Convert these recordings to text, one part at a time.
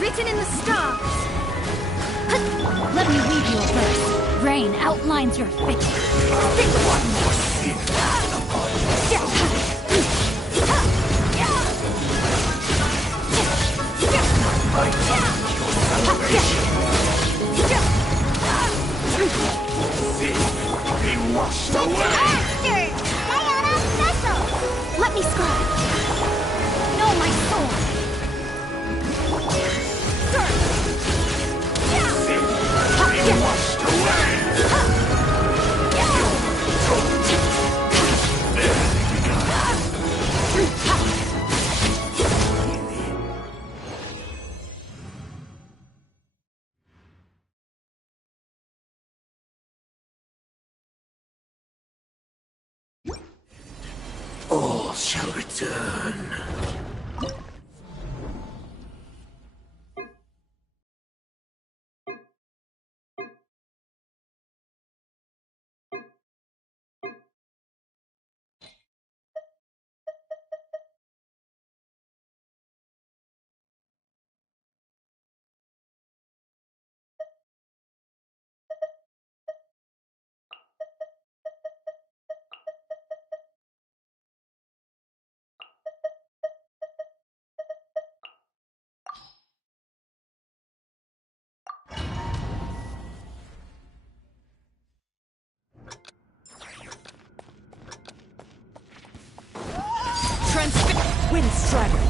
Written in the stars. Let me read you a verse. Rain outlines your fate. One more sin upon be washed away. Let me scribe. Know my sword. Washed away! All shall return. Windstrider.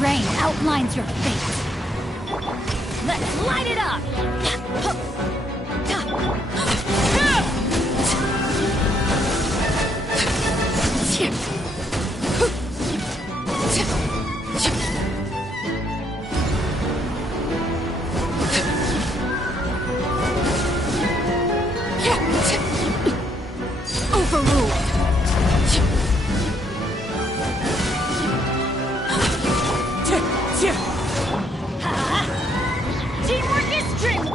Rain outlines your fate. Let's light it up! Overruled. Teamwork is strength!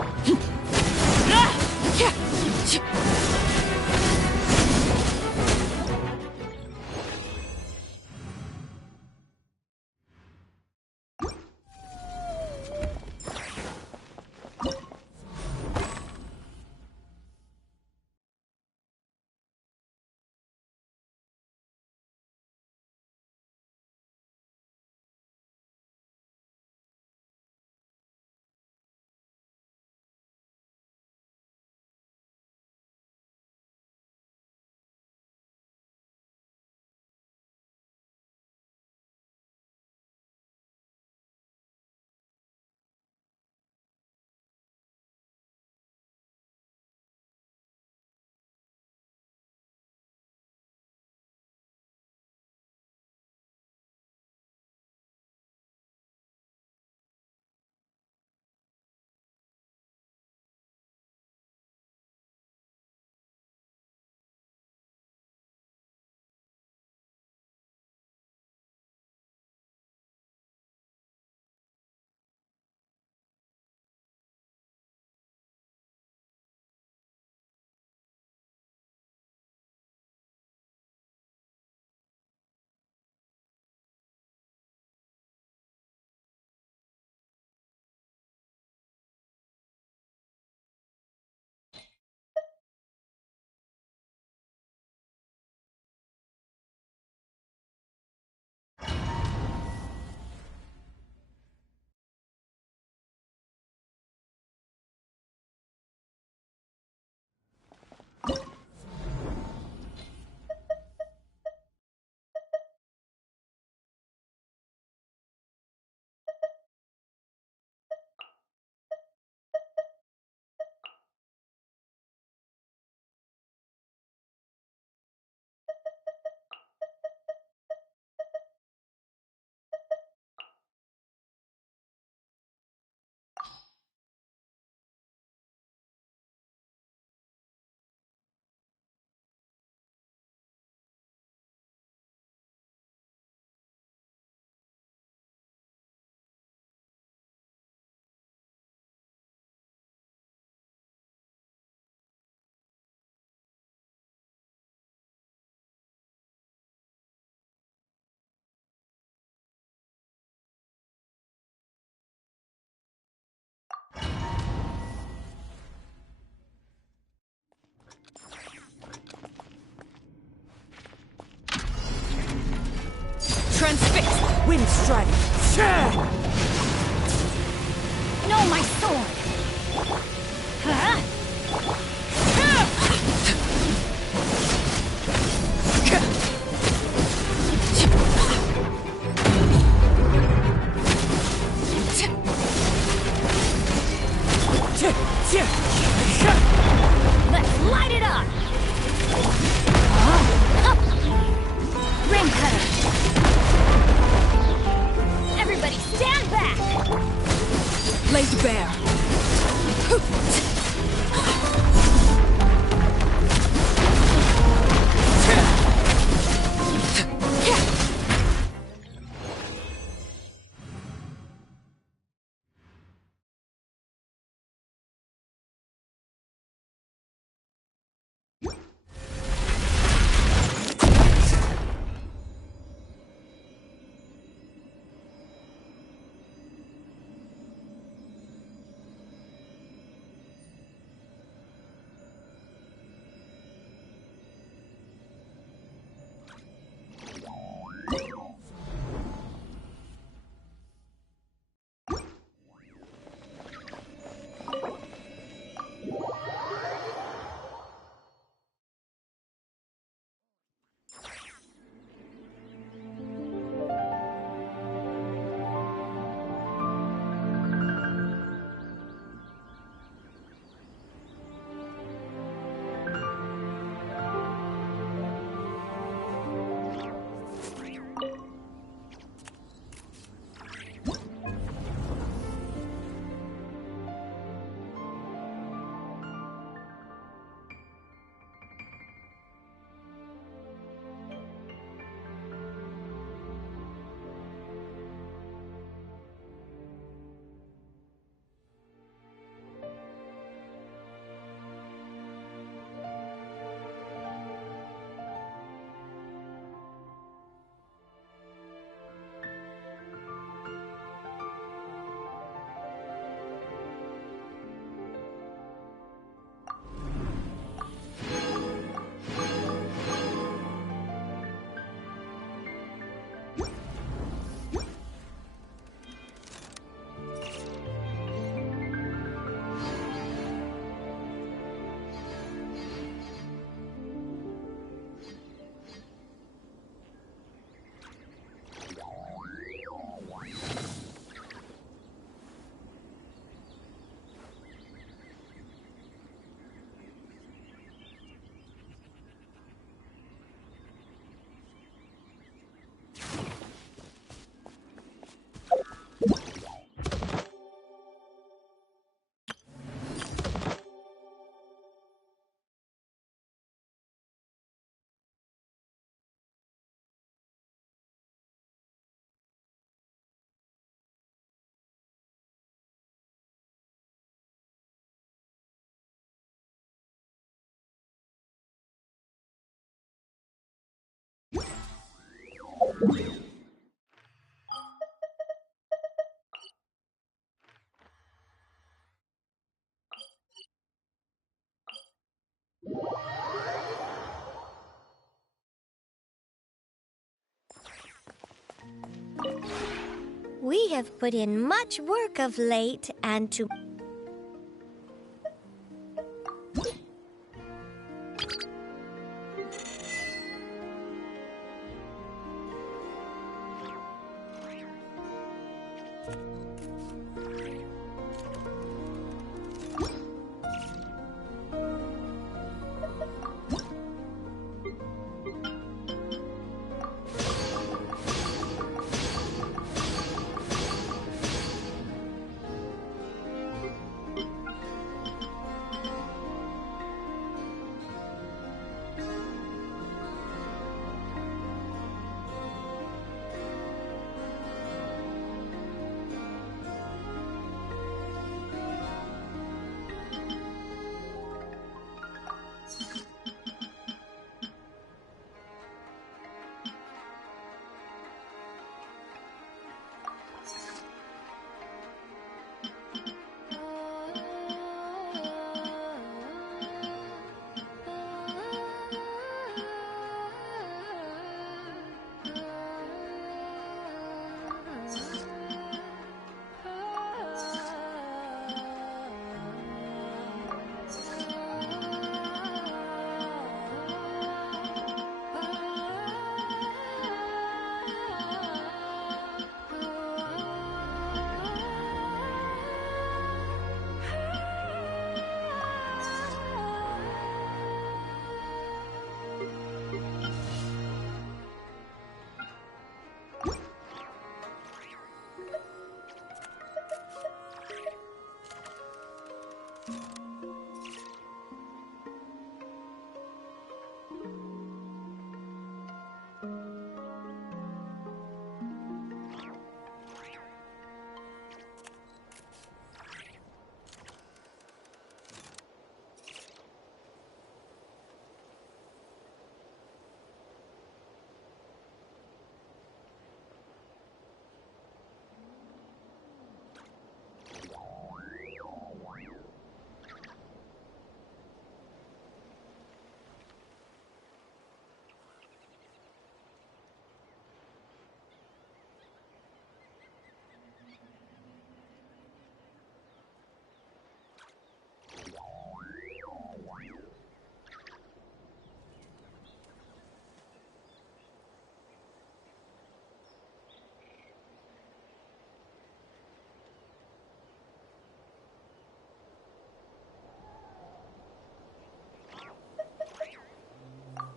Transfixed! Wind strike! No, my sword! Huh? Let's light it up! Ring cutter! Everybody stand back! Laid bare! We have put in much work of late, and to...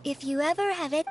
If you ever have it...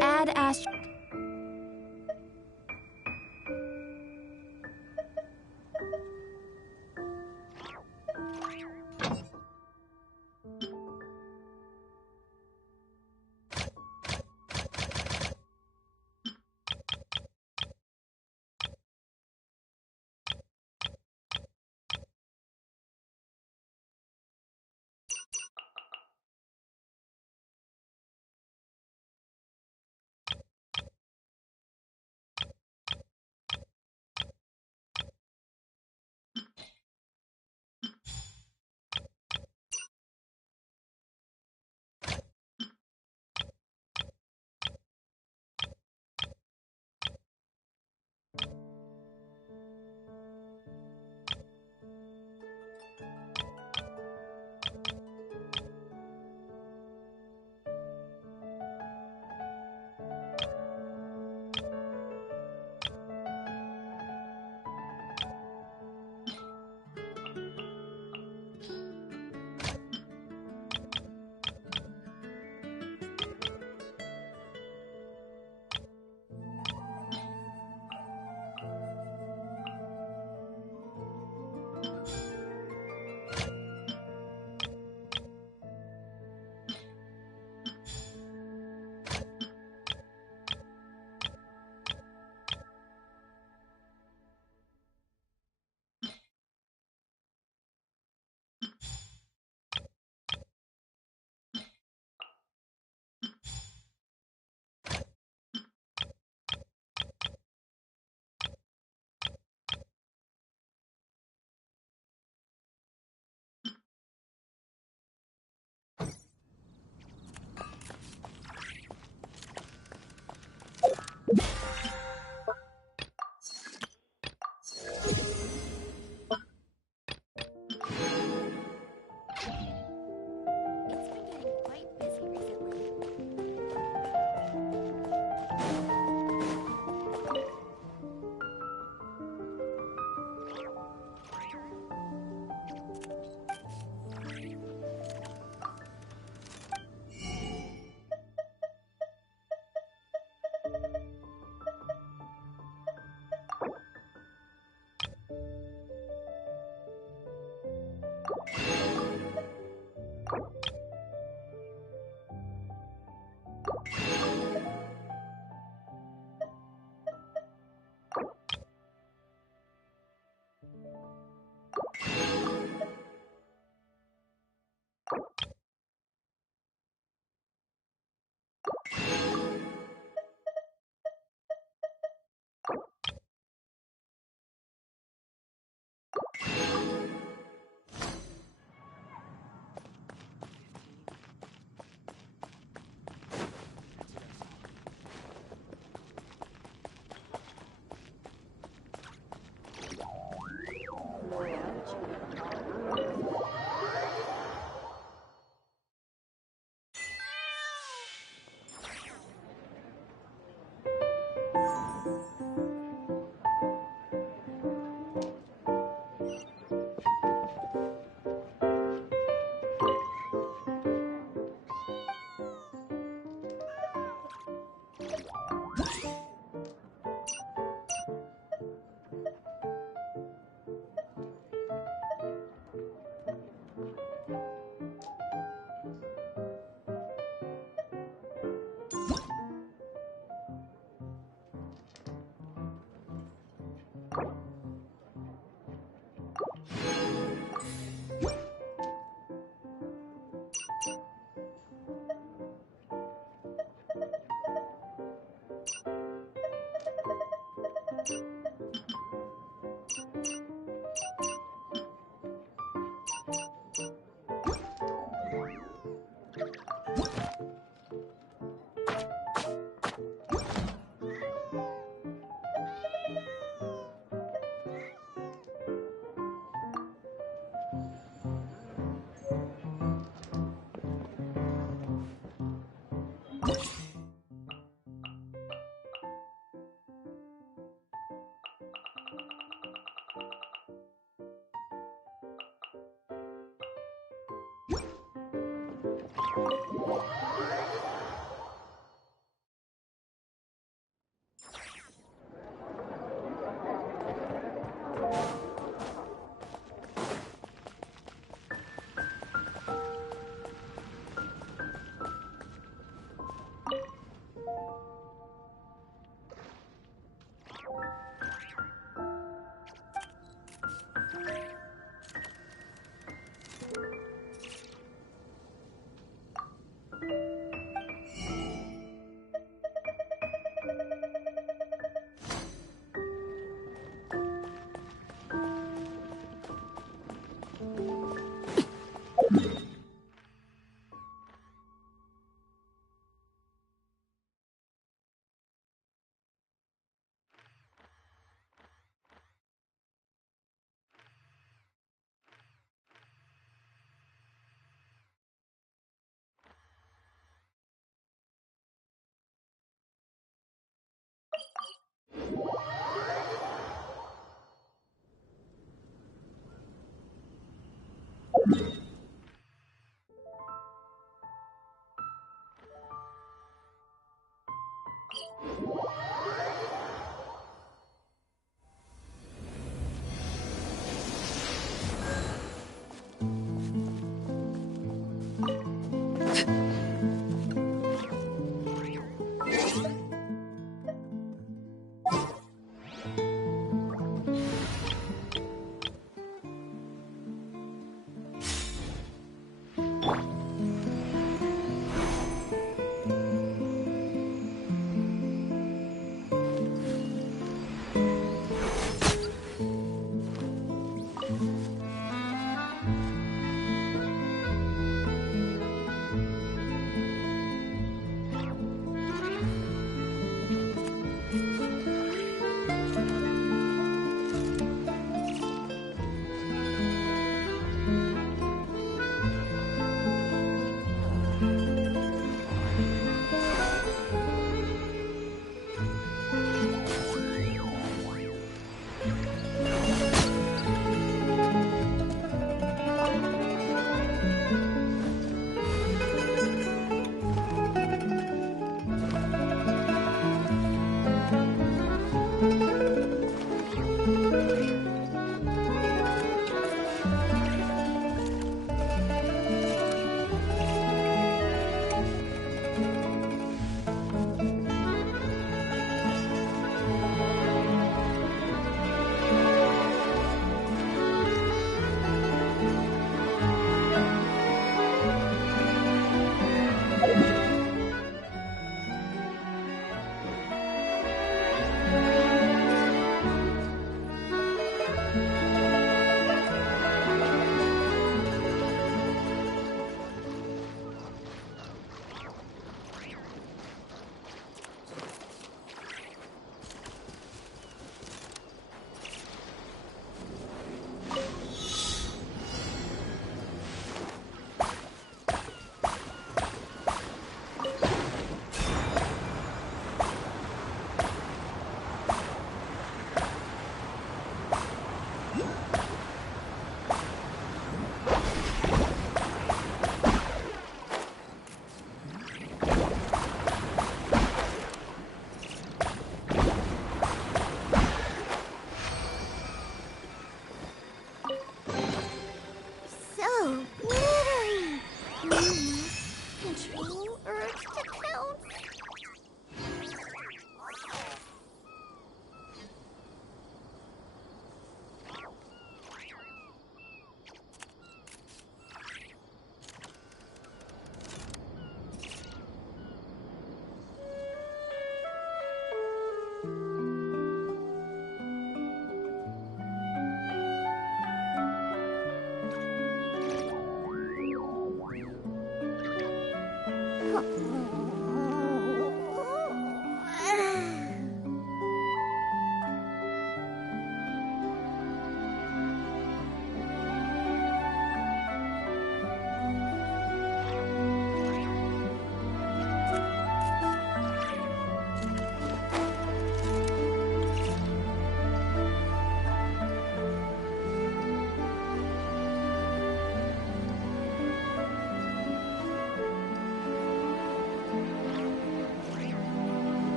Add Astro.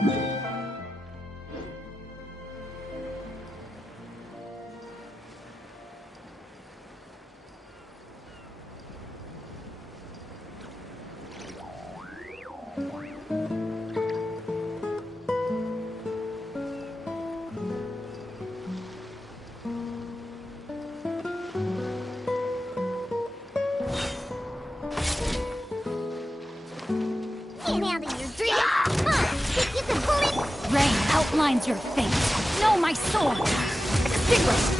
Get out of your dream! Huh? Think you can pull it? Rain outlines your fate. Know my sword. Extinguish.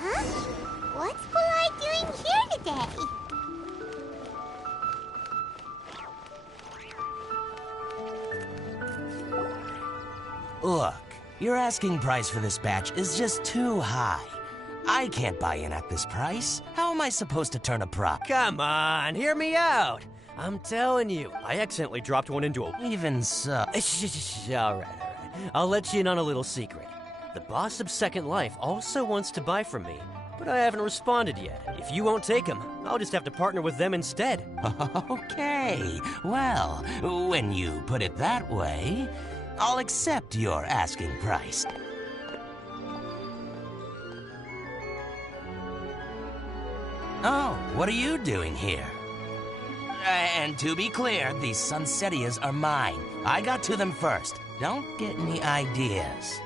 Huh? What's Polite doing here today? Look, your asking price for this batch is just too high. I can't buy in at this price. How am I supposed to turn a profit? Come on, hear me out. I'm telling you, I accidentally dropped one into a... Even so... All right. I'll let you in on a little secret. The boss of Second Life also wants to buy from me, but I haven't responded yet. If you won't take him, I'll just have to partner with them instead. Okay, well, when you put it that way, I'll accept your asking price. Oh, what are you doing here? And to be clear, these Sunsetias are mine. I got to them first. Don't get any ideas.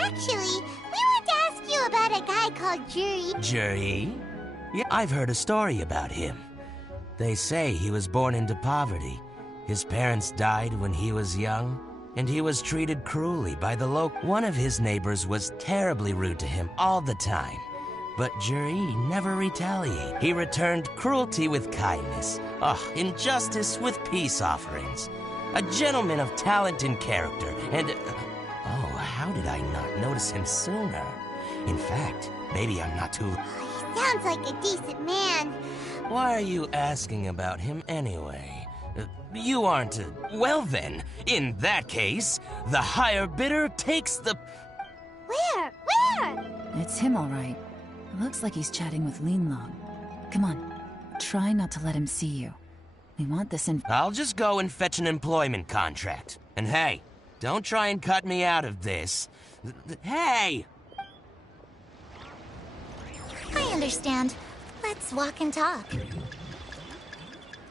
Actually, we want to ask you about a guy called Jury. Jury? Yeah, I've heard a story about him. They say he was born into poverty. His parents died when he was young, and he was treated cruelly by the local. One of his neighbors was terribly rude to him all the time. But Jury never retaliated. He returned cruelty with kindness. Injustice with peace offerings. A gentleman of talent and character, and... how did I not notice him sooner? In fact, maybe I'm not too... He sounds like a decent man. Why are you asking about him anyway? You aren't a... Well then, in that case, the higher bidder takes the... Where? It's him, all right. Looks like he's chatting with Linlong. Come on, try not to let him see you. We want this in... I'll just go and fetch an employment contract. And hey, don't try and cut me out of this. Hey! I understand. Let's walk and talk.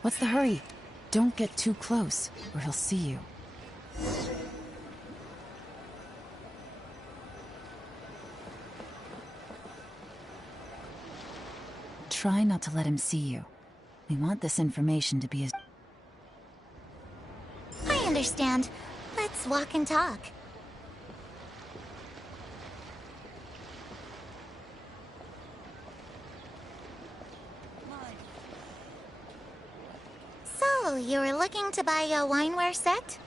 What's the hurry? Don't get too close, or he'll see you. Try not to let him see you. We want this information to be as... I understand. Let's walk and talk. So, you were looking to buy a wineware set?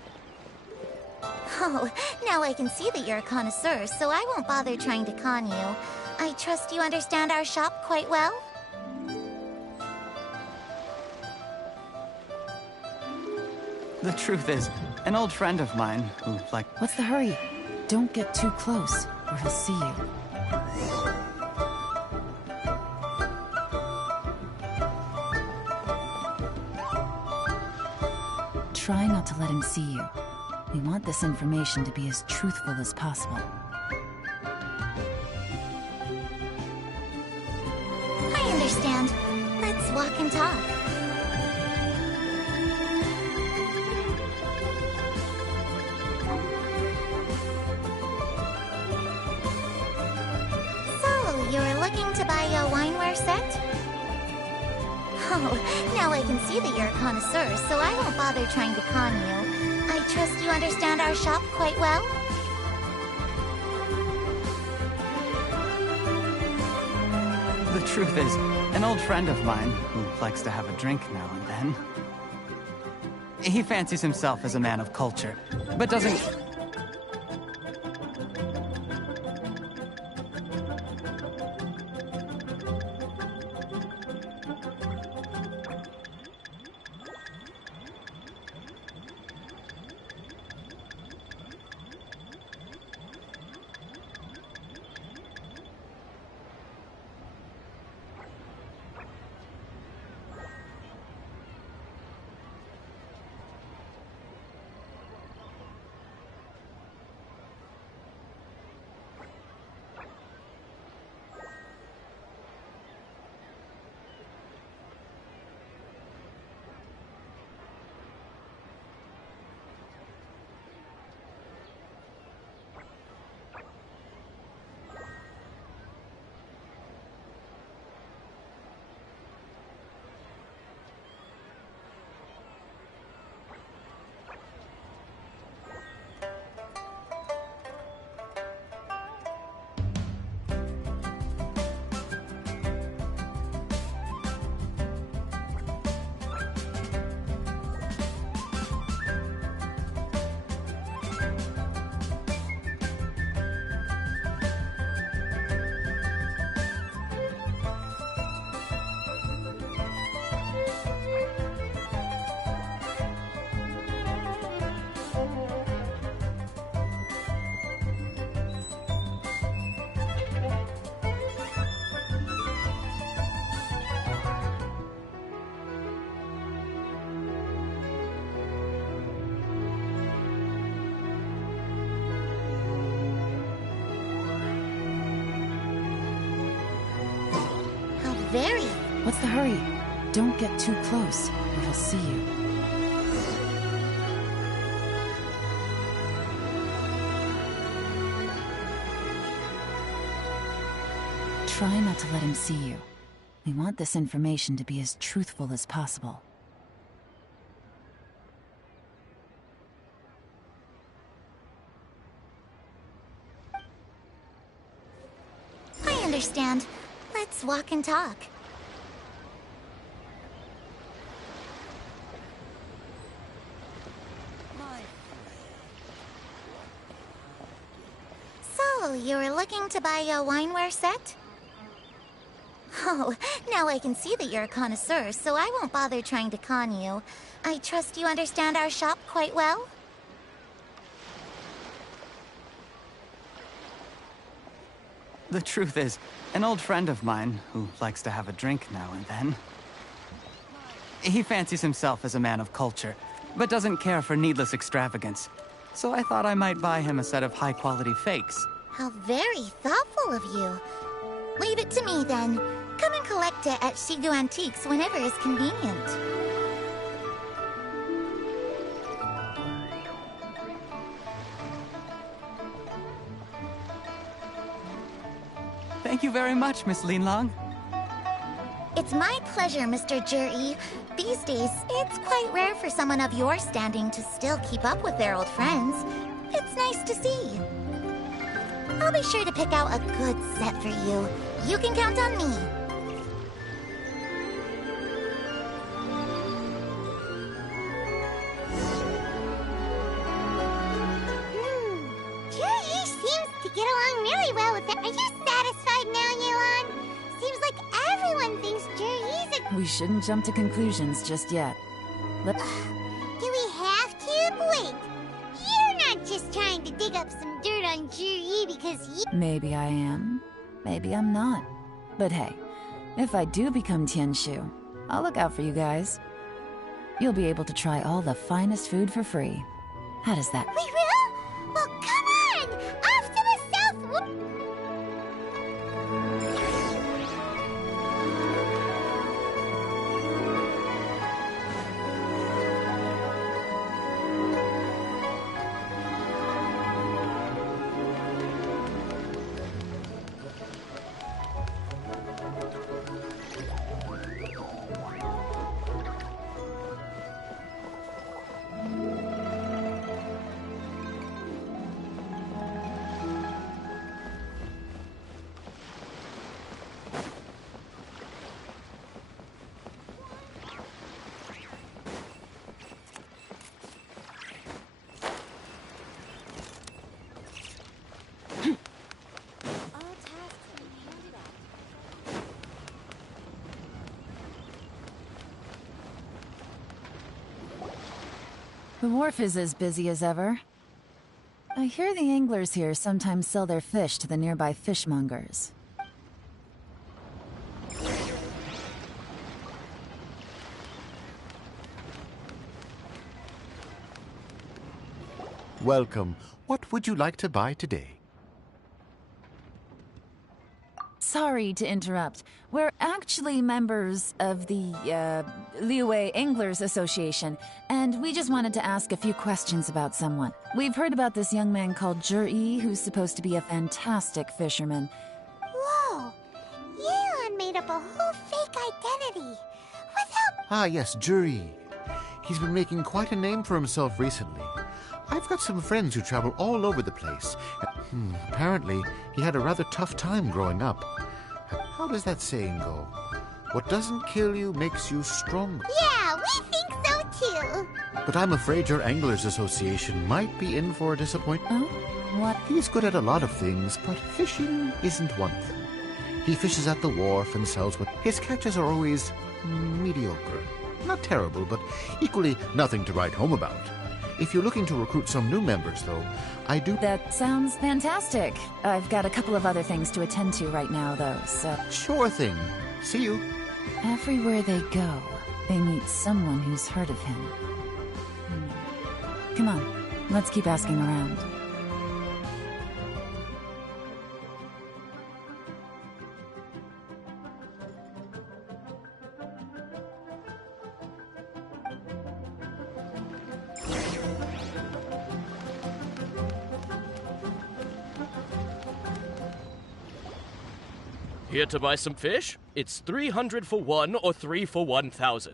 Oh, now I can see that you're a connoisseur, so I won't bother trying to con you. I trust you understand our shop quite well? The truth is, an old friend of mine who, What's the hurry? Don't get too close, or he'll see you. Try not to let him see you. We want this information to be as truthful as possible. I understand. Let's walk and talk. you're looking to buy a wineware set? Oh, now I can see that you're a connoisseur, so I won't bother trying to con you. I trust you understand our shop quite well? The truth is, an old friend of mine, who likes to have a drink now and then, he fancies himself as a man of culture, but doesn't... Very. What's the hurry? Don't get too close, or he'll see you. Try not to let him see you. We want this information to be as truthful as possible. I understand. Let's walk and talk. So, you were looking to buy a wineware set? Oh, now I can see that you're a connoisseur, so I won't bother trying to con you. I trust you understand our shop quite well? The truth is, an old friend of mine, who likes to have a drink now and then, he fancies himself as a man of culture, but doesn't care for needless extravagance. So I thought I might buy him a set of high-quality fakes. How very thoughtful of you. Leave it to me, then. Come and collect it at Shigu Antiques whenever is convenient. Thank you very much, Miss Linlong. It's my pleasure, Mr. Juri. These days, it's quite rare for someone of your standing to still keep up with their old friends. It's nice to see. I'll be sure to pick out a good set for you. You can count on me. Juri seems to get along really well with it. Are you satisfied now, Yuan? Seems like everyone thinks Juri's a... We shouldn't jump to conclusions just yet. Let... Do we have to? Wait, you're not just trying to dig up some dirt on Juri because you... Maybe I am. Maybe I'm not. But hey, if I do become Tianshu, I'll look out for you guys. You'll be able to try all the finest food for free. How does that... We will? Well, come on! Off to the south... The wharf is as busy as ever. I hear the anglers here sometimes sell their fish to the nearby fishmongers. Welcome. What would you like to buy today? Sorry to interrupt. We're actually members of the, Liyue Anglers Association, and we just wanted to ask a few questions about someone. We've heard about this young man called Zhi, who's supposed to be a fantastic fisherman. Whoa! Yeon made up a whole fake identity. Without... Ah, yes, Zhi. He's been making quite a name for himself recently. I've got some friends who travel all over the place. Apparently, he had a rather tough time growing up. How does that saying go? What doesn't kill you makes you stronger. Yeah, we think so too. But I'm afraid your Anglers Association might be in for a disappointment. Oh? What? He's good at a lot of things, but fishing isn't one thing. He fishes at the wharf and sells what... His catches are always mediocre. Not terrible, but equally nothing to write home about. If you're looking to recruit some new members, though, I do... That sounds fantastic. I've got a couple of other things to attend to right now, though, so... Sure thing. See you. Everywhere they go, they meet someone who's heard of him. Come on, let's keep asking around. Here to buy some fish? It's 300 for one or 3 for 1,000.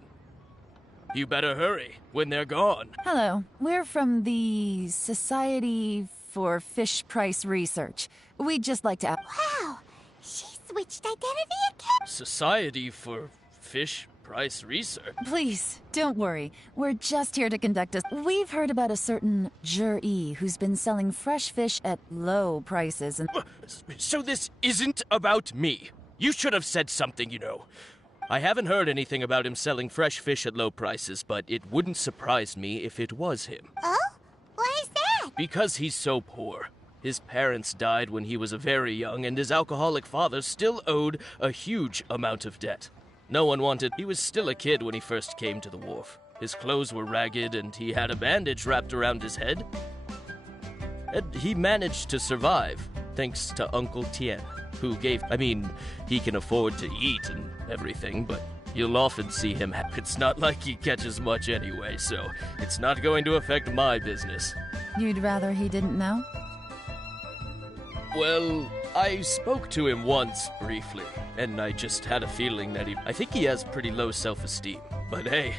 You better hurry when they're gone. Hello, we're from the Society for Fish Price Research. We'd just like to... Wow, she switched identity again? Society for Fish Price Research? Please, don't worry. We're just here to conduct a... We've heard about a certain Zhi who's been selling fresh fish at low prices and... So this isn't about me. You should have said something, you know. I haven't heard anything about him selling fresh fish at low prices, but it wouldn't surprise me if it was him. Oh? Why is that? Because he's so poor. His parents died when he was very young, and his alcoholic father still owed a huge amount of debt. No one wanted... He was still a kid when he first came to the wharf. His clothes were ragged, and he had a bandage wrapped around his head. And he managed to survive, thanks to Uncle Tien, who gave... he can afford to eat and everything, but you'll often see him... It's not like he catches much anyway, so it's not going to affect my business. You'd rather he didn't know? Well, I spoke to him once, briefly, and I just had a feeling that I think he has pretty low self-esteem. But hey,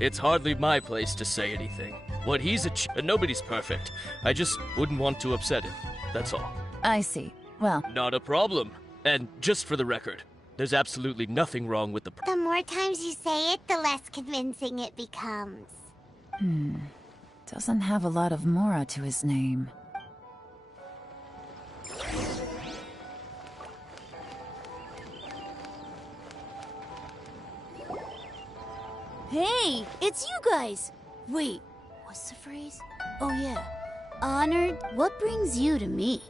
it's hardly my place to say anything. What he's nobody's perfect. I just wouldn't want to upset him, that's all. I see. Well... Not a problem. And just for the record, there's absolutely nothing wrong with the... The more times you say it, the less convincing it becomes. Doesn't have a lot of mora to his name. Hey, it's you guys! Wait, what's the phrase? Oh yeah. Honored, what brings you to me?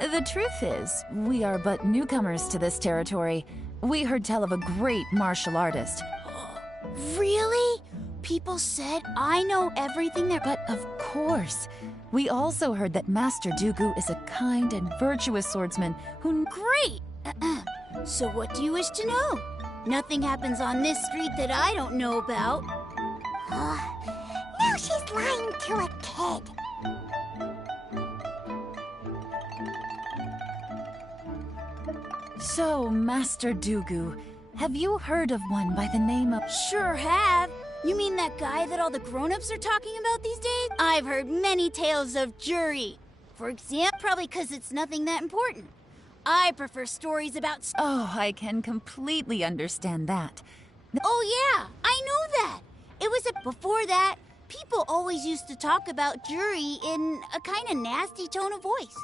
The truth is, we are but newcomers to this territory. We heard tell of a great martial artist. Really? People said I know everything there, But of course, we also heard that Master Dooku is a kind and virtuous swordsman who... Great! So what do you wish to know? Nothing happens on this street that I don't know about. Now she's lying to a kid. So, Master Dooku, have you heard of one by the name of... Sure have. You mean that guy that all the grown-ups are talking about these days? I've heard many tales of Zhi. For example, probably because it's nothing that important. I prefer stories about... Oh, I can completely understand that. Oh yeah, I know that. It was before that, people always used to talk about Zhi in a kind of nasty tone of voice.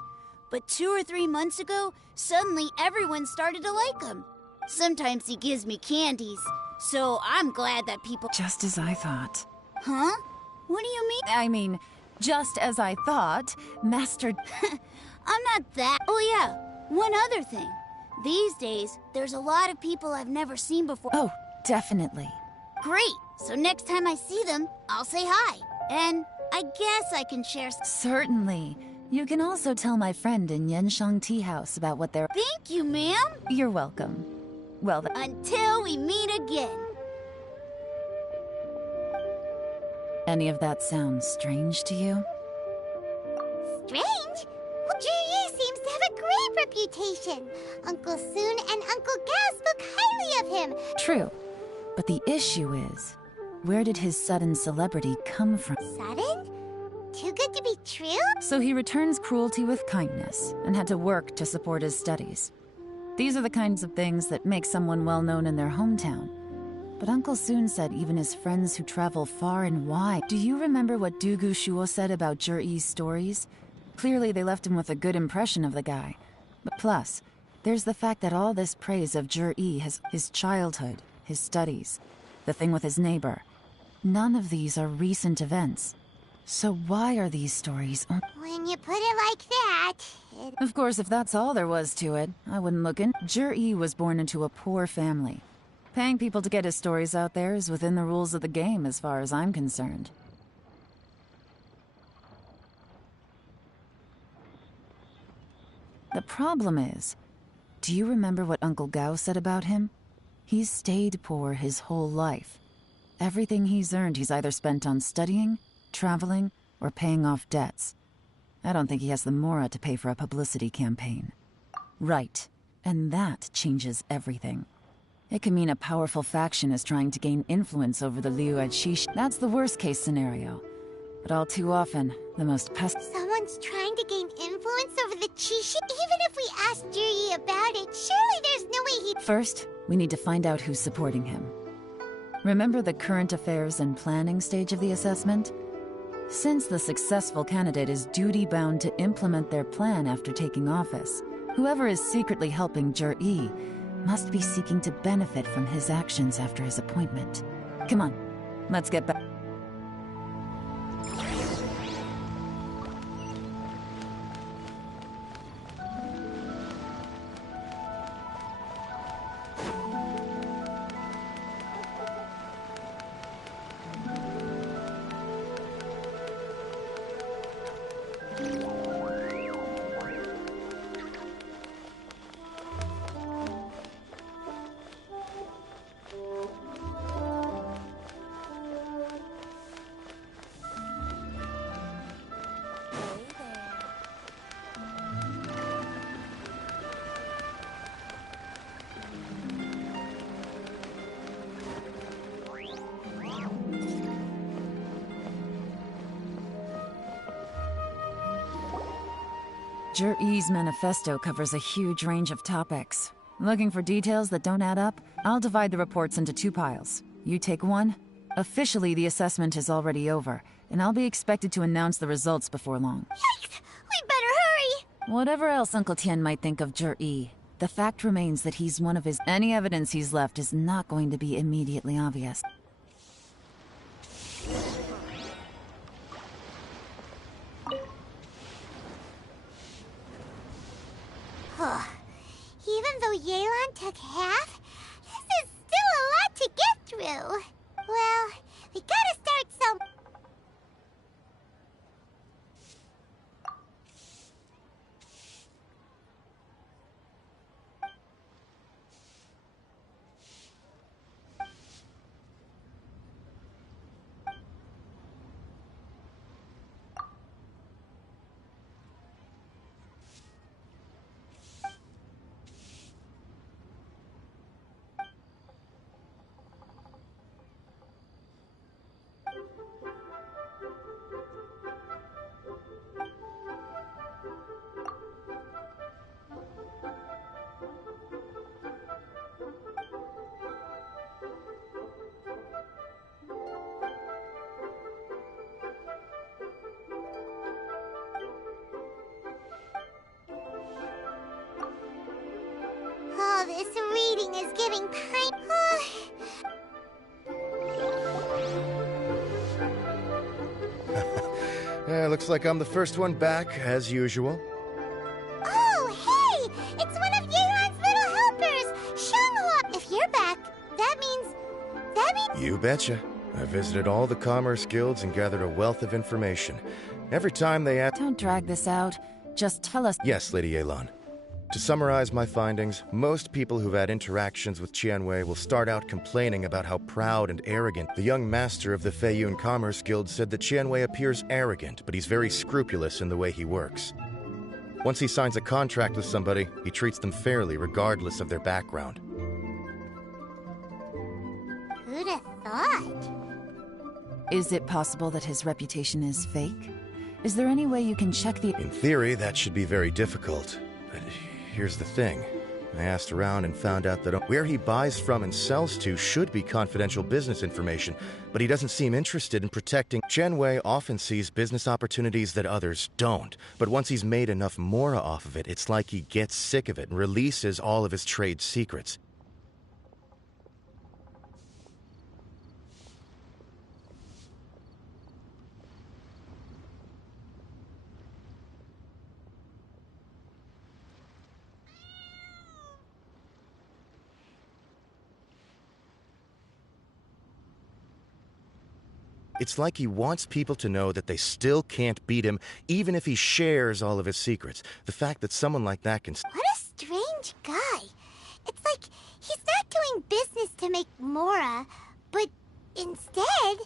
But 2 or 3 months ago, suddenly everyone started to like him. Sometimes he gives me candies, so I'm glad that people... Just as I thought. Huh? What do you mean? I mean, just as I thought, Master... I'm not that. Oh, yeah. One other thing. These days, there's a lot of people I've never seen before. Oh, definitely. Great. So next time I see them, I'll say hi. And I guess I can share... Certainly. You can also tell my friend in Yenshang Tea House about what they're... Thank you, ma'am. You're welcome. Well, Until we meet again. any of that sound strange to you? Strange? Well, Jui seems to have a great reputation. Uncle Soon and Uncle Gao spoke highly of him. True. But the issue is, where did his sudden celebrity come from? Sudden? Too good to be true? So he returns cruelty with kindness, and had to work to support his studies. These are the kinds of things that make someone well known in their hometown. But Uncle Soon said even his friends who travel far and wide. Do you remember what Dugu Shuo said about Juri's stories? Clearly they left him with a good impression of the guy. But plus, there's the fact that all this praise of Juri has his childhood, his studies, the thing with his neighbor. None of these are recent events. So why are these stories... When you put it like that, Of course, if that's all there was to it, I wouldn't look in. Juri was born into a poor family. Paying people to get his stories out there is within the rules of the game as far as I'm concerned. The problem is, do you remember what Uncle Gao said about him? He's stayed poor his whole life. Everything he's earned he's either spent on studying, traveling, or paying off debts. I don't think he has the mora to pay for a publicity campaign. Right, and that changes everything. It can mean a powerful faction is trying to gain influence over the Liu Shish. That's the worst-case scenario. But all too often, the most someone's trying to gain influence over the Chishi? Even if we ask Juri about it, surely there's no way he'd... First, we need to find out who's supporting him. Remember the current affairs and planning stage of the assessment? Since the successful candidate is duty-bound to implement their plan after taking office, whoever is secretly helping Juri must be seeking to benefit from his actions after his appointment. Come on, let's get back. Juri's manifesto covers a huge range of topics. Looking for details that don't add up? I'll divide the reports into two piles. You take one. Officially, the assessment is already over, and I'll be expected to announce the results before long. Yikes! We better hurry! Whatever else Uncle Tian might think of Juri, the fact remains that he's one of his... Any evidence he's left is not going to be immediately obvious. Even though Yelan took half, this is still a lot to get through. Well, we gotta start some... Oh, this reading is giving time. looks like I'm the first one back, as usual. Oh, hey! It's one of Yeon's little helpers, Shanghua! If you're back, that means... You betcha. I visited all the commerce guilds and gathered a wealth of information. Every time they ask... Don't drag this out. Just tell us. Yes, Lady Yelan. To summarize my findings, most people who've had interactions with Qianwei will start out complaining about how proud and arrogant. The young master of the Feiyun Commerce Guild said that Qianwei appears arrogant, but he's very scrupulous in the way he works. Once he signs a contract with somebody, he treats them fairly regardless of their background. Who'd have thought? Is it possible that his reputation is fake? Is there any way you can check the... In theory, that should be very difficult. But here's the thing. I asked around and found out that where he buys from and sells to should be confidential business information, but he doesn't seem interested in protecting. Qianwei often sees business opportunities that others don't, but once he's made enough mora off of it, it's like he gets sick of it and releases all of his trade secrets. It's like he wants people to know that they still can't beat him, even if he shares all of his secrets. The fact that someone like that can... What a strange guy. It's like he's not doing business to make mora, but instead...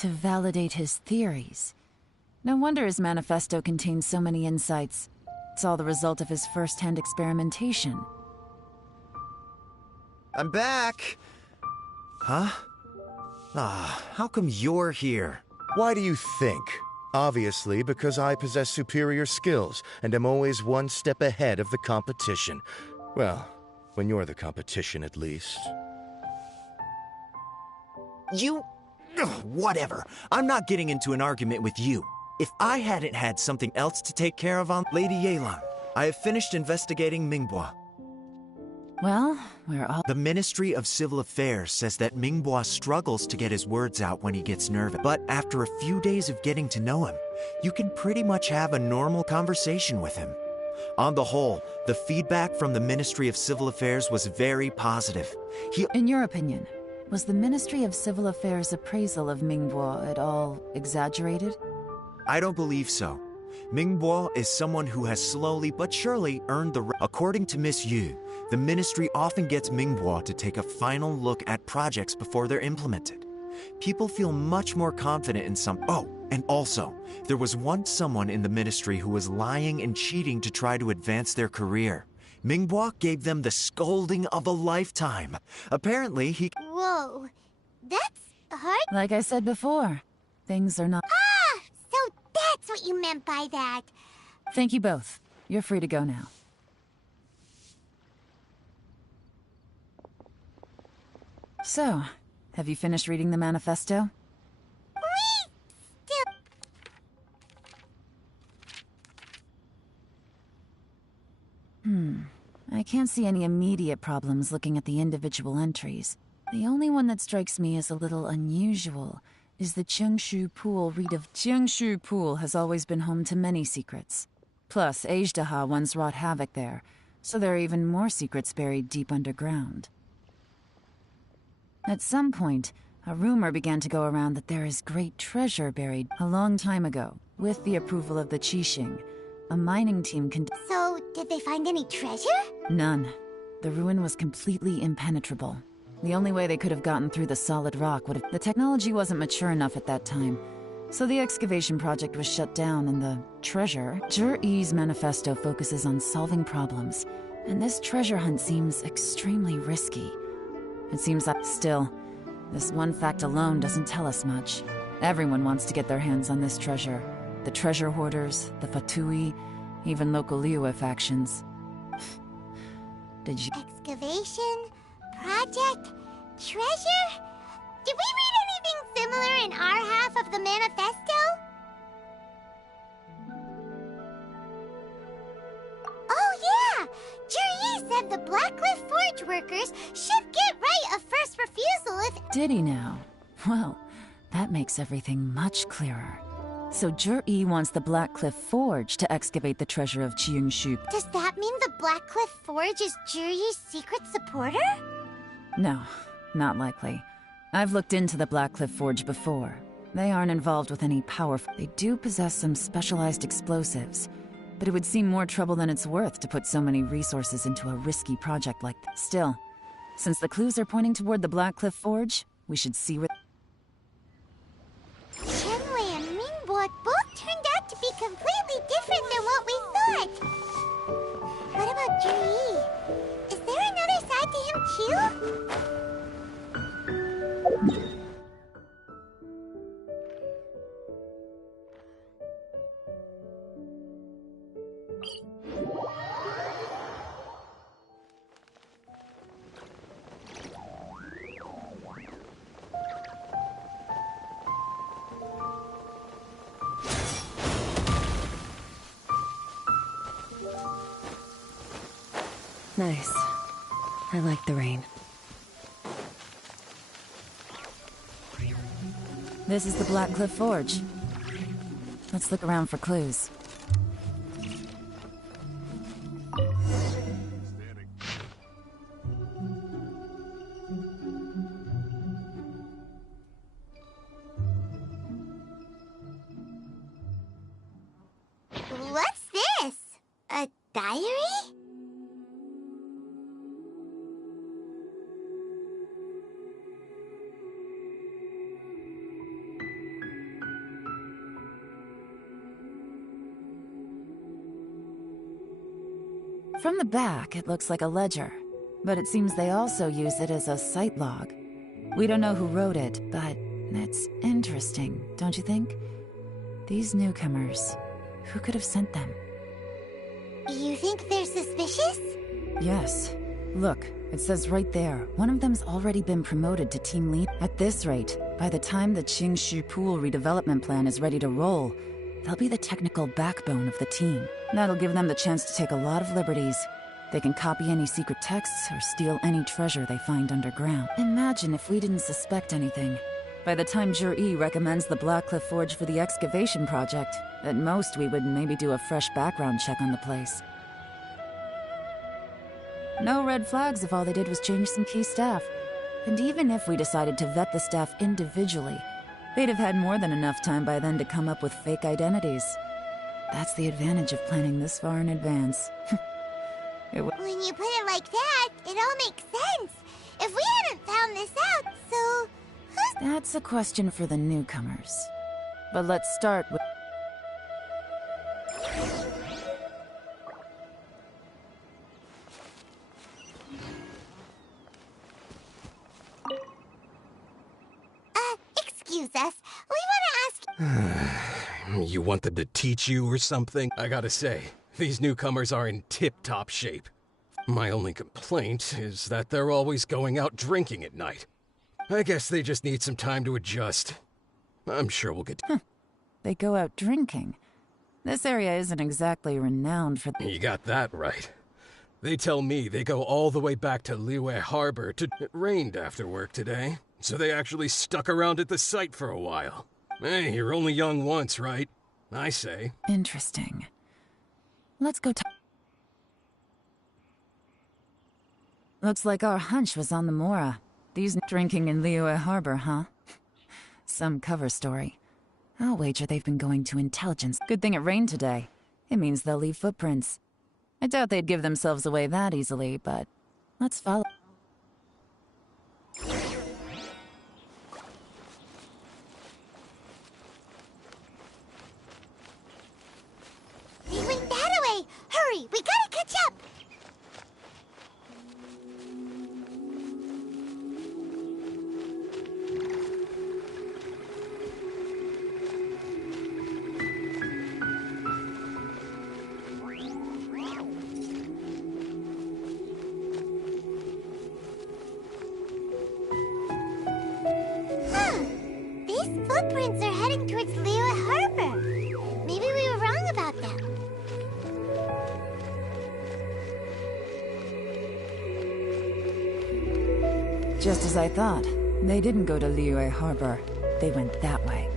To validate his theories. No wonder his manifesto contains so many insights. It's all the result of his first-hand experimentation. I'm back! Huh? Ah, how come you're here? Why do you think? Obviously, because I possess superior skills, and am always one step ahead of the competition. Well, when you're the competition, at least. You... Ugh, whatever. I'm not getting into an argument with you. If I hadn't had something else to take care of on Lady Yelan, I have finished investigating Mingbois. Well, we're all... The Ministry of Civil Affairs says that Mingbois struggles to get his words out when he gets nervous. But after a few days of getting to know him, you can pretty much have a normal conversation with him. On the whole, the feedback from the Ministry of Civil Affairs was very positive. In your opinion, was the Ministry of Civil Affairs' appraisal of Mingbois at all exaggerated? I don't believe so. Mingbois is someone who has slowly but surely earned the... According to Miss Yu, the ministry often gets Mingbois to take a final look at projects before they're implemented. People feel much more confident in some... Oh, and also, there was once someone in the ministry who was lying and cheating to try to advance their career. Mingbois gave them the scolding of a lifetime. Apparently, he... Whoa, that's hard. Like I said before, things are not... Ah, so that's what you meant by that. Thank you both. You're free to go now. So, have you finished reading the manifesto? I can't see any immediate problems looking at the individual entries. The only one that strikes me as a little unusual is the Chengshu Pool read of... Chengshu Pool has always been home to many secrets. Plus, Ajdaha once wrought havoc there, so there are even more secrets buried deep underground. At some point, a rumor began to go around that there is great treasure buried a long time ago. With the approval of the Qixing, a mining team So, did they find any treasure? None. The ruin was completely impenetrable. The only way they could have gotten through the solid rock would have... The technology wasn't mature enough at that time, so the excavation project was shut down and the treasure... Zhi-Yi's manifesto focuses on solving problems, and this treasure hunt seems extremely risky. It seems that still, this one fact alone doesn't tell us much. Everyone wants to get their hands on this treasure. The treasure hoarders, the Fatui, even local Liyue factions. Did you... Excavation? Project? Treasure? Did we read anything similar in our half of the manifesto? Oh yeah! Zhi-Yi said the Blackcliff Forge workers should get right of first refusal if... Did he now? Well, that makes everything much clearer. So Jur-E wants the Black Cliff Forge to excavate the treasure of Qingshu. Does that mean the Black Cliff Forge is Juri's secret supporter? No, not likely. I've looked into the Black Cliff Forge before. They aren't involved with any powerful... They do possess some specialized explosives, but it would seem more trouble than it's worth to put so many resources into a risky project like this. Still, since the clues are pointing toward the Black Cliff Forge, we should see where... Shenwei and Mingbo both turned out to be completely different than what we thought. What about Juri? Is there another side to him too? Nice. I like the rain. This is the Black Cliff Forge. Let's look around for clues. What's this? A diary? From the back, it looks like a ledger, but it seems they also use it as a site log. We don't know who wrote it, but it's interesting, don't you think? These newcomers, who could have sent them? You think they're suspicious? Yes. Look, it says right there, one of them's already been promoted to team lead. At this rate, by the time the Qingshu Pool redevelopment plan is ready to roll, they'll be the technical backbone of the team. That'll give them the chance to take a lot of liberties. They can copy any secret texts or steal any treasure they find underground. Imagine if we didn't suspect anything. By the time Jur-E recommends the Black Cliff Forge for the excavation project, at most we would maybe do a fresh background check on the place. No red flags if all they did was change some key staff. And even if we decided to vet the staff individually, they'd have had more than enough time by then to come up with fake identities. That's the advantage of planning this far in advance. When you put it like that, it all makes sense. If we hadn't found this out, so... That's a question for the newcomers. But let's start with... Excuse us. We want to ask... You want them to teach you or something? I gotta say, these newcomers are in tip-top shape. My only complaint is that they're always going out drinking at night. I guess they just need some time to adjust. I'm sure we'll get... They go out drinking. This area isn't exactly renowned for... You got that right. They tell me they go all the way back to Liyue Harbor to... It rained after work today, so they actually stuck around at the site for a while. Hey, you're only young once, right? I say. Interesting. Let's go Looks like our hunch was on the Mora. These drinking in Liyue Harbor, huh? Some cover story. I'll wager they've been going to intelligence. Good thing it rained today. It means they'll leave footprints. I doubt they'd give themselves away that easily, but let's follow. They went that way! Hurry, we gotta catch up! These footprints are heading towards Liyue Harbor. Maybe we were wrong about them. Just as I thought. They didn't go to Liyue Harbor. They went that way.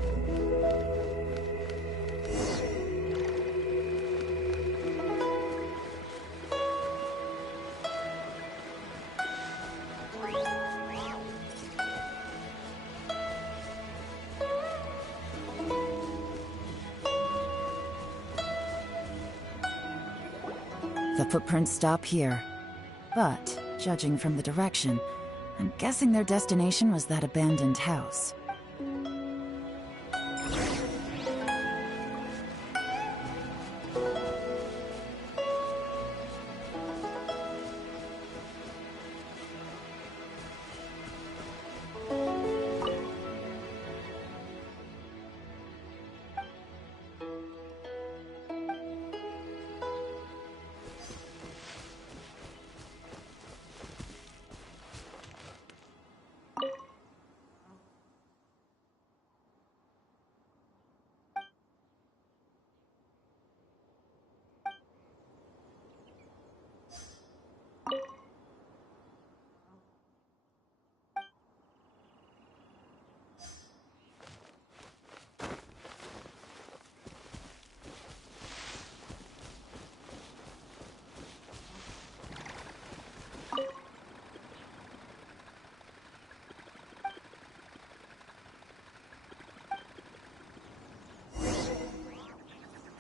The footprints stop here. But, judging from the direction, I'm guessing their destination was that abandoned house.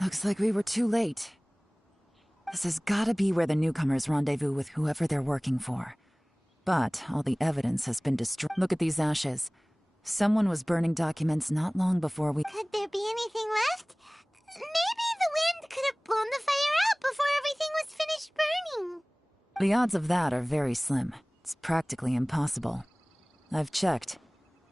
Looks like we were too late. This has gotta be where the newcomers rendezvous with whoever they're working for. But all the evidence has been destroyed. Look at these ashes. Someone was burning documents not long before we— Could there be anything left? Maybe the wind could have blown the fire out before everything was finished burning. The odds of that are very slim. It's practically impossible. I've checked.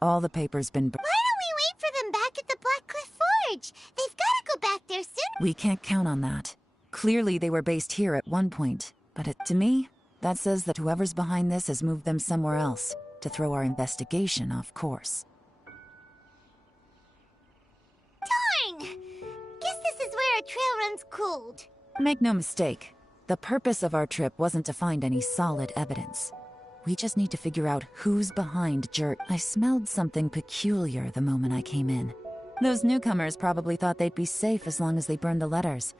All the paper's been Why don't we wait for them back at the Black Cliff Forge? They've gotta go back there soon. We can't count on that. Clearly they were based here at one point, but to me, that says that whoever's behind this has moved them somewhere else to throw our investigation off course. Darn! Guess this is where our trail runs cold. Make no mistake, the purpose of our trip wasn't to find any solid evidence. We just need to figure out who's behind I smelled something peculiar the moment I came in. Those newcomers probably thought they'd be safe as long as they burned the letters.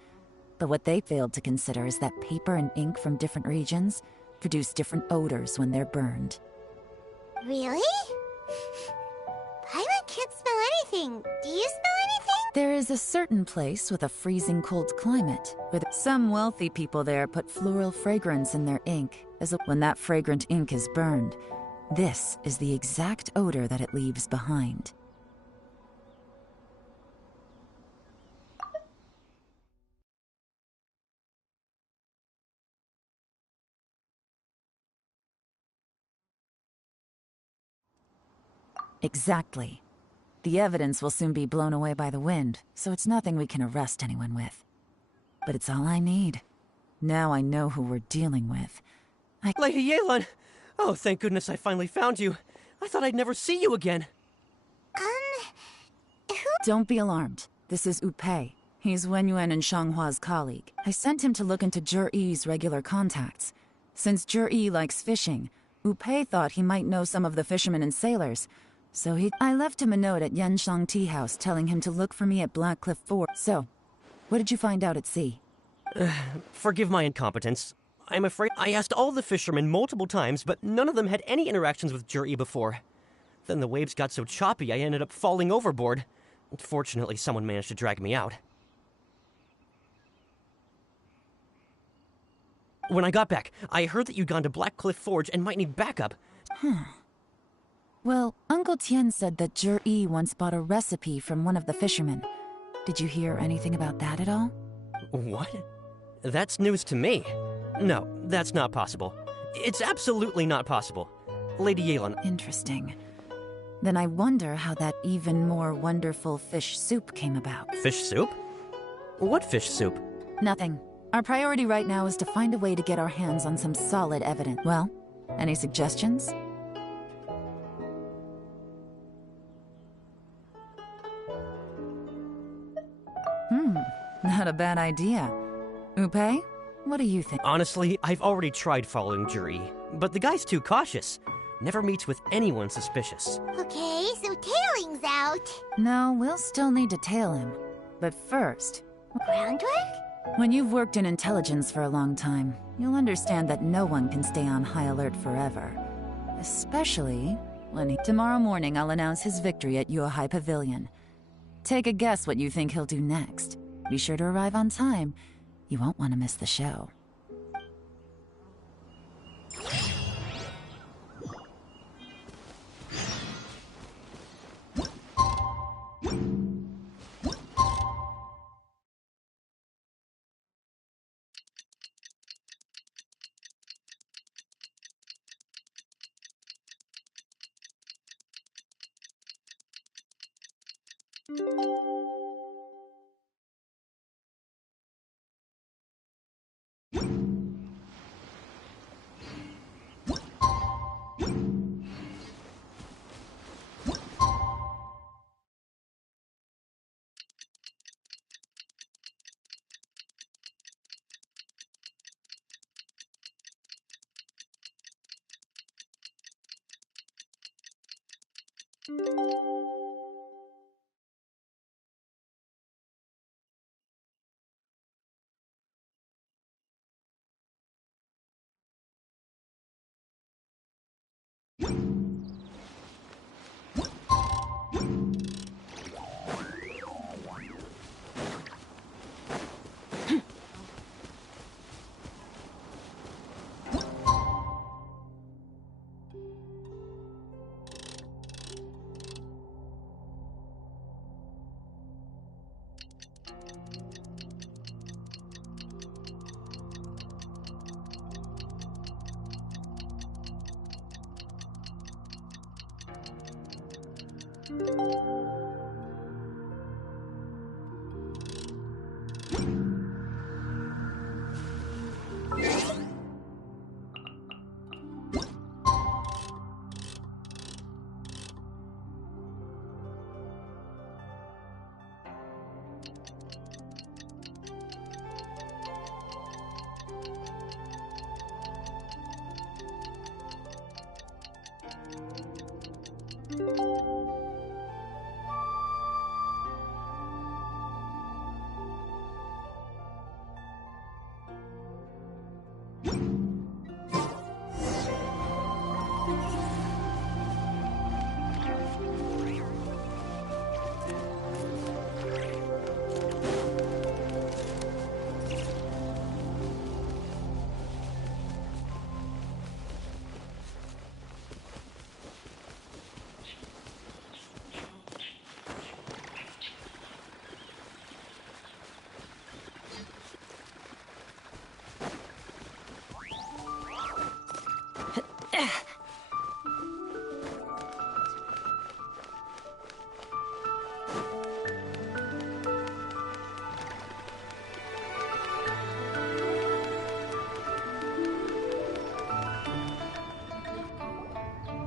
But what they failed to consider is that paper and ink from different regions produce different odors when they're burned. Really? Pilot can't smell anything. Do you smell anything? There is a certain place with a freezing cold climate, where some wealthy people there put floral fragrance in their ink, when that fragrant ink is burned. This is the exact odor that it leaves behind. Exactly. The evidence will soon be blown away by the wind, so it's nothing we can arrest anyone with. But it's all I need. Now I know who we're dealing with. Lady Yelan! Oh, thank goodness I finally found you. I thought I'd never see you again. Who? Don't be alarmed. This is Upei. He's Wenyuan and Shanghua's colleague. I sent him to look into Zhiyi's regular contacts. Since Zhiyi likes fishing, Upei thought he might know some of the fishermen and sailors. So I left him a note at Yanshang Tea House telling him to look for me at Black Cliff Forge. So, what did you find out at sea? Forgive my incompetence. I'm afraid I asked all the fishermen multiple times, but none of them had any interactions with Zhiyi before. Then the waves got so choppy I ended up falling overboard. Fortunately, someone managed to drag me out. When I got back, I heard that you'd gone to Black Cliff Forge and might need backup. Well, Uncle Tian said that Zhiyi once bought a recipe from one of the fishermen. Did you hear anything about that at all? What? That's news to me. No, that's not possible. It's absolutely not possible. Lady Yelan. Interesting. Then I wonder how that even more wonderful fish soup came about. Fish soup? What fish soup? Nothing. Our priority right now is to find a way to get our hands on some solid evidence. Well, any suggestions? Not a bad idea. Upei, what do you think? Honestly, I've already tried following Zhiyi, but the guy's too cautious. Never meets with anyone suspicious. Okay, so tailing's out. No, we'll still need to tail him. But first... Groundwork? When you've worked in intelligence for a long time, you'll understand that no one can stay on high alert forever. Especially when Tomorrow morning I'll announce his victory at Yuehai Pavilion. Take a guess what you think he'll do next. Be sure to arrive on time. You won't want to miss the show.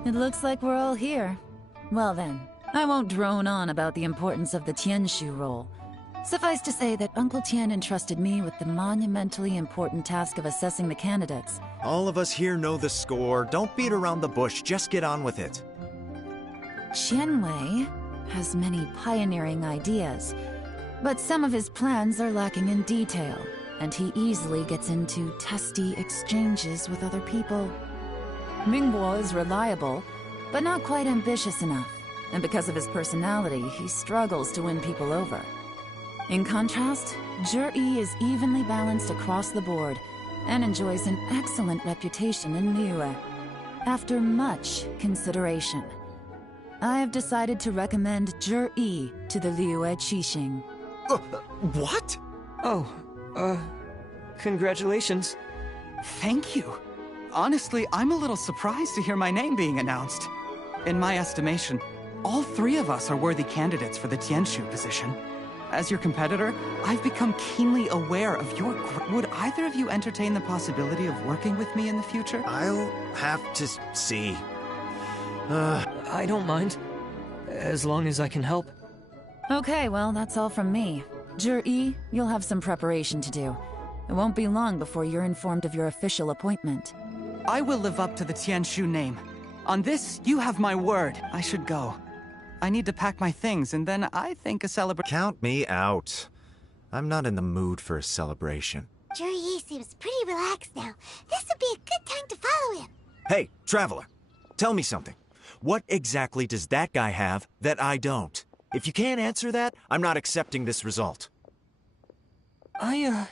It looks like we're all here. Well then, I won't drone on about the importance of the Tianshu role. Suffice to say that Uncle Tian entrusted me with the monumentally important task of assessing the candidates. All of us here know the score. Don't beat around the bush, just get on with it. Qianwei has many pioneering ideas, but some of his plans are lacking in detail, and he easily gets into testy exchanges with other people. Mingbo is reliable, but not quite ambitious enough, and because of his personality, he struggles to win people over. In contrast, Zhi is evenly balanced across the board, and enjoys an excellent reputation in Liyue. After much consideration, I have decided to recommend Zhi to the Liyue Qixing. What? Congratulations. Thank you. Honestly, I'm a little surprised to hear my name being announced. In my estimation, all three of us are worthy candidates for the Tianshu position. As your competitor, I've become keenly aware of your... Would either of you entertain the possibility of working with me in the future? I'll have to see. I don't mind, as long as I can help. Okay, well, that's all from me. Zhi, you'll have some preparation to do. It won't be long before you're informed of your official appointment. I will live up to the Tianshu name. On this, you have my word. I should go. I need to pack my things, and then I think a celebration... Count me out. I'm not in the mood for a celebration. Zhi seems pretty relaxed now. This would be a good time to follow him. Hey, Traveler, tell me something. What exactly does that guy have that I don't? If you can't answer that, I'm not accepting this result. I,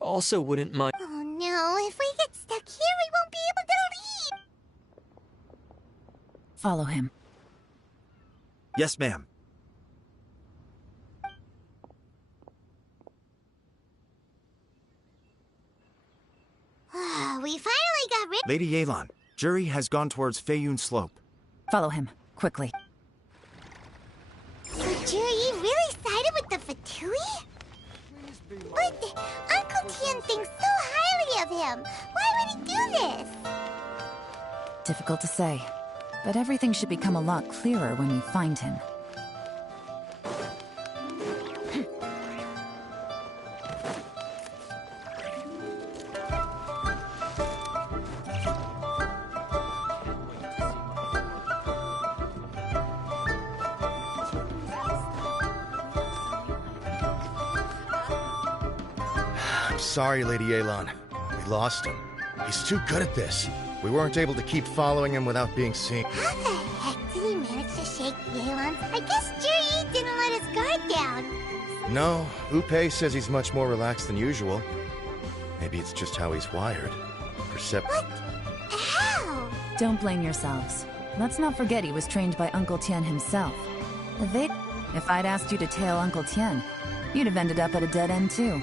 also wouldn't mind... Oh no, if we get stuck here, we won't be able to leave! Follow him. Yes, ma'am. We finally got rid... Lady Yelan, Zhi has gone towards Feiyun Slope. Follow him, quickly. So Zhi him? Why would he do this? Difficult to say, but everything should become a lot clearer when we find him. Sorry, Lady Yelan. We lost him. He's too good at this. We weren't able to keep following him without being seen. How the heck did he manage to shake Yelan? I guess Juri didn't let his guard down. No, Upe says he's much more relaxed than usual. Maybe it's just how he's wired. What? How? Don't blame yourselves. Let's not forget he was trained by Uncle Tian himself. If I'd asked you to tail Uncle Tian, you'd have ended up at a dead end too.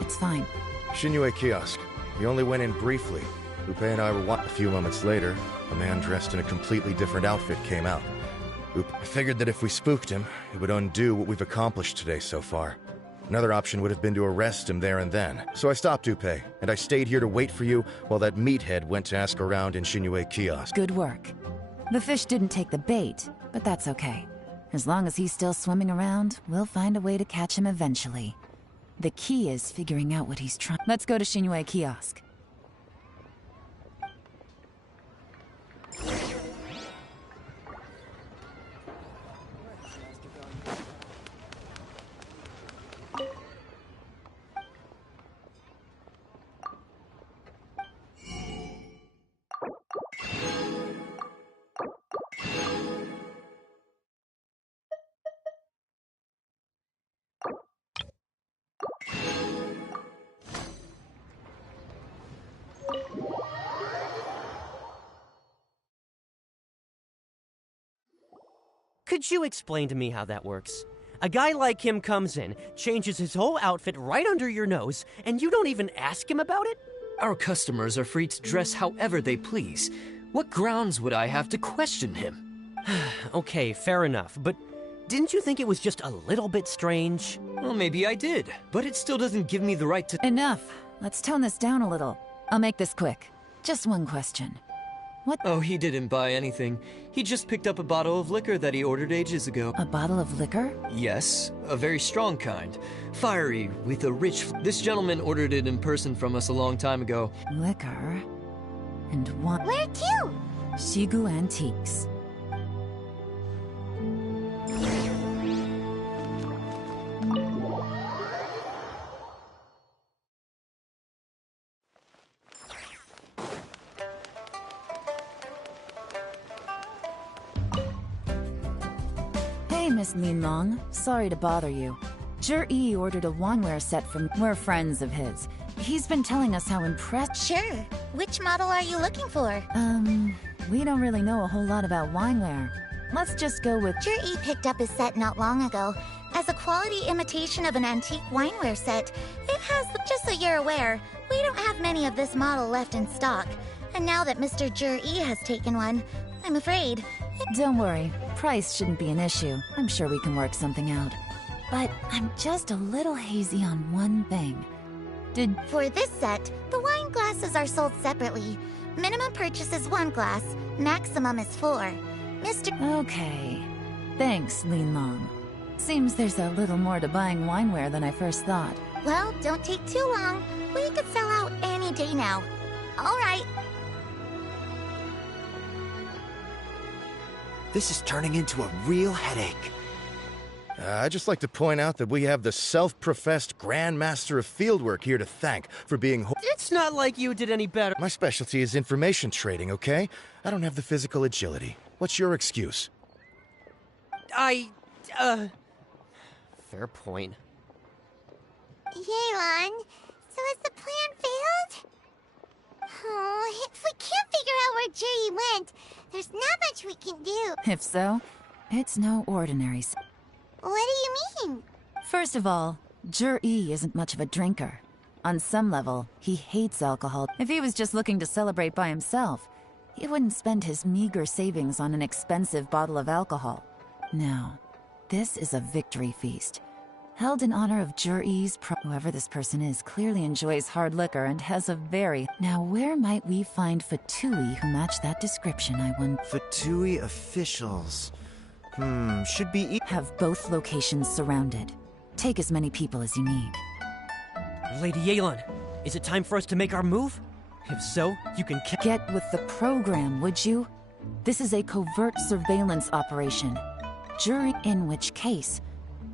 It's fine. Shinyue Kiosk. He only went in briefly. Upe and I were a few moments later, a man dressed in a completely different outfit came out. I figured that if we spooked him, it would undo what we've accomplished today so far. Another option would have been to arrest him there and then. So I stopped Upe, and I stayed here to wait for you while that meathead went to ask around in Shinyue Kiosk. Good work. The fish didn't take the bait, but that's okay. As long as he's still swimming around, we'll find a way to catch him eventually. The key is figuring out what he's trying. Let's go to Shinyue Kiosk. Could you explain to me how that works? A guy like him comes in, changes his whole outfit right under your nose, and you don't even ask him about it? Our customers are free to dress however they please. What grounds would I have to question him? Okay, fair enough, but didn't you think it was just a little bit strange? Well, maybe I did, but it still doesn't give me the right to— Enough. Let's tone this down a little. I'll make this quick. Just one question. What? Oh, he didn't buy anything. He just picked up a bottle of liquor that he ordered ages ago. A bottle of liquor? Yes, a very strong kind. Fiery, with a rich— This gentleman ordered it in person from us a long time ago. Liquor? And one— Where to? Shigu Antiques. Hey, Miss Linlong. Sorry to bother you. Zhi ordered a wanware set from— We're friends of his. He's been telling us how impressed— Sure. Which model are you looking for? We don't really know a whole lot about wineware. Let's just go with— Zhi picked up his set not long ago. As a quality imitation of an antique wineware set, it has— Just so you're aware, we don't have many of this model left in stock. And now that Mr. Zhi has taken one, I'm afraid— Don't worry. Price shouldn't be an issue. I'm sure we can work something out. But I'm just a little hazy on one thing. For this set, the wine glasses are sold separately. Minimum purchase is 1 glass, maximum is 4. Mr. Okay. Thanks, Linlong. Seems there's a little more to buying wineware than I first thought. Well, don't take too long. We could sell out any day now. All right. This is turning into a real headache. I'd just like to point out that we have the self-professed Grand Master of Fieldwork here to thank for being— It's not like you did any better. My specialty is information trading, okay? I don't have the physical agility. What's your excuse? Fair point. Yelan, so has the plan failed? Oh, if we can't figure out where Juri went, there's not much we can do. If so, it's no ordinary— What do you mean? First of all, Zhi isn't much of a drinker. On some level, he hates alcohol. If he was just looking to celebrate by himself, he wouldn't spend his meager savings on an expensive bottle of alcohol. No, this is a victory feast. Held in honor of Juri's whoever this person is clearly enjoys hard liquor and has a very... Now where might we find Fatui who match that description, I wonder? Fatui officials. Should be... Have both locations surrounded. Take as many people as you need. Lady Yelan, is it time for us to make our move? If so, you can get with the program, would you? This is a covert surveillance operation. Juri, in which case,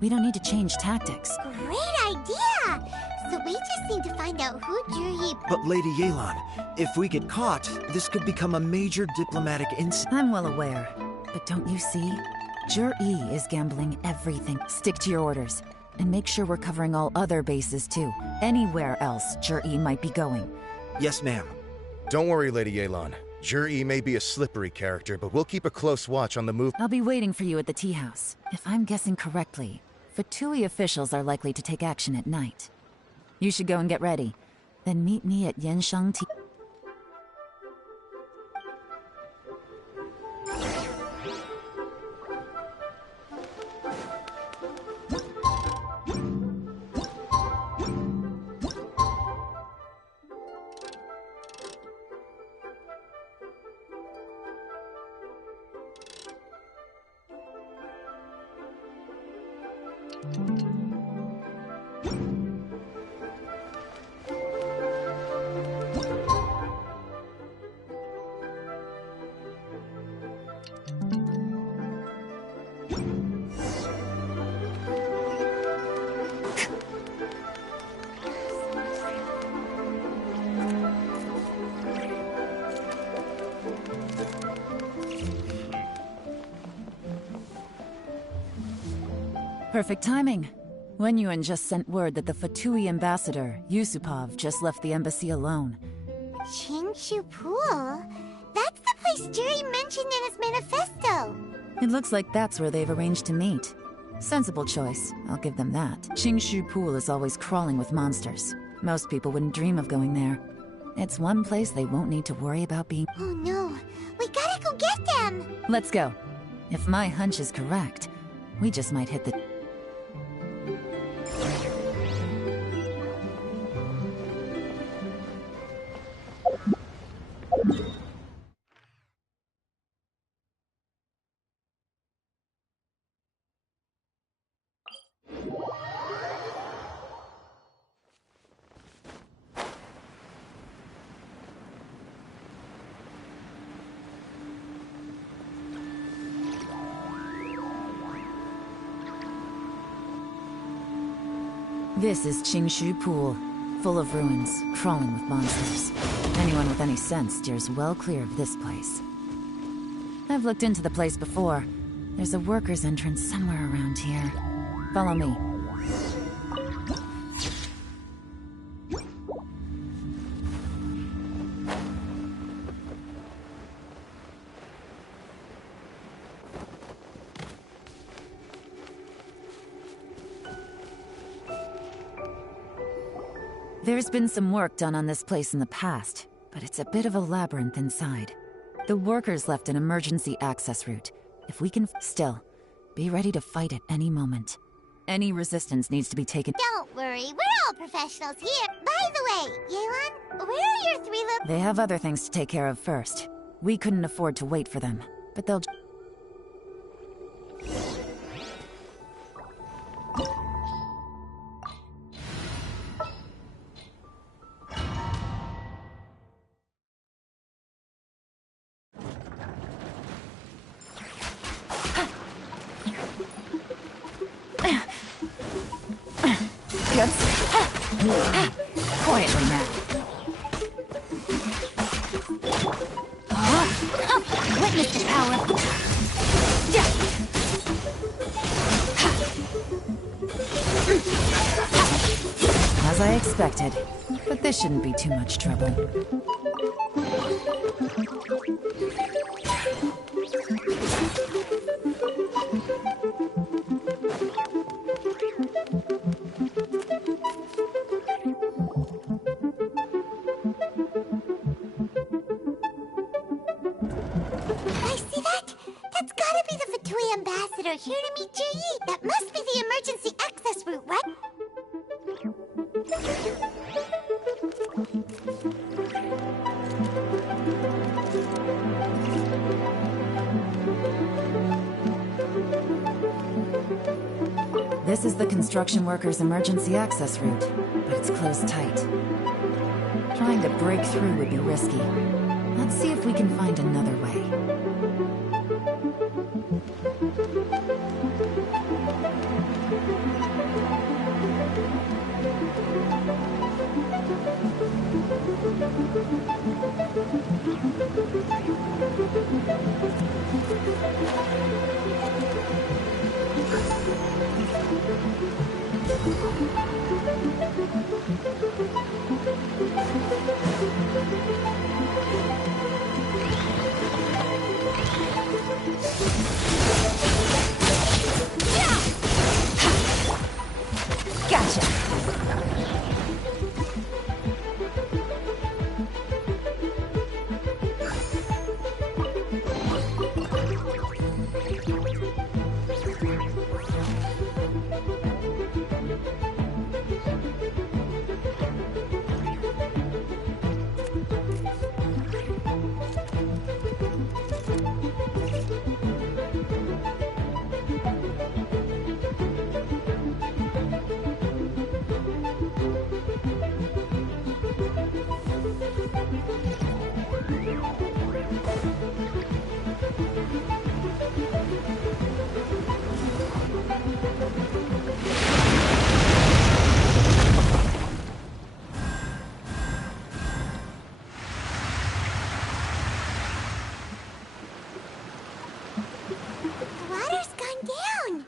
we don't need to change tactics. Great idea! So we just need to find out who Juri... But Lady Yelan, if we get caught, this could become a major diplomatic incident. I'm well aware, but don't you see? Juri is gambling everything. Stick to your orders, and make sure we're covering all other bases too. Anywhere else Juri might be going. Yes, ma'am. Don't worry, Lady Yelan. Juri may be a slippery character, but we'll keep a close watch on the move. I'll be waiting for you at the tea house. If I'm guessing correctly, Fatui officials are likely to take action at night. You should go and get ready. Then meet me at Yanshang Tea. Perfect timing. Wenyuan just sent word that the Fatui ambassador, Yusupov, just left the embassy alone. Qingshu Pool? That's the place Juri mentioned in his manifesto. It looks like that's where they've arranged to meet. Sensible choice, I'll give them that. Qingshu Pool is always crawling with monsters. Most people wouldn't dream of going there. It's one place they won't need to worry about being... Oh no, we gotta go get them! Let's go. If my hunch is correct, we just might hit the... This is Qingshu Pool, full of ruins, crawling with monsters. Anyone with any sense steers well clear of this place. I've looked into the place before. There's a worker's entrance somewhere around here. Follow me. There's been some work done on this place in the past, but it's a bit of a labyrinth inside. The workers left an emergency access route. If we can still, be ready to fight at any moment. Any resistance needs to be taken. Don't worry, we're all professionals here. By the way, Yelan, where are your three little... They have other things to take care of first. We couldn't afford to wait for them, but they'll... Quietly now. Witness the power. As I expected, but this shouldn't be too much trouble. Here to meet Juri. That must be the emergency access route, right? This is the construction workers' emergency access route, but it's closed tight. Trying to break through would be risky. Let's see if we can find another way. Gotcha! The water's gone down.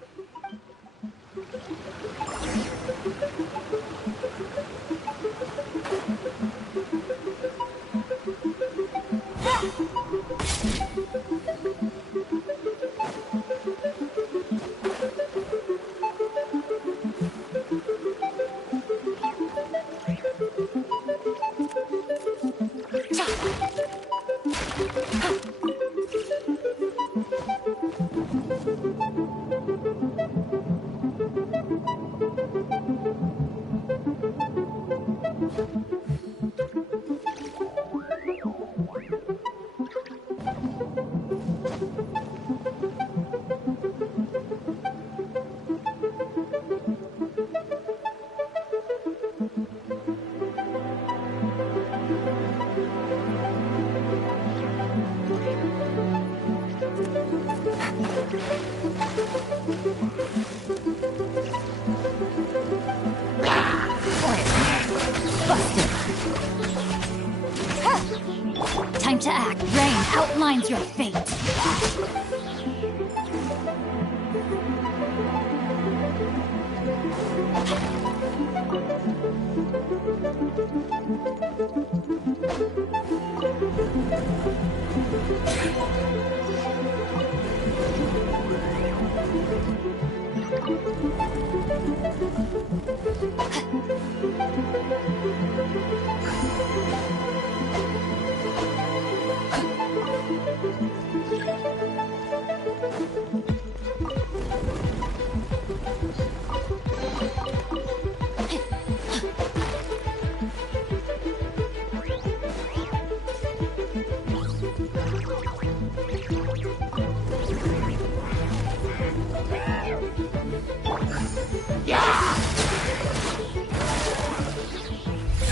Time to act. Rain outlines your fate.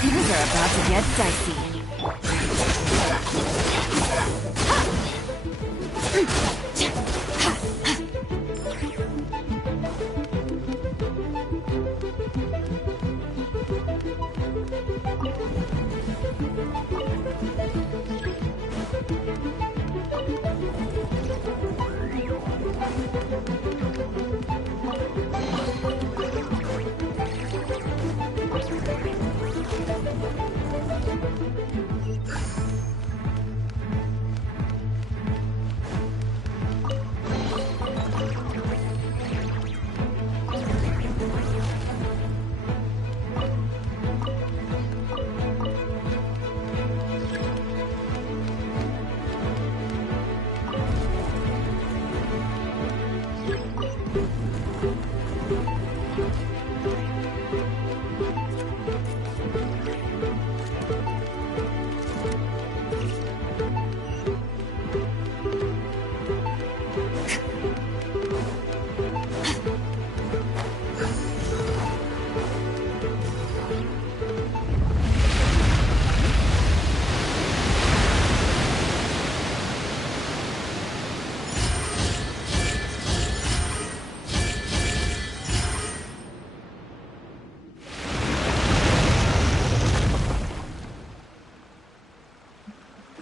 Things are about to get dicey.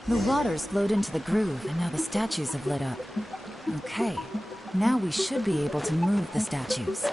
The water's flowed into the groove, and now the statues have lit up. Okay, now we should be able to move the statues.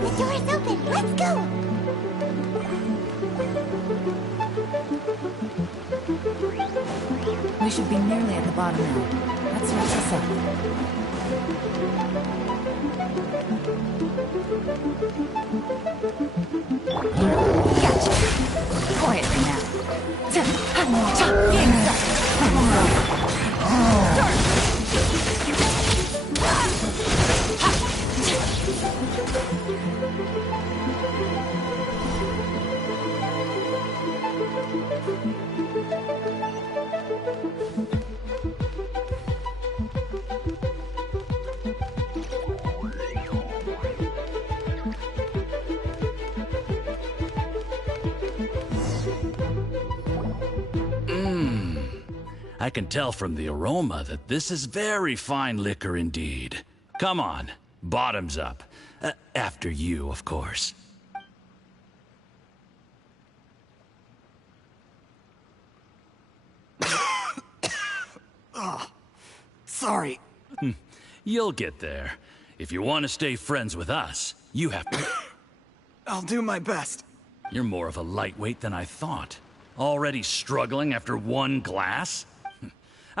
The door is open. Let's go. We should be nearly at the bottom now. Let's switch this up. Gotcha. Quietly now. I can tell from the aroma that this is very fine liquor indeed. Come on, bottoms up. After you, of course. Oh, sorry. You'll get there. If you want to stay friends with us, you have to... I'll do my best. You're more of a lightweight than I thought. Already struggling after one glass?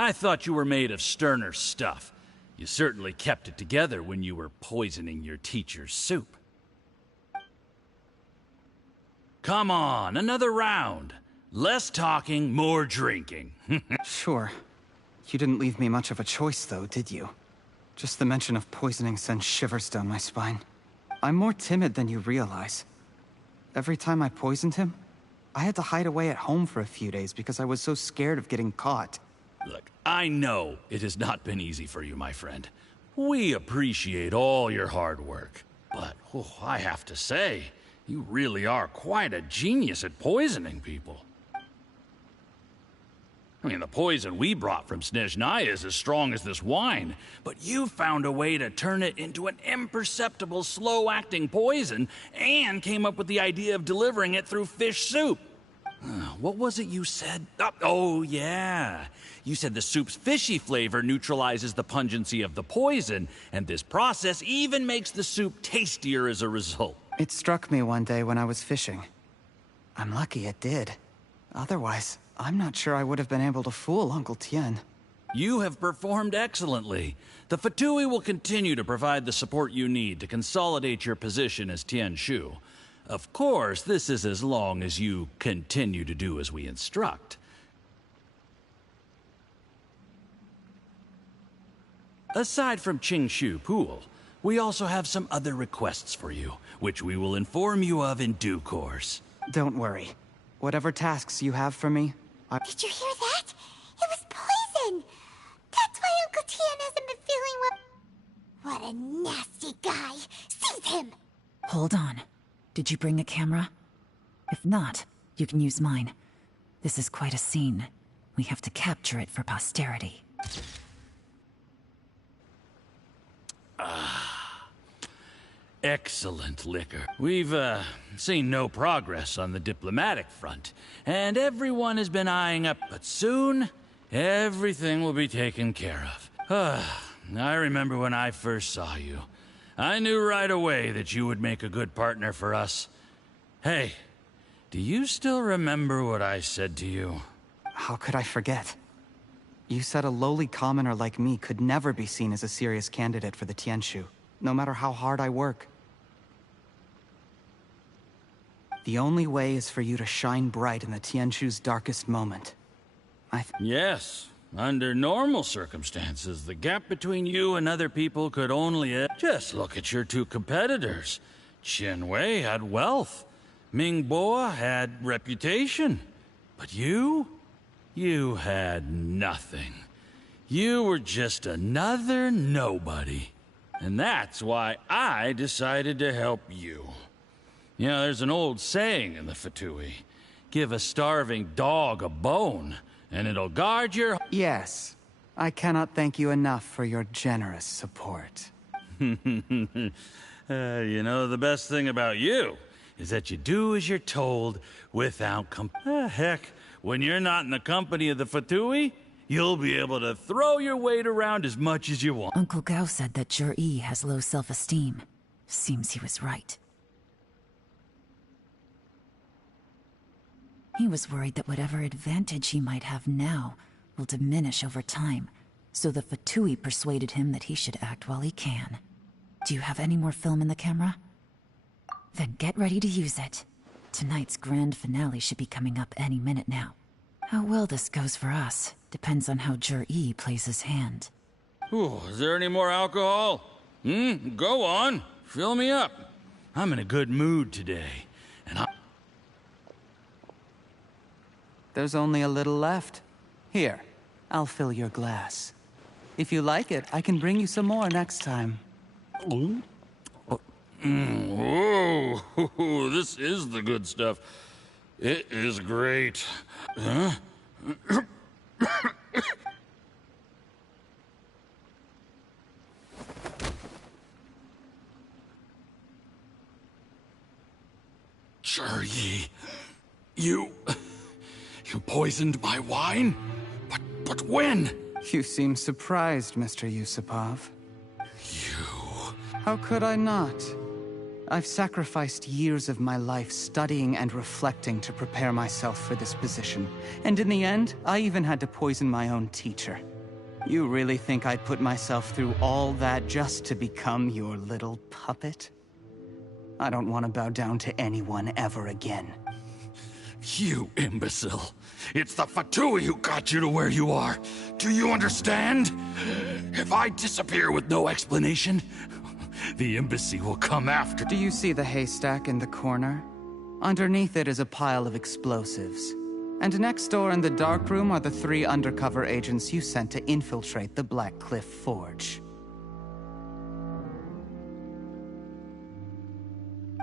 I thought you were made of sterner stuff. You certainly kept it together when you were poisoning your teacher's soup. Come on, another round. Less talking, more drinking. Sure. You didn't leave me much of a choice, though, did you? Just the mention of poisoning sends shivers down my spine. I'm more timid than you realize. Every time I poisoned him, I had to hide away at home for a few days because I was so scared of getting caught. Look, I know it has not been easy for you, my friend. We appreciate all your hard work. But, I have to say, you really are quite a genius at poisoning people. I mean, the poison we brought from Snezhnaya is as strong as this wine, but you found a way to turn it into an imperceptible, slow-acting poison and came up with the idea of delivering it through fish soup. What was it you said? Oh, yeah. You said the soup's fishy flavor neutralizes the pungency of the poison, and this process even makes the soup tastier as a result. It struck me one day when I was fishing. I'm lucky it did. Otherwise, I'm not sure I would have been able to fool Uncle Tien. You have performed excellently. The Fatui will continue to provide the support you need to consolidate your position as Tien Shu. Of course, this is as long as you continue to do as we instruct. Aside from Qingshu Pool, we also have some other requests for you, which we will inform you of in due course. Don't worry. Whatever tasks you have for me, Did you hear that? It was poison! That's why Uncle Tien hasn't been feeling well. What a nasty guy! Seize him! Hold on. Did you bring a camera? If not, you can use mine. This is quite a scene. We have to capture it for posterity. Excellent liquor. We've, seen no progress on the diplomatic front, and everyone has been eyeing up, but soon, everything will be taken care of. I remember when I first saw you. I knew right away that you would make a good partner for us. Hey, do you still remember what I said to you? How could I forget? You said a lowly commoner like me could never be seen as a serious candidate for the Tianshu, no matter how hard I work. The only way is for you to shine bright in the Tianshu's darkest moment. Yes. Under normal circumstances, the gap between you and other people could only... Just look at your two competitors. Qin Wei had wealth. Ming Bo had reputation. But you had nothing. You were just another nobody. And that's why I decided to help you. You know, there's an old saying in the Fatui. Give a starving dog a bone, and it'll guard your... Yes. I cannot thank you enough for your generous support. You know, the best thing about you is that you do as you're told without heck, when you're not in the company of the Fatui, you'll be able to throw your weight around as much as you want. Uncle Gao said that Zhi has low self-esteem. Seems he was right. He was worried that whatever advantage he might have now will diminish over time, so the Fatui persuaded him that he should act while he can. Do you have any more film in the camera? Then get ready to use it. Tonight's grand finale should be coming up any minute now. How well this goes for us depends on how Zhi plays his hand. Ooh, is there any more alcohol? Go on. Fill me up. I'm in a good mood today, and There's only a little left. Here, I'll fill your glass. If you like it, I can bring you some more next time. Whoa, this is the good stuff. It is great. Huh? Zhi, you poisoned my wine? But when? You seem surprised, Mr. Yusupov. How could I not? I've sacrificed years of my life studying and reflecting to prepare myself for this position. And in the end, I even had to poison my own teacher. You really think I'd put myself through all that just to become your little puppet? I don't want to bow down to anyone ever again. You imbecile. It's the Fatui who got you to where you are. Do you understand? If I disappear with no explanation, the embassy will come after. Do you see the haystack in the corner? Underneath it is a pile of explosives. And next door in the dark room are the 3 undercover agents you sent to infiltrate the Black Cliff Forge.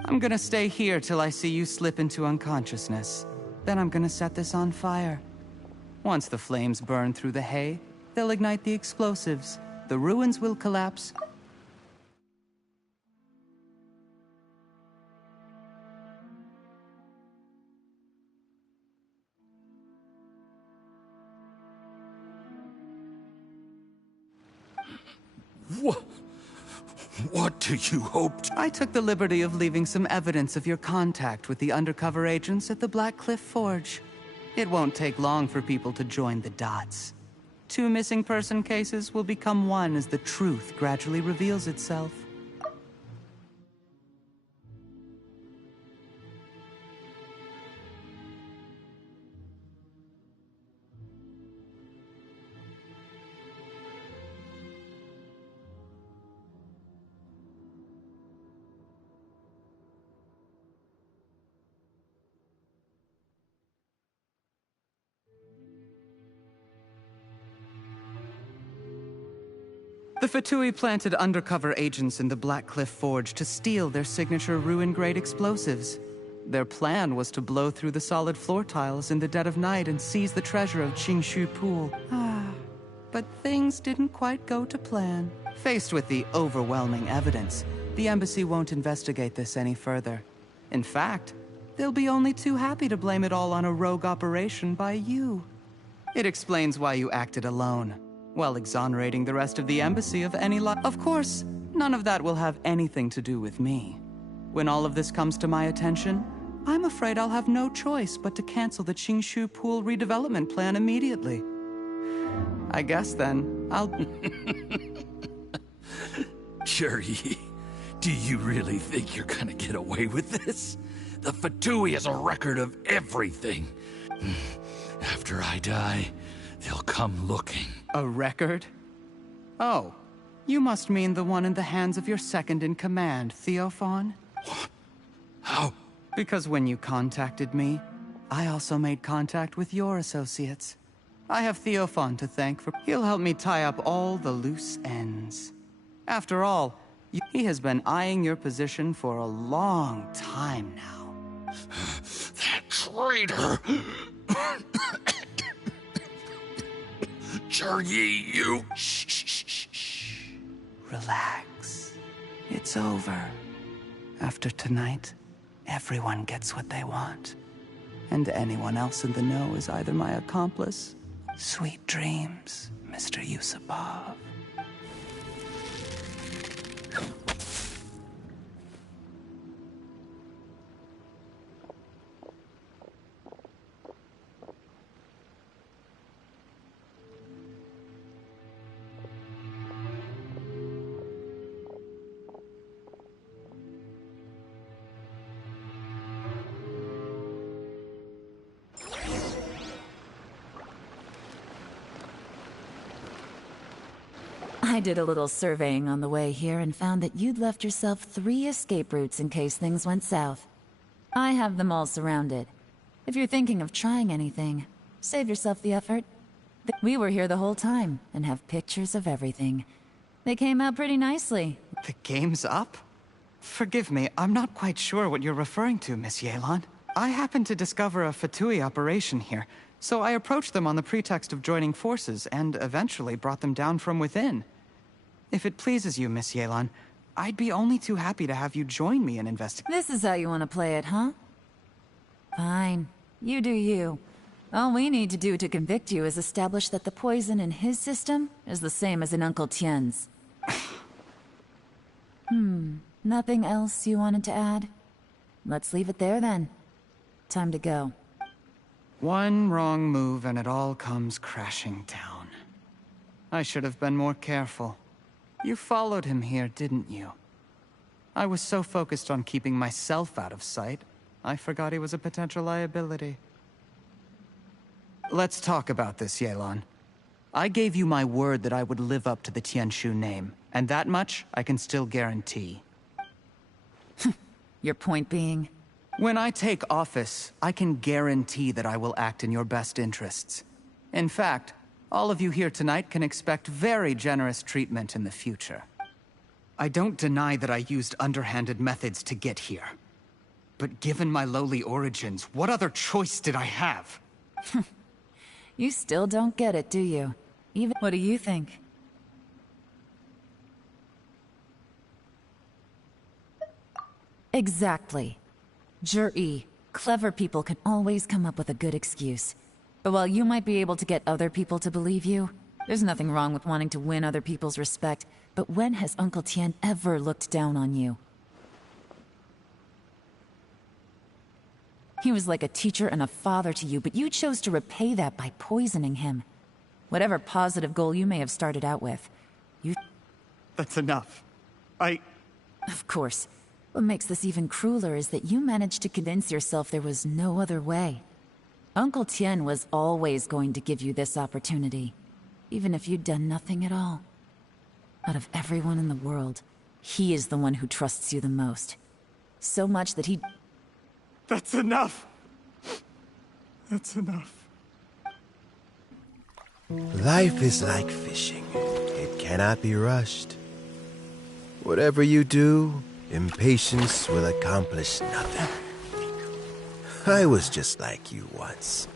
I'm gonna stay here till I see you slip into unconsciousness. Then I'm gonna set this on fire. Once the flames burn through the hay, they'll ignite the explosives. The ruins will collapse. What do you hope to... I took the liberty of leaving some evidence of your contact with the undercover agents at the Black Cliff Forge. It won't take long for people to join the dots. 2 missing person cases will become one as the truth gradually reveals itself. The Fatui planted undercover agents in the Black Cliff Forge to steal their signature ruin-grade explosives. Their plan was to blow through the solid floor tiles in the dead of night and seize the treasure of Qingshu Pool. But things didn't quite go to plan. Faced with the overwhelming evidence, the embassy won't investigate this any further. In fact, they'll be only too happy to blame it all on a rogue operation by you. It explains why you acted alone, while exonerating the rest of the embassy of any Of course, none of that will have anything to do with me. When all of this comes to my attention, I'm afraid I'll have no choice but to cancel the Qingshu Pool redevelopment plan immediately. I guess then, I'll... Juri, do you really think you're gonna get away with this? The Fatui has a record of everything. After I die, they'll come looking. A record? Oh, you must mean the one in the hands of your second-in-command, Theophan? What? How? Because when you contacted me, I also made contact with your associates. I have Theophan to thank for... He'll help me tie up all the loose ends. After all, he has been eyeing your position for a long time now. That traitor! Juri, you... Shh. Relax. It's over. After tonight, everyone gets what they want. And anyone else in the know is either my accomplice... Sweet dreams, Mr. Yusupov. I did a little surveying on the way here and found that you'd left yourself 3 escape routes in case things went south. I have them all surrounded. If you're thinking of trying anything, save yourself the effort. We were here the whole time and have pictures of everything. They came out pretty nicely. The game's up? Forgive me, I'm not quite sure what you're referring to, Miss Yelan. I happened to discover a Fatui operation here, so I approached them on the pretext of joining forces and eventually brought them down from within. If it pleases you, Miss Yelan, I'd be only too happy to have you join me in investigating. This is how you want to play it, huh? Fine. You do you. All we need to do to convict you is establish that the poison in his system is the same as in Uncle Tien's. Nothing else you wanted to add? Let's leave it there then. Time to go. One wrong move and it all comes crashing down. I should have been more careful. You followed him here, didn't you? I was so focused on keeping myself out of sight, I forgot he was a potential liability. Let's talk about this, Yelan. I gave you my word that I would live up to the Tianshu name, and that much I can still guarantee. Your point being? When I take office, I can guarantee that I will act in your best interests. In fact, all of you here tonight can expect very generous treatment in the future. I don't deny that I used underhanded methods to get here. But given my lowly origins, what other choice did I have? You still don't get it, do you? Even what do you think? Exactly. Juri, clever people can always come up with a good excuse. But while you might be able to get other people to believe you, there's nothing wrong with wanting to win other people's respect. But when has Uncle Tien ever looked down on you? He was like a teacher and a father to you, but you chose to repay that by poisoning him. Whatever positive goal you may have started out with, you... That's enough. Of course. What makes this even crueler is that you managed to convince yourself there was no other way. Uncle Tien was always going to give you this opportunity, even if you'd done nothing at all. Out of everyone in the world, he is the one who trusts you the most. So much that he... That's enough! That's enough. Life is like fishing. It cannot be rushed. Whatever you do, impatience will accomplish nothing. I was just like you once,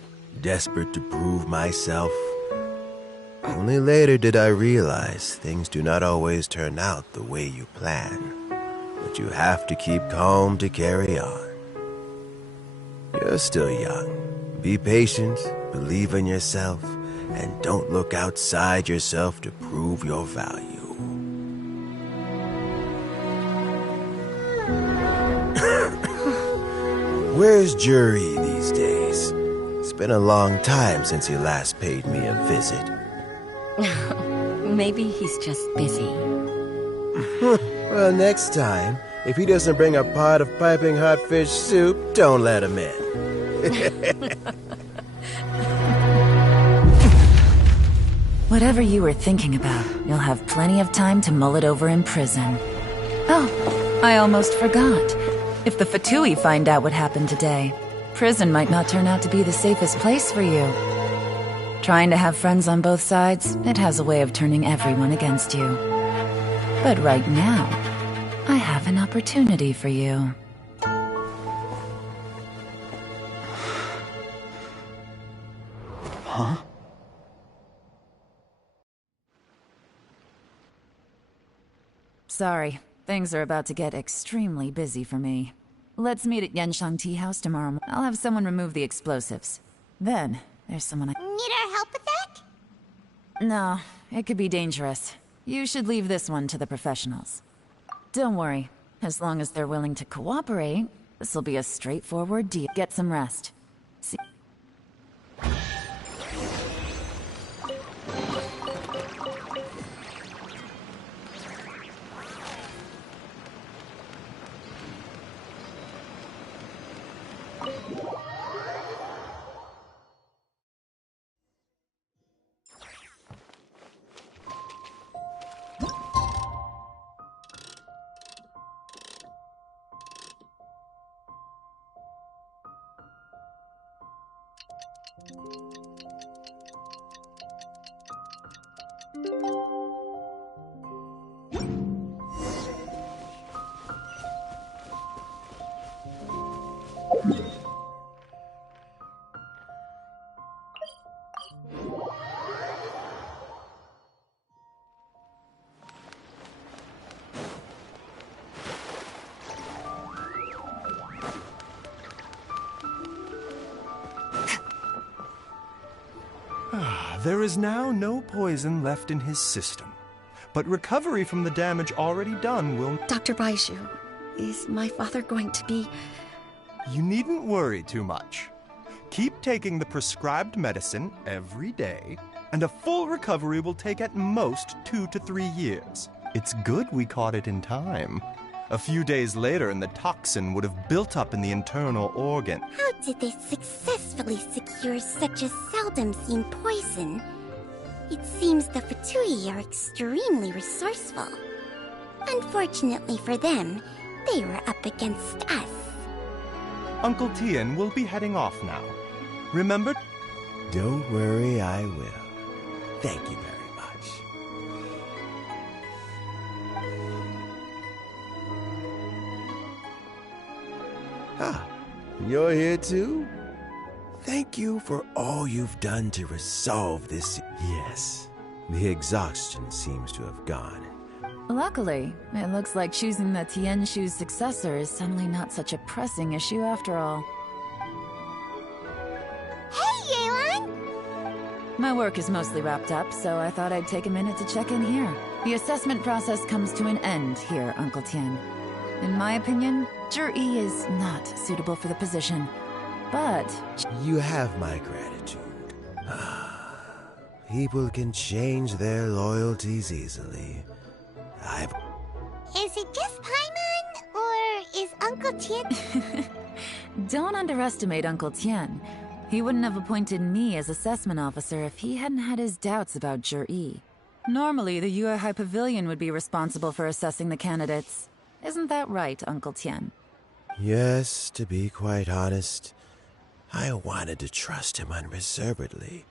desperate to prove myself. Only later did I realize things do not always turn out the way you plan. But you have to keep calm to carry on. You're still young. Be patient, believe in yourself, and don't look outside yourself to prove your value. Where's Jury these days? It's been a long time since he last paid me a visit. Maybe he's just busy. Well, next time, if he doesn't bring a pot of piping hot fish soup, don't let him in. Whatever you were thinking about, you'll have plenty of time to mull it over in prison. Oh, I almost forgot. If the Fatui find out what happened today, prison might not turn out to be the safest place for you. Trying to have friends on both sides, it has a way of turning everyone against you. But right now, I have an opportunity for you. Huh? Sorry, things are about to get extremely busy for me. Let's meet at Yenshang Tea House tomorrow. I'll have someone remove the explosives. Then, there's someone Need our help with that? No, it could be dangerous. You should leave this one to the professionals. Don't worry. As long as they're willing to cooperate, this'll be a straightforward deal. Get some rest. See. There is now no poison left in his system, but recovery from the damage already done will... Dr. Baishu, is my father going to be... You needn't worry too much. Keep taking the prescribed medicine every day, and a full recovery will take at most 2 to 3 years. It's good we caught it in time. A few days later, and the toxin would have built up in the internal organ. How did they successfully secure such a seldom-seen poison? It seems the Fatui are extremely resourceful. Unfortunately for them, they were up against us. Uncle Tian will be heading off now. Remember? Don't worry, I will. Thank you very much. Ah, you're here too? Thank you for all you've done to resolve this. Yes, the exhaustion seems to have gone. Luckily, it looks like choosing the Tianshu's successor is suddenly not such a pressing issue after all. Hey, Yelan! My work is mostly wrapped up, so I thought I'd take a minute to check in here. The assessment process comes to an end here, Uncle Tian. In my opinion, Zhi is not suitable for the position, but... You have my gratitude. People can change their loyalties easily. Is it just Paimon, or is Uncle Tian... Don't underestimate Uncle Tian. He wouldn't have appointed me as assessment officer if he hadn't had his doubts about Zhi. Normally, the Yuehai Pavilion would be responsible for assessing the candidates. Isn't that right, Uncle Tian? Yes, to be quite honest, I wanted to trust him unreservedly.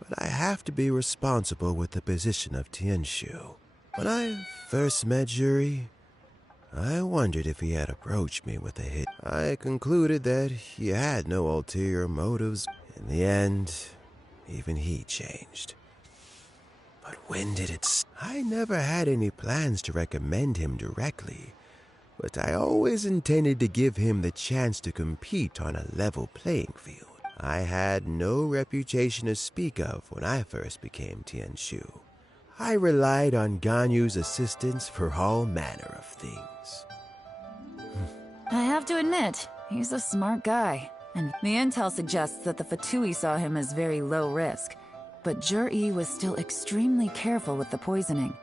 But I have to be responsible with the position of Tianshu. When I first met Zhi, I wondered if he had approached me with a hit. I concluded that he had no ulterior motives. In the end, even he changed. But when did it... I never had any plans to recommend him directly, but I always intended to give him the chance to compete on a level playing field. I had no reputation to speak of when I first became Tianshu. I relied on Ganyu's assistance for all manner of things. I have to admit, He's a smart guy, and the intel suggests that the Fatui saw him as very low risk. But Jur-E was still extremely careful with the poisoning.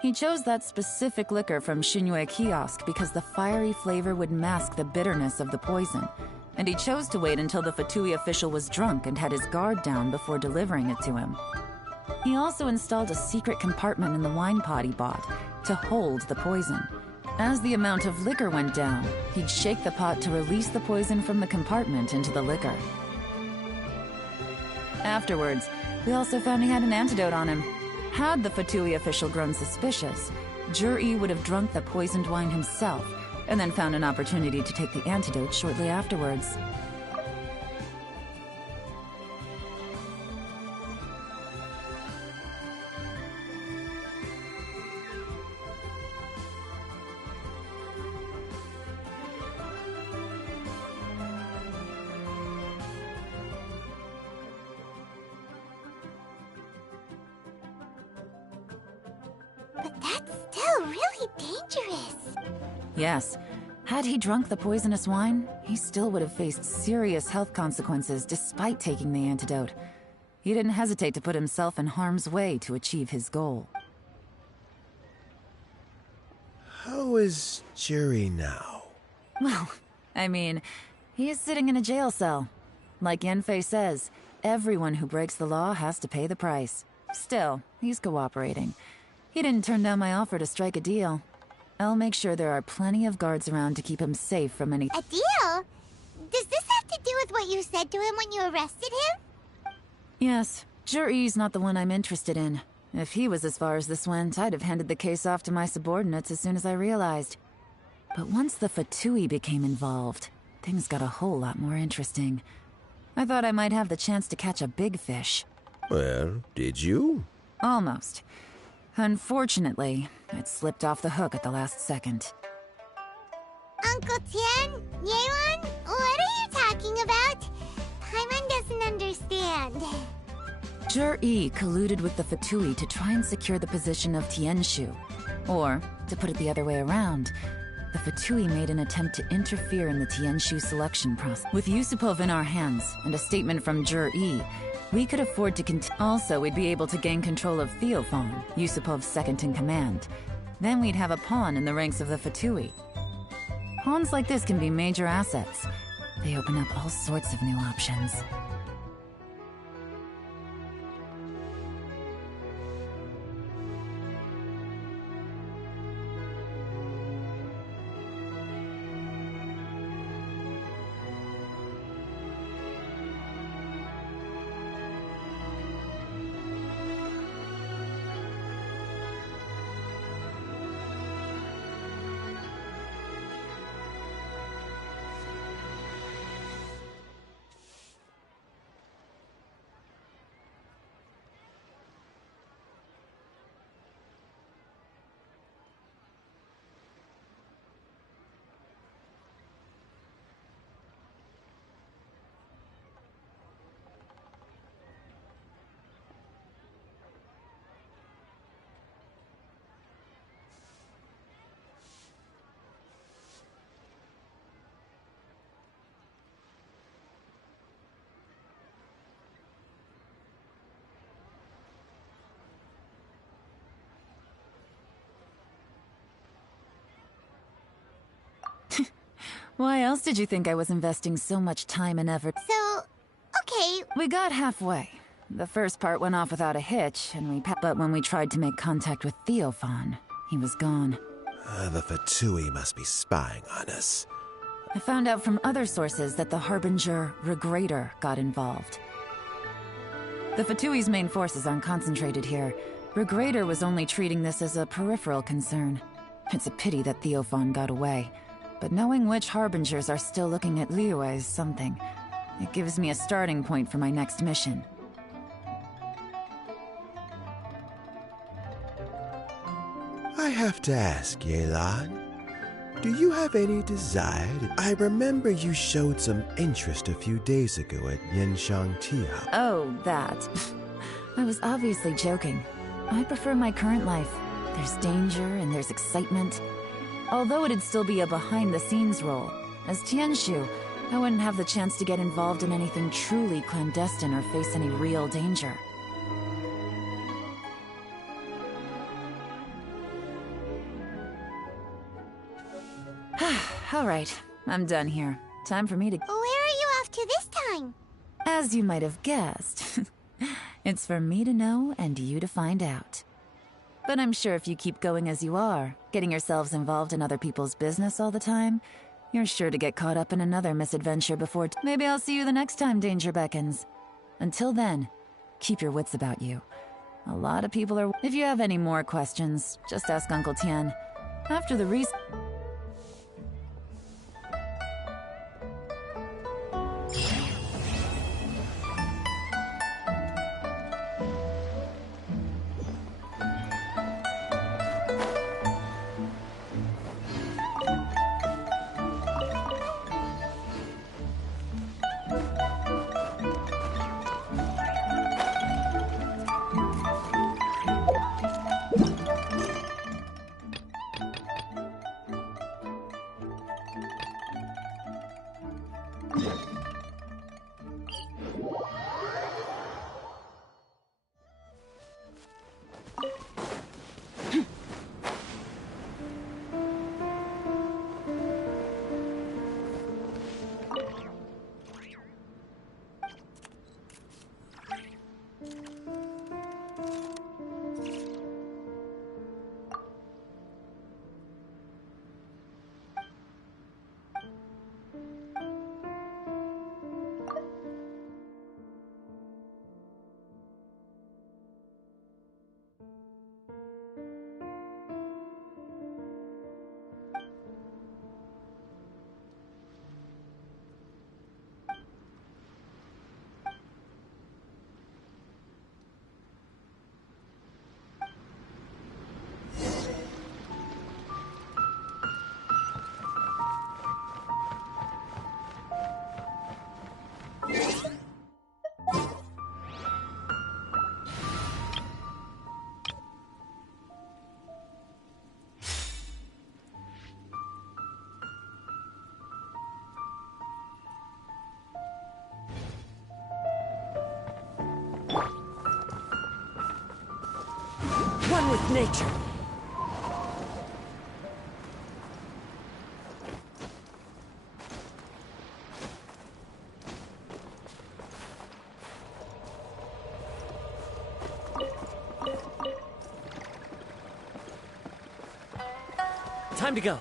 He chose that specific liquor from Xinyue Kiosk because the fiery flavor would mask the bitterness of the poison, and he chose to wait until the Fatui official was drunk and had his guard down before delivering it to him. He also installed a secret compartment in the wine pot he bought to hold the poison. As the amount of liquor went down, he'd shake the pot to release the poison from the compartment into the liquor. Afterwards, we also found he had an antidote on him. Had the Fatui official grown suspicious, Jur-E would have drunk the poisoned wine himself, and then found an opportunity to take the antidote shortly afterwards. Yes. Had he drunk the poisonous wine, he still would have faced serious health consequences despite taking the antidote. He didn't hesitate to put himself in harm's way to achieve his goal. How is Jerry now? Well, I mean, he is sitting in a jail cell. Like Yanfei says, everyone who breaks the law has to pay the price. Still, he's cooperating. He didn't turn down my offer to strike a deal. I'll make sure there are plenty of guards around to keep him safe from any— A deal? Does this have to do with what you said to him when you arrested him? Yes, Jur-E's not the one I'm interested in. If he was as far as this went, I'd have handed the case off to my subordinates as soon as I realized. But once the Fatui became involved, things got a whole lot more interesting. I thought I might have the chance to catch a big fish. Well, did you? Almost. Unfortunately, it slipped off the hook at the last second. Uncle Tian? Yeon? What are you talking about? Paimon doesn't understand. Jur-E colluded with the Fatui to try and secure the position of Tianshu. Or, to put it the other way around, the Fatui made an attempt to interfere in the Tianshu selection process. With Yusupov in our hands, and a statement from Jur-E, we could afford to continue. Also, we'd be able to gain control of Theophan, Yusupov's second-in-command. Then we'd have a pawn in the ranks of the Fatui. Pawns like this can be major assets. They open up all sorts of new options. Why else did you think I was investing so much time and effort? So, okay. We got halfway. The first part went off without a hitch, and but when we tried to make contact with Theophan, he was gone. The Fatui must be spying on us. I found out from other sources that the Harbinger Regrator got involved. The Fatui's main forces aren't concentrated here. Regrator was only treating this as a peripheral concern. It's a pity that Theophan got away. But knowing which Harbingers are still looking at Liyue is something. It gives me a starting point for my next mission. I have to ask, Yelan, do you have any desire to— I remember you showed some interest a few days ago at Yenshang Tea House. Oh, that. I was obviously joking. I prefer my current life. There's danger and there's excitement. Although it'd still be a behind-the-scenes role. As Tianshu, I wouldn't have the chance to get involved in anything truly clandestine or face any real danger. All right, I'm done here. Time for me to... Where are you off to this time? As you might have guessed, it's for me to know and you to find out. But I'm sure if you keep going as you are, getting yourselves involved in other people's business all the time, you're sure to get caught up in another misadventure before... Maybe I'll see you the next time danger beckons. Until then, keep your wits about you. A lot of people are... If you have any more questions, just ask Uncle Tian. After the One with nature. Time to go.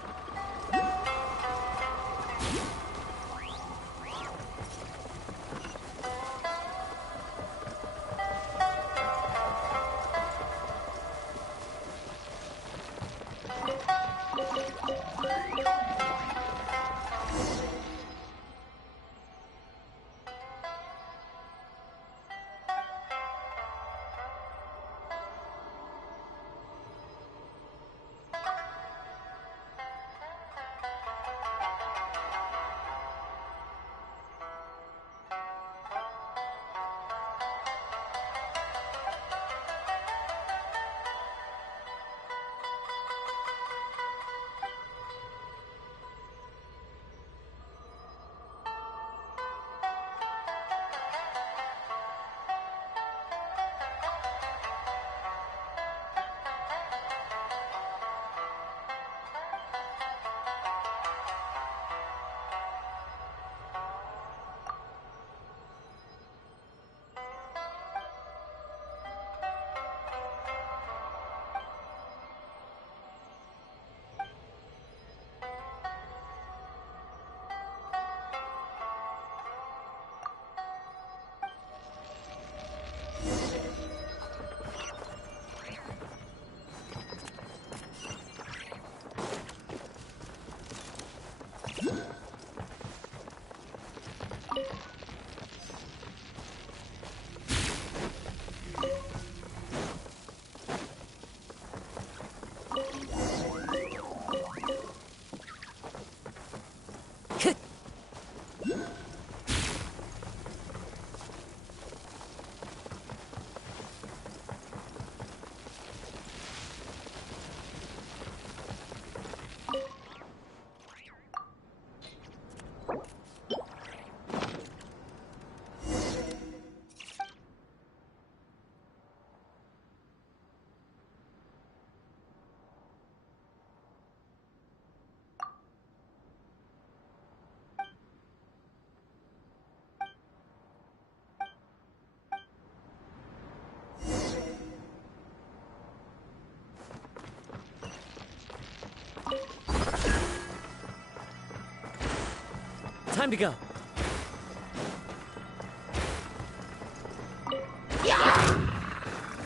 Time to go.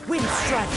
Wind strike.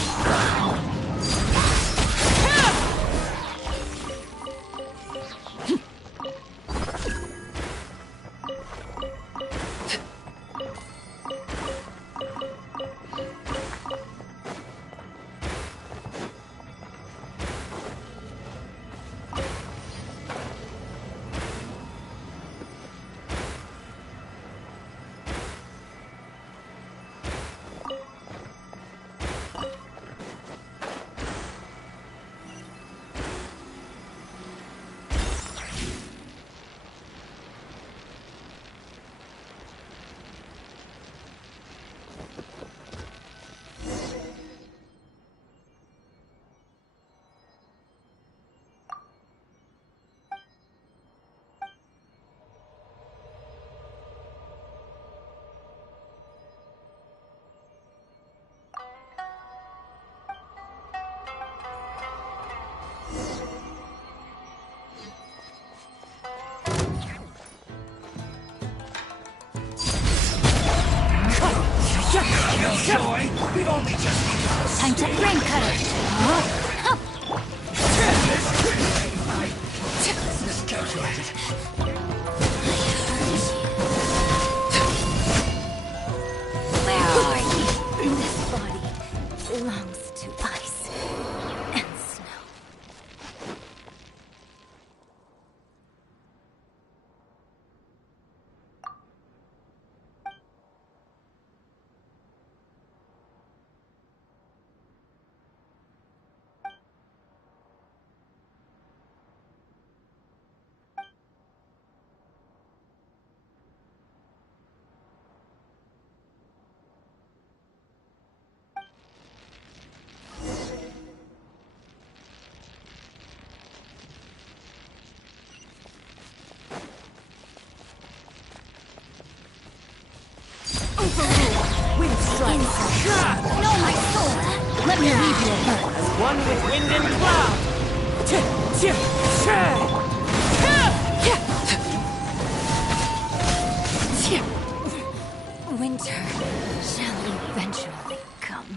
Joy, we've only just begun. Time to rain cutter. Where are you? This body belongs to ice and snow. Wind strike. No, my soul. Let me leave you alone. As one with wind and cloud. Winter shall eventually come.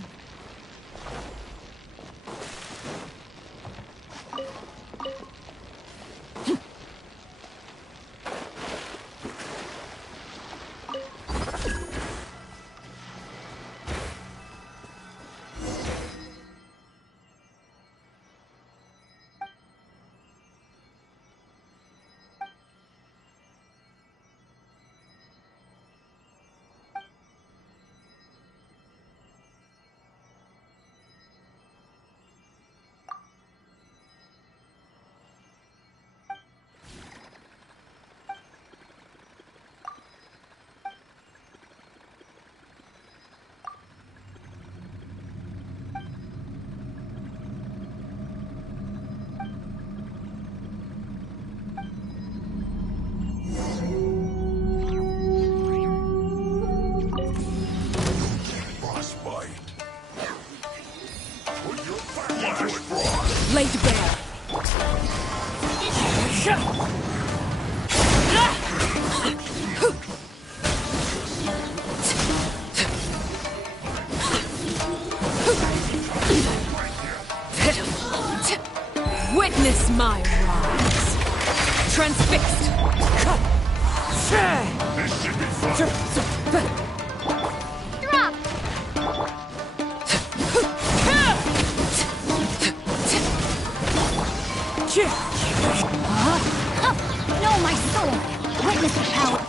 Laid bare. Witness my rise. Transfixed. This should be fun. Drop. No, my soul. Witness the power.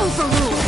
Overruled.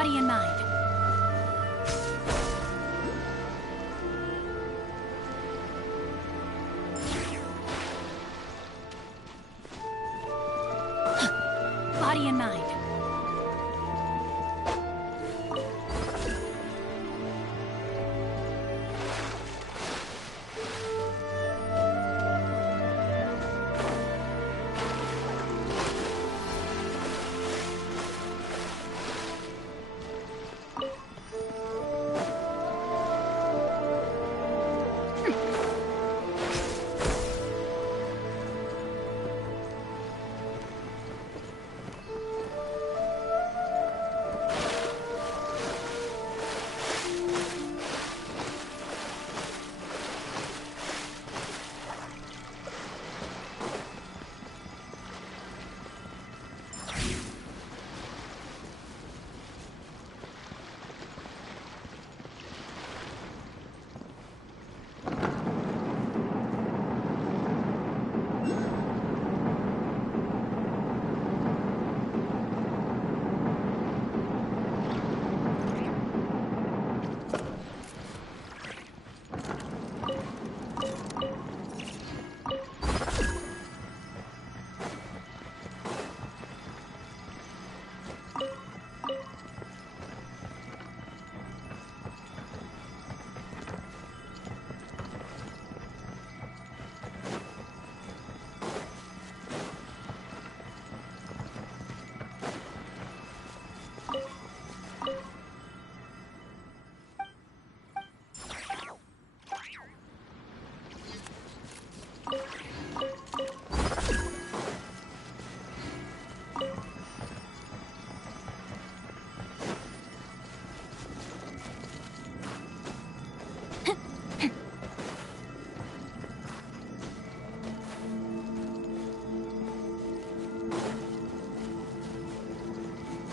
Body and mind. Body and mind.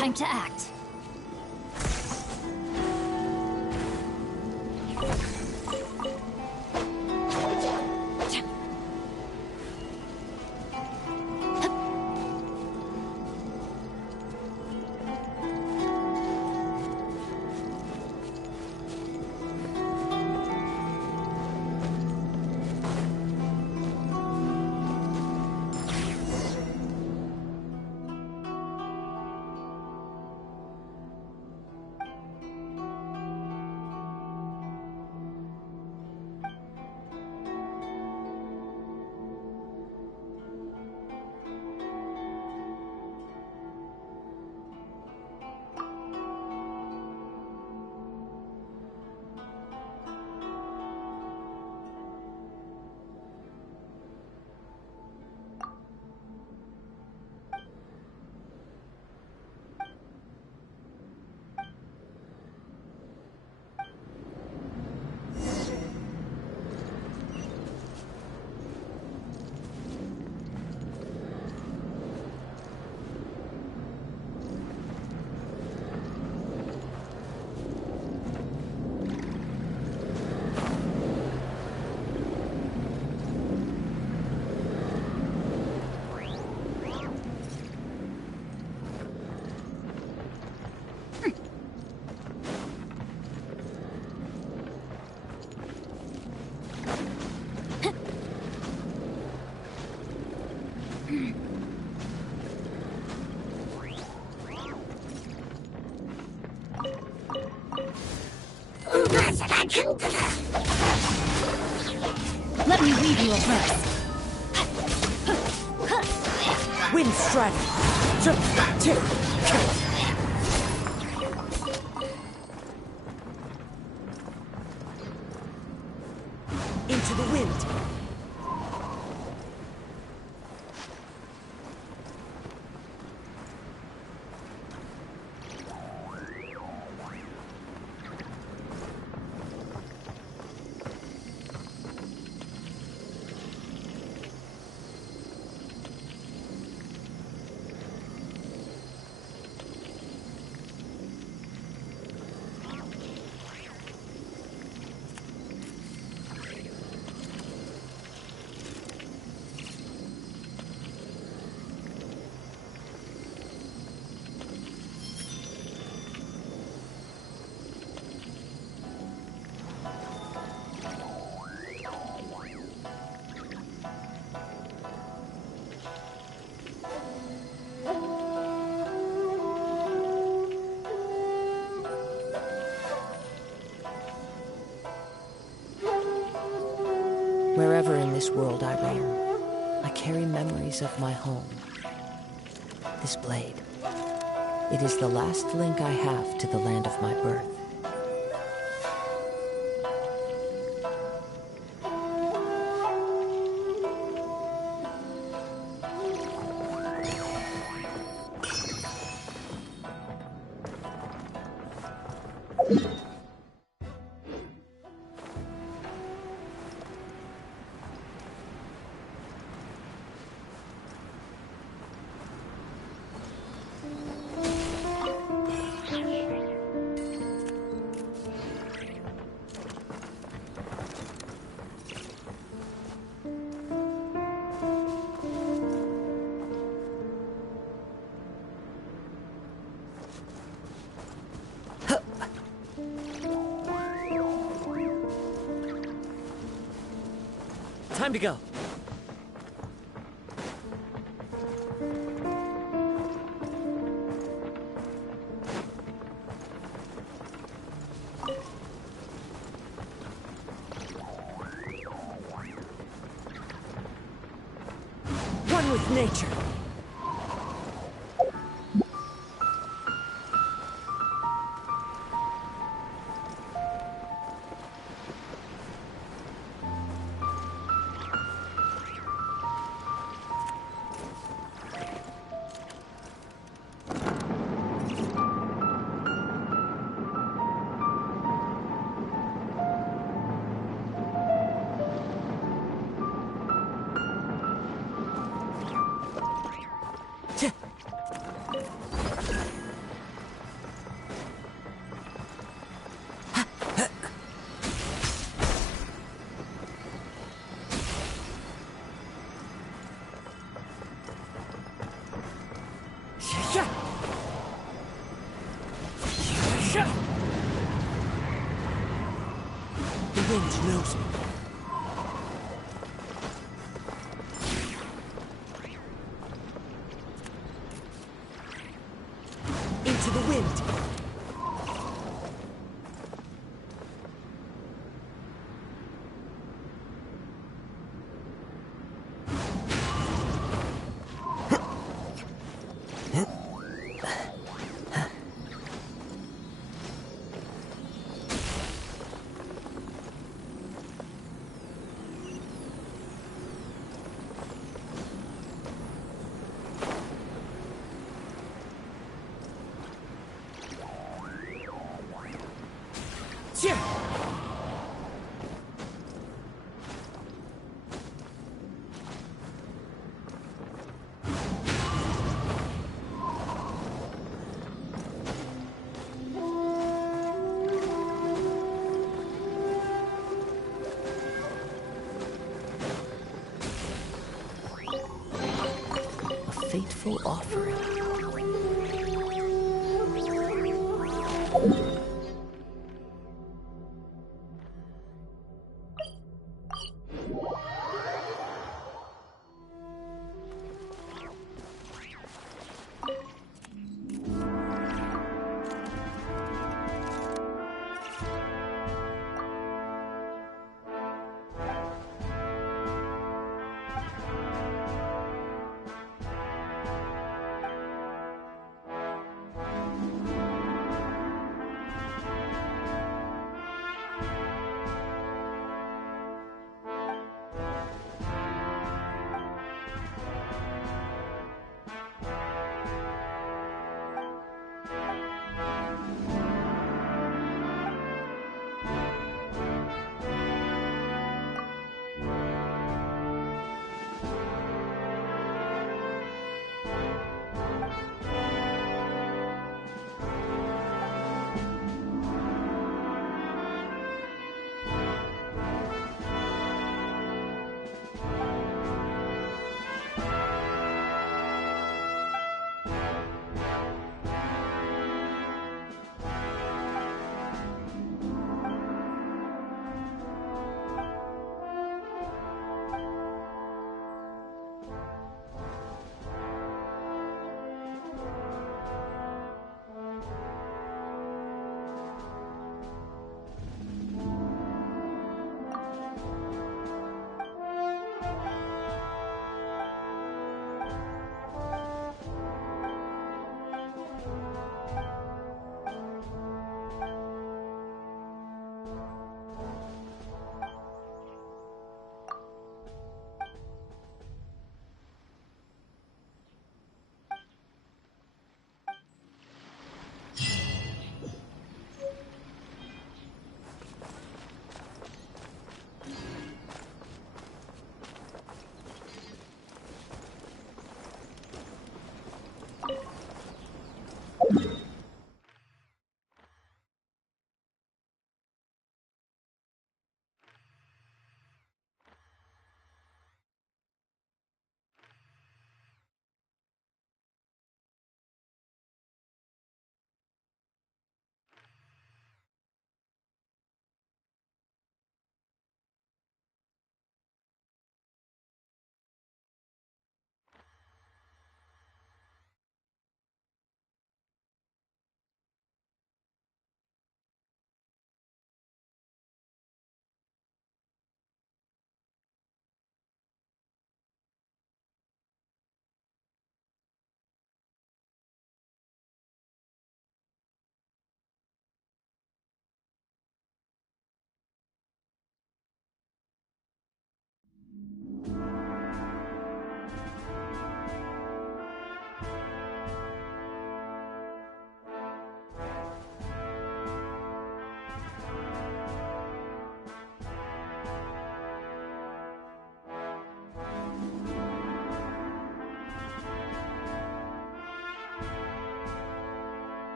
Time to act. Let me weave you a verse. Wind strategy. Into the wind. Wherever in this world I roam, I carry memories of my home. This blade, it is the last link I have to the land of my birth. Time to go. One with nature. The wind knows me. Into the wind. Fateful offering.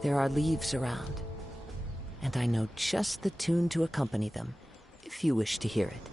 There are leaves around, and I know just the tune to accompany them, if you wish to hear it.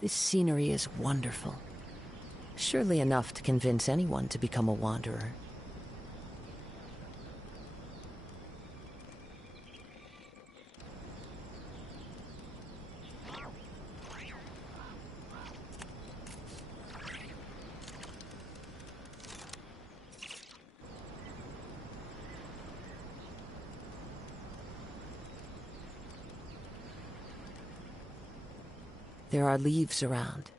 This scenery is wonderful. Surely enough to convince anyone to become a wanderer. There are leaves around,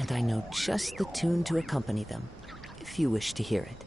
and I know just the tune to accompany them, if you wish to hear it.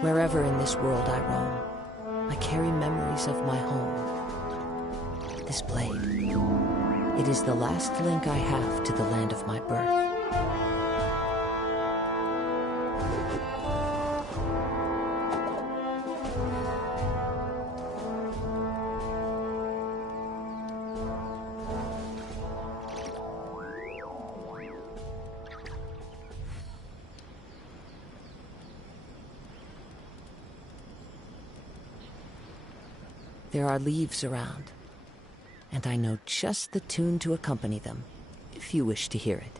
Wherever in this world I roam, I carry memories of my home. This blade, it is the last link I have to the land of my birth. There are leaves around, and I know just the tune to accompany them, if you wish to hear it.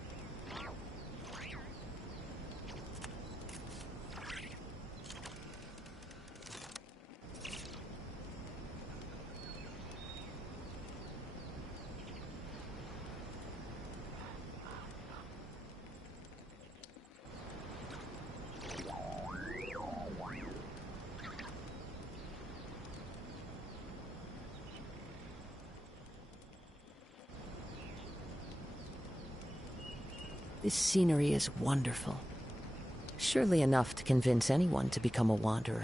This scenery is wonderful. Surely enough to convince anyone to become a wanderer.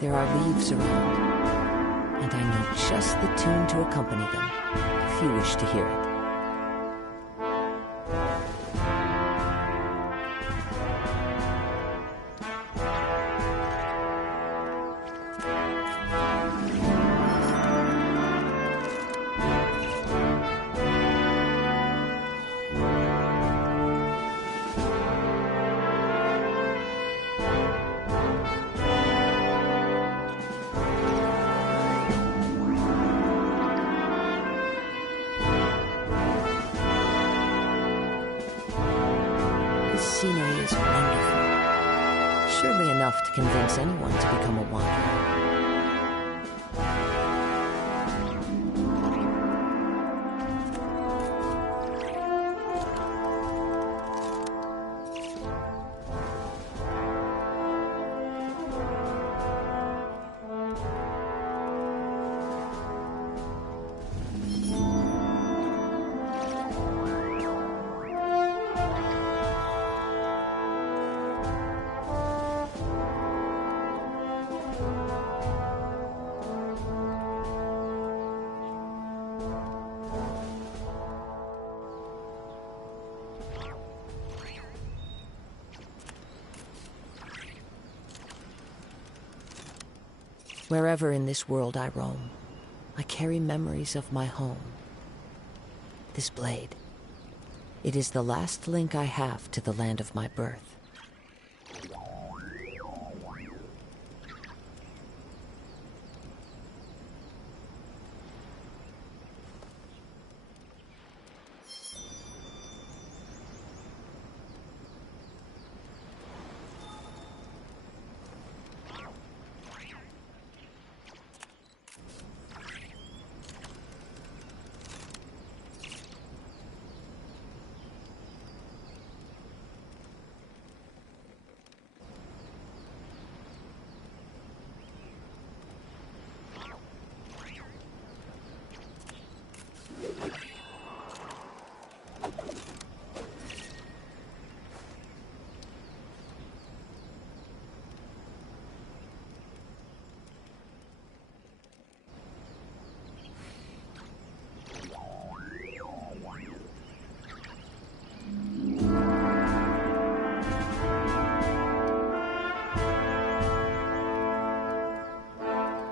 There are leaves around, and I know just the tune to accompany them, if you wish to hear it. Scenery is wonderful. Surely enough to convince anyone to become a wanderer. Wherever in this world I roam, I carry memories of my home. This blade, it is the last link I have to the land of my birth.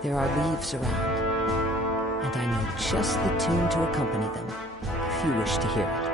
There are leaves around, and I know just the tune to accompany them, if you wish to hear it.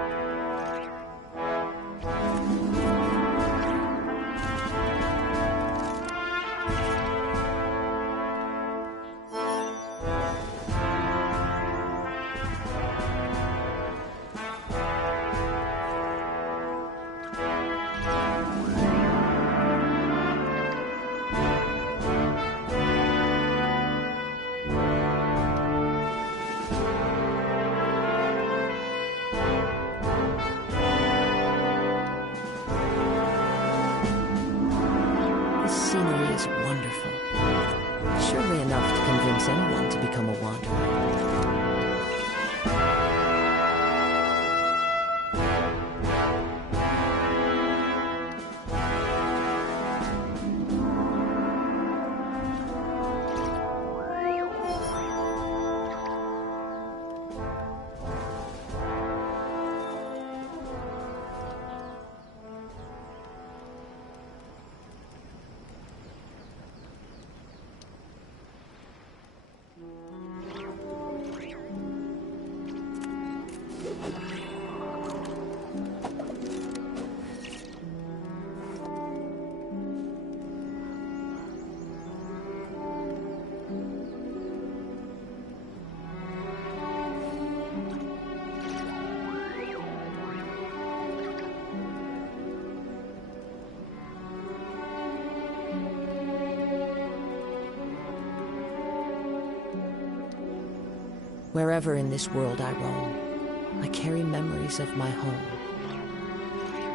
Wherever in this world I roam, I carry memories of my home.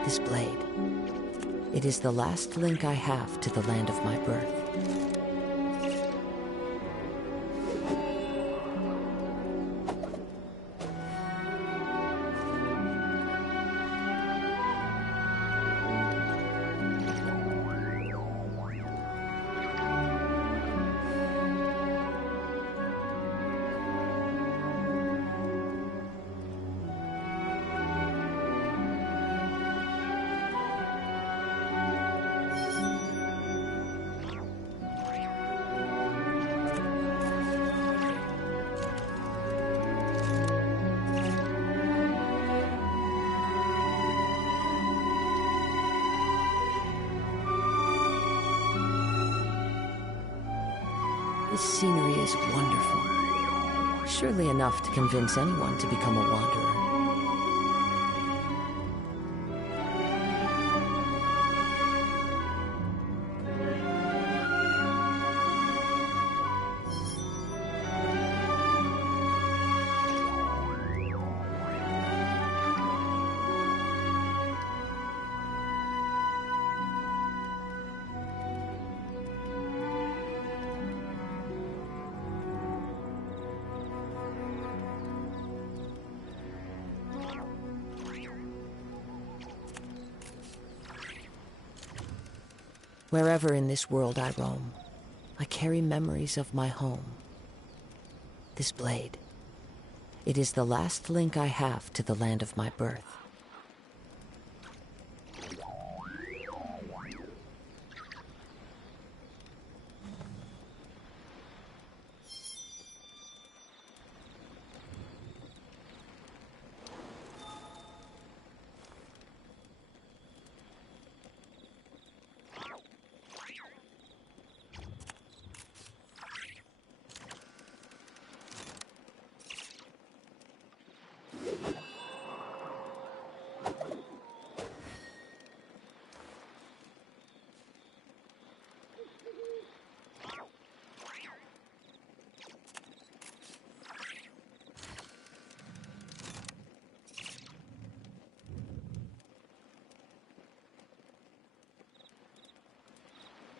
This blade, it is the last link I have to the land of my birth. This scenery is wonderful. Surely enough to convince anyone to become a wanderer. Wherever in this world I roam, I carry memories of my home. This blade, it is the last link I have to the land of my birth.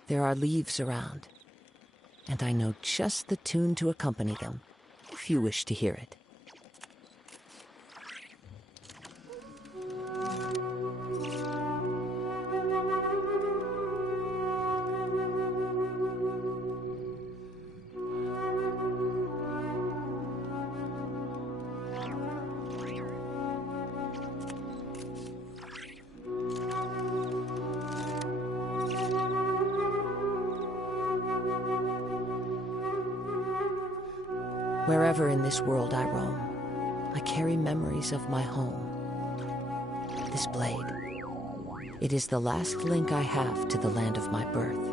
There are leaves around, and I know just the tune to accompany them, if you wish to hear it. Wherever in this world I roam, I carry memories of my home. This blade, it is the last link I have to the land of my birth.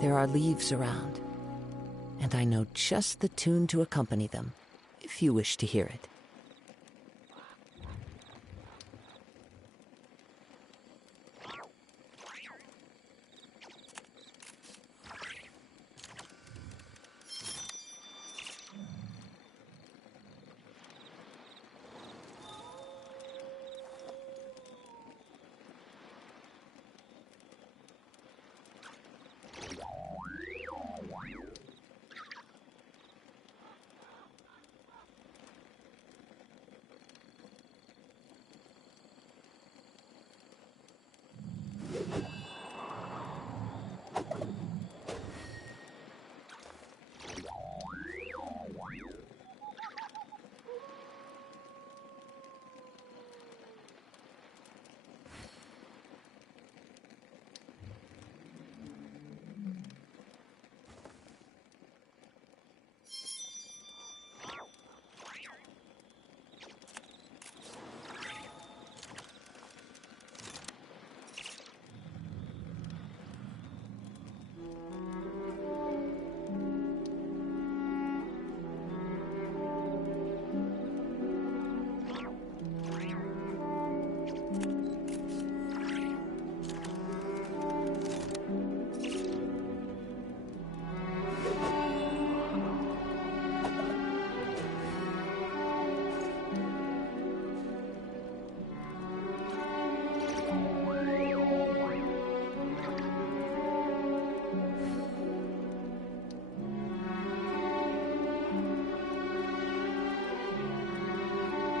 There are leaves around, and I know just the tune to accompany them, if you wish to hear it.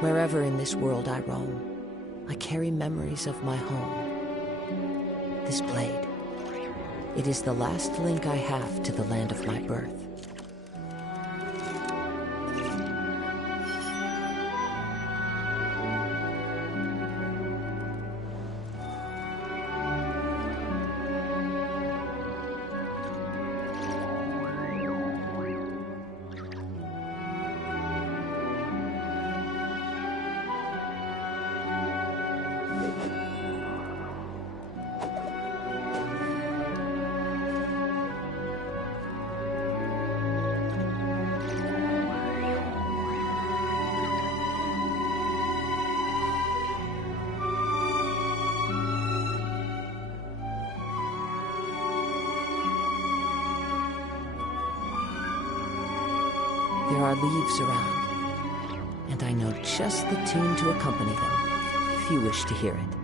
Wherever in this world I roam, I carry memories of my home. This blade, it is the last link I have to the land of my birth. There are leaves around, and I know just the tune to accompany them, if you wish to hear it.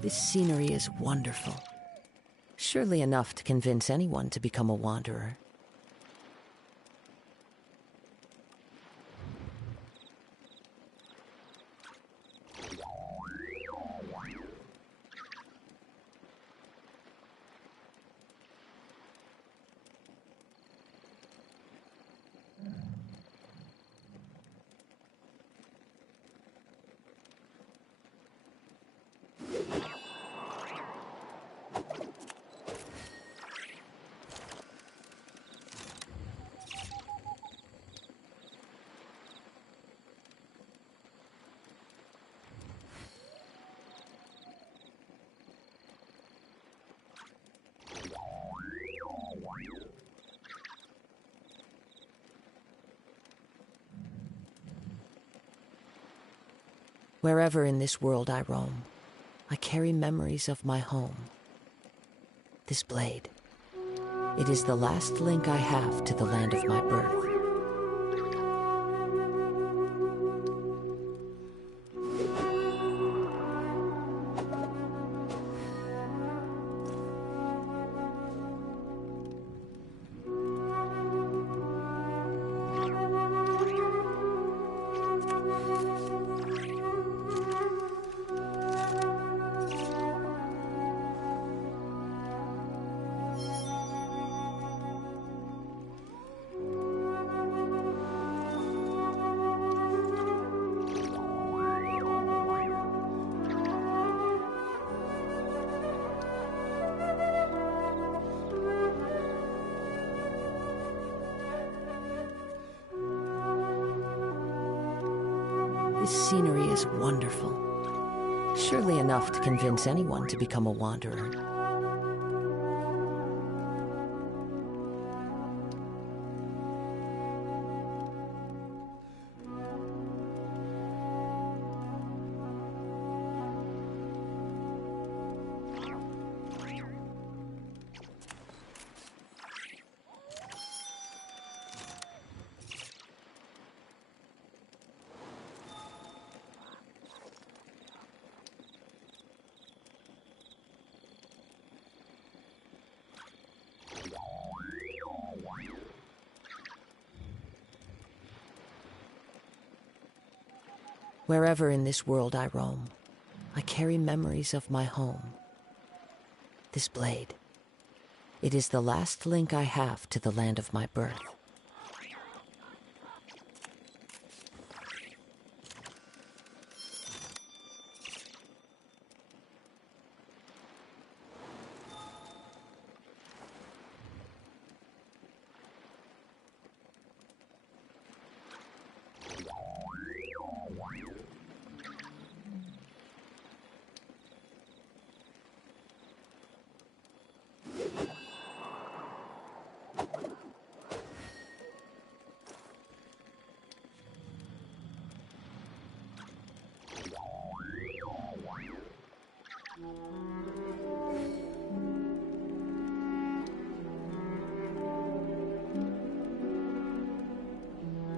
This scenery is wonderful. Surely enough to convince anyone to become a wanderer. Wherever in this world I roam, I carry memories of my home. This blade, it is the last link I have to the land of my birth. This scenery is wonderful. Surely enough to convince anyone to become a wanderer. Wherever in this world I roam, I carry memories of my home. This blade, it is the last link I have to the land of my birth.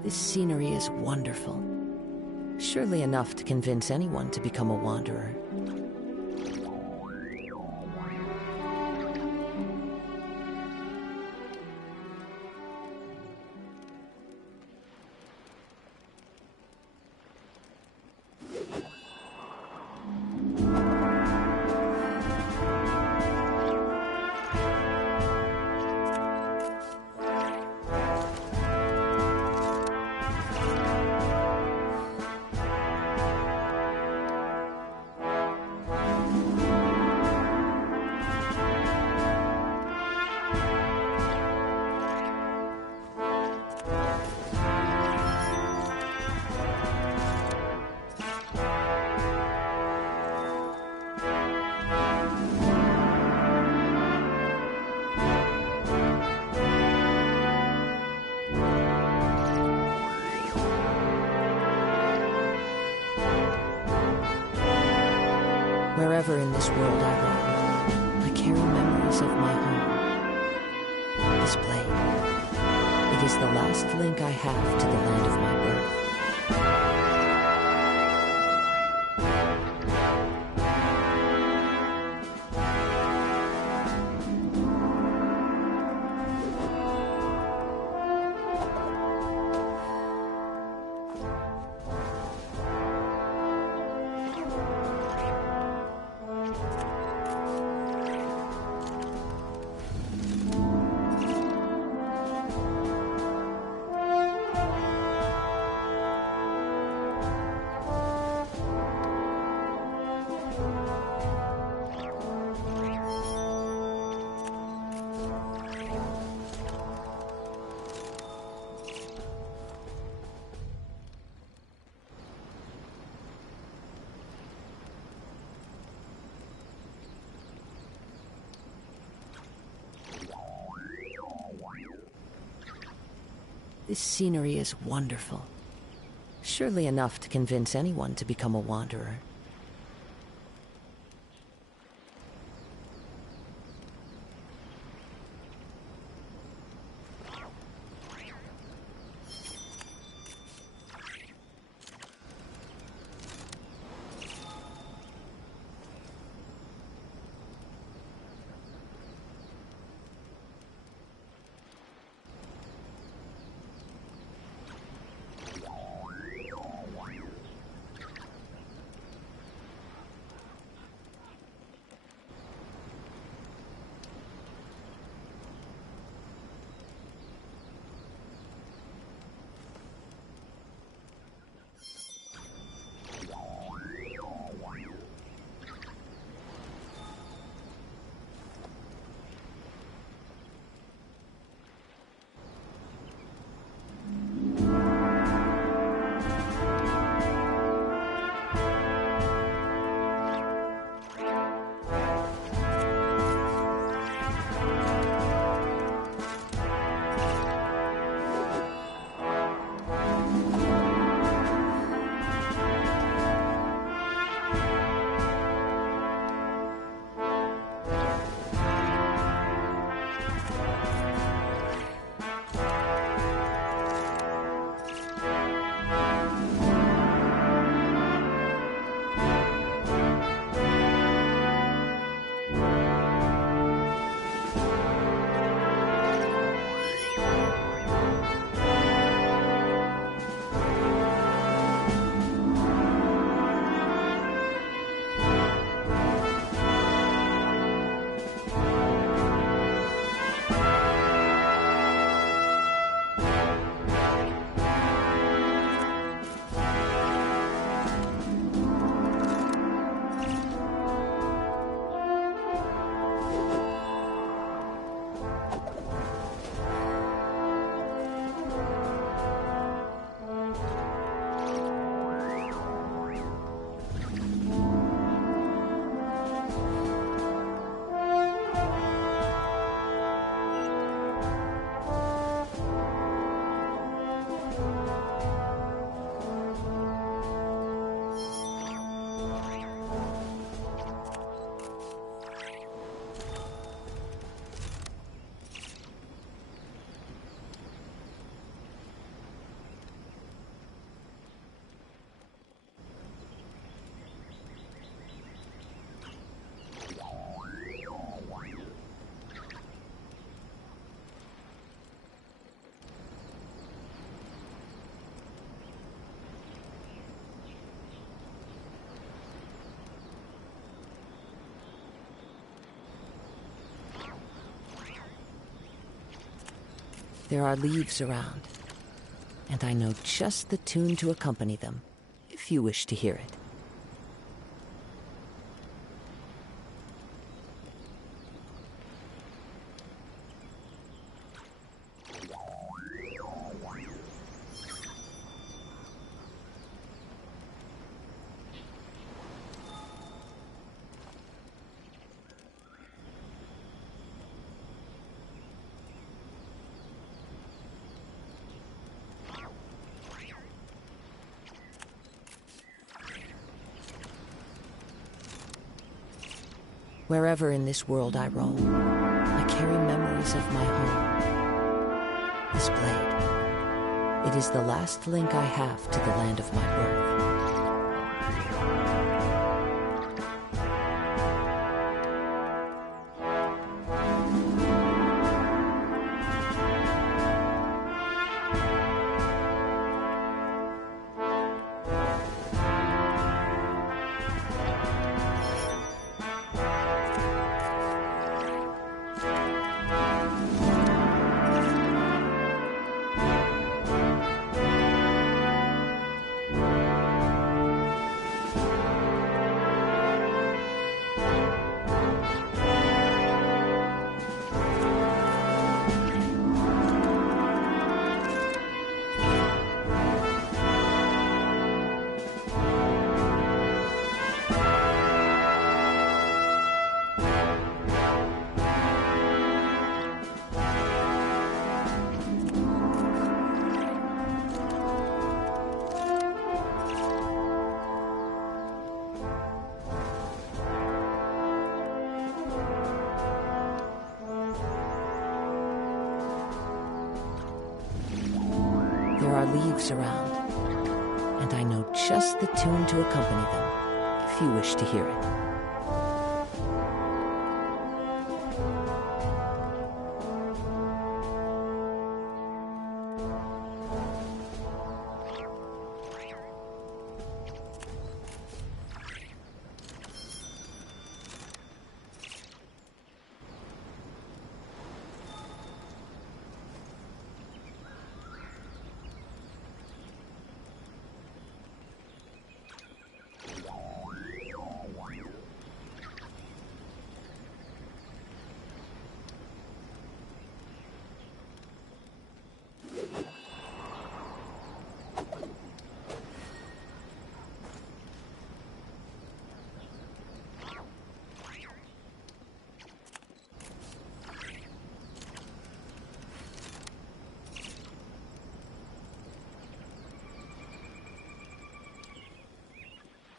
This scenery is wonderful. Surely enough to convince anyone to become a wanderer. Wherever in this world I roam, I carry memories of my home. This blade, it is the last link I have to the land of my birth. This scenery is wonderful. Surely enough to convince anyone to become a wanderer. There are leaves around, and I know just the tune to accompany them, if you wish to hear it. Wherever in this world I roam, I carry memories of my home. This blade, it is the last link I have to the land of my birth. There are leaves around, and I know just the tune to accompany them, if you wish to hear it.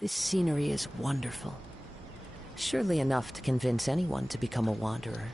This scenery is wonderful. Surely enough to convince anyone to become a wanderer.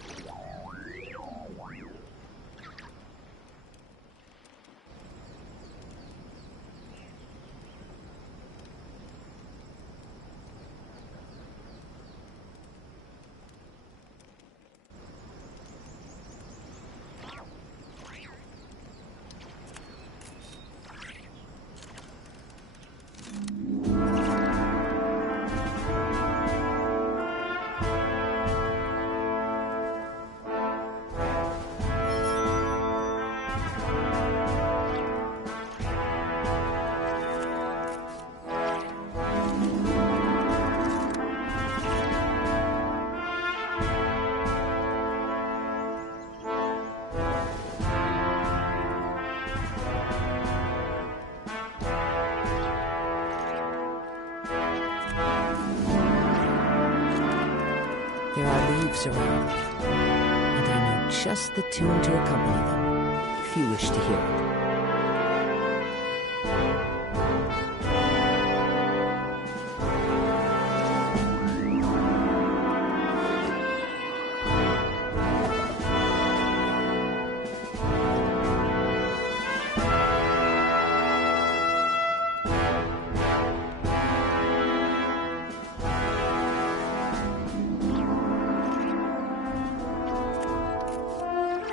There are leaves around, and I know just the tune to accompany them, if you wish to hear it.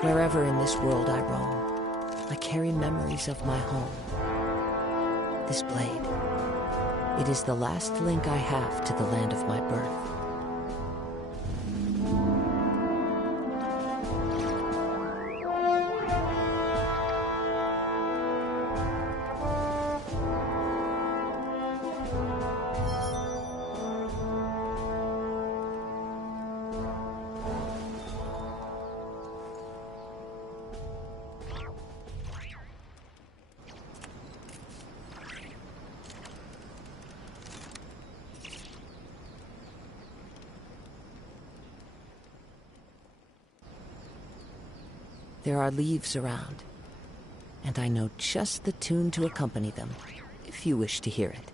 Wherever in this world I roam, I carry memories of my home. This blade, it is the last link I have to the land of my birth. There are leaves around, and I know just the tune to accompany them, if you wish to hear it.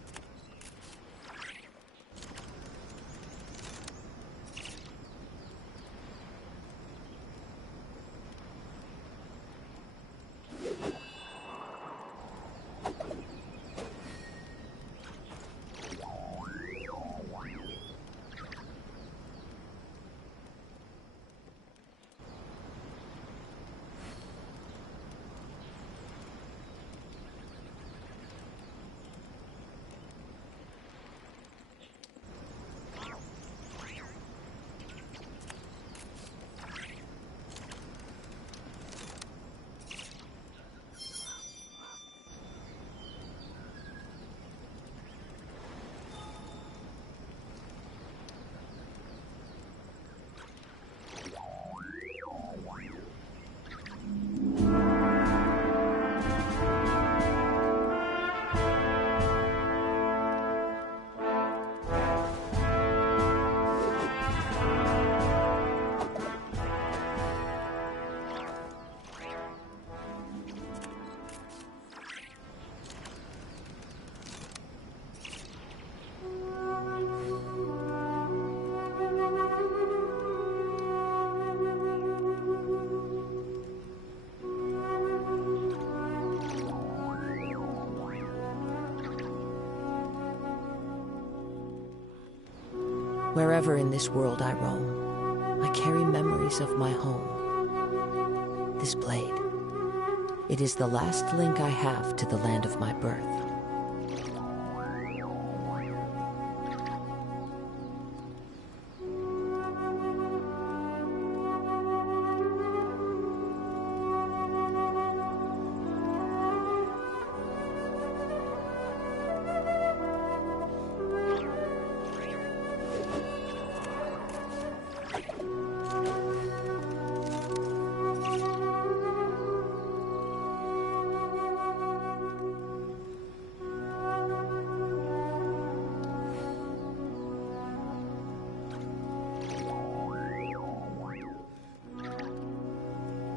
Wherever in this world I roam, I carry memories of my home. This blade, it is the last link I have to the land of my birth.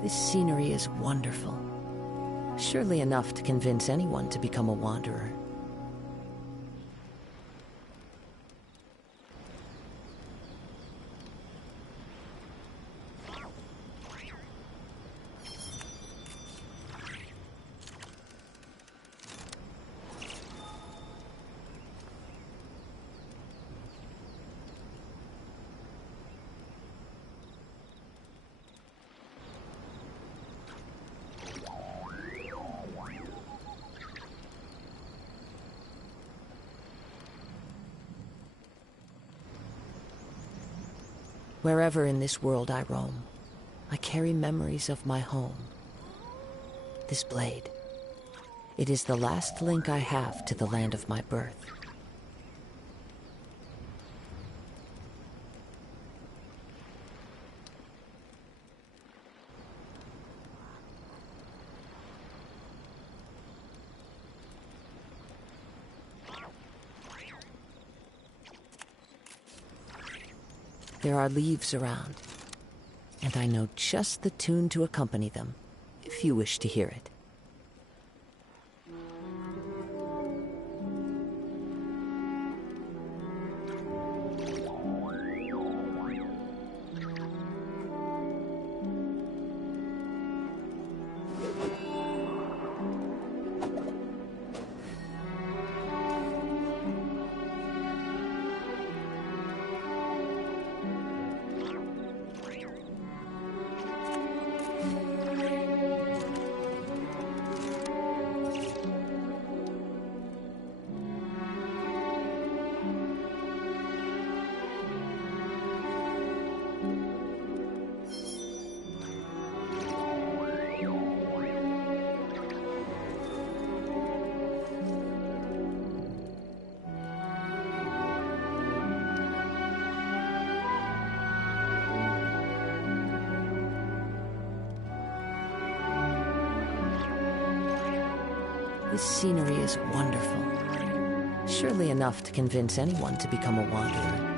This scenery is wonderful. Surely enough to convince anyone to become a wanderer. Wherever in this world I roam, I carry memories of my home. This blade, it is the last link I have to the land of my birth. There are leaves around, and I know just the tune to accompany them, if you wish to hear it. This scenery is wonderful. Surely enough to convince anyone to become a wanderer.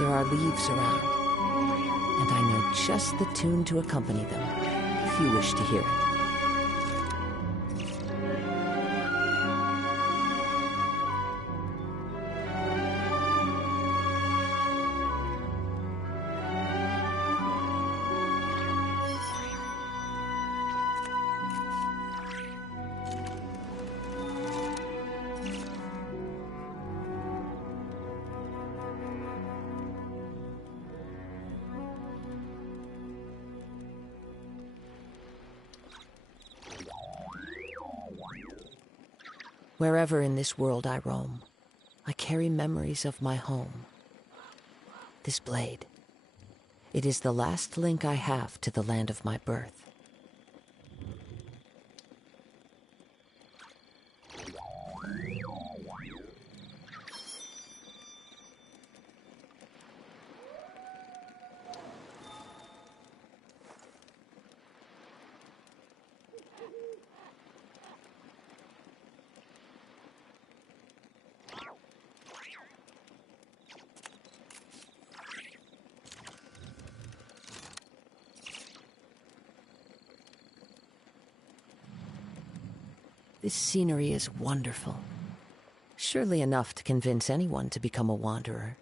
There are leaves around, and I know just the tune to accompany them, if you wish to hear it. Wherever in this world I roam, I carry memories of my home. This blade, it is the last link I have to the land of my birth. This scenery is wonderful. Surely enough to convince anyone to become a wanderer.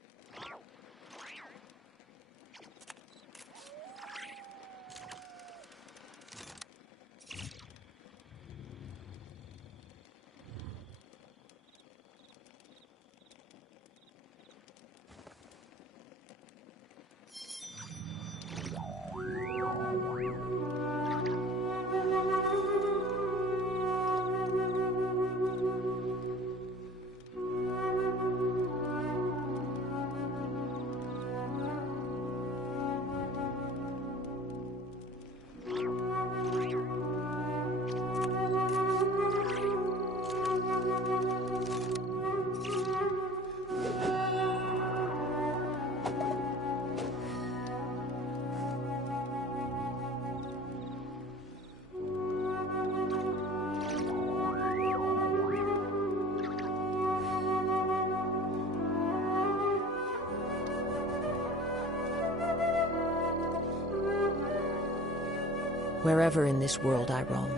Wherever in this world I roam,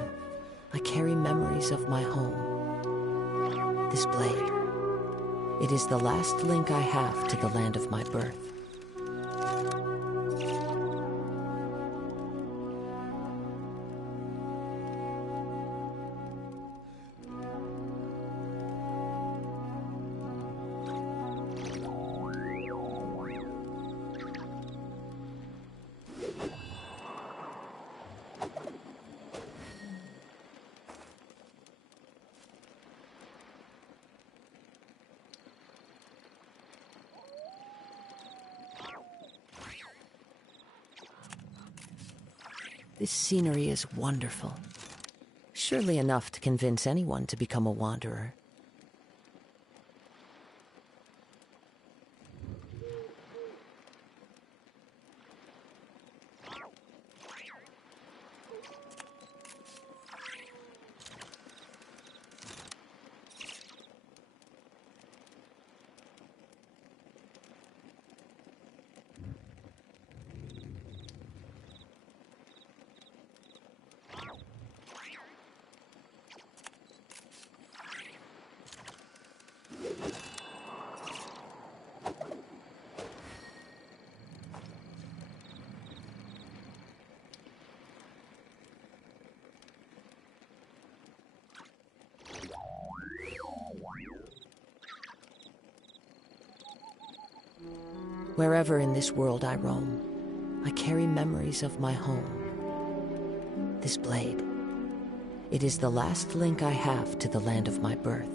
I carry memories of my home. This blade, it is the last link I have to the land of my birth. This scenery is wonderful. Surely enough to convince anyone to become a wanderer. Wherever in this world I roam, I carry memories of my home. This blade, it is the last link I have to the land of my birth.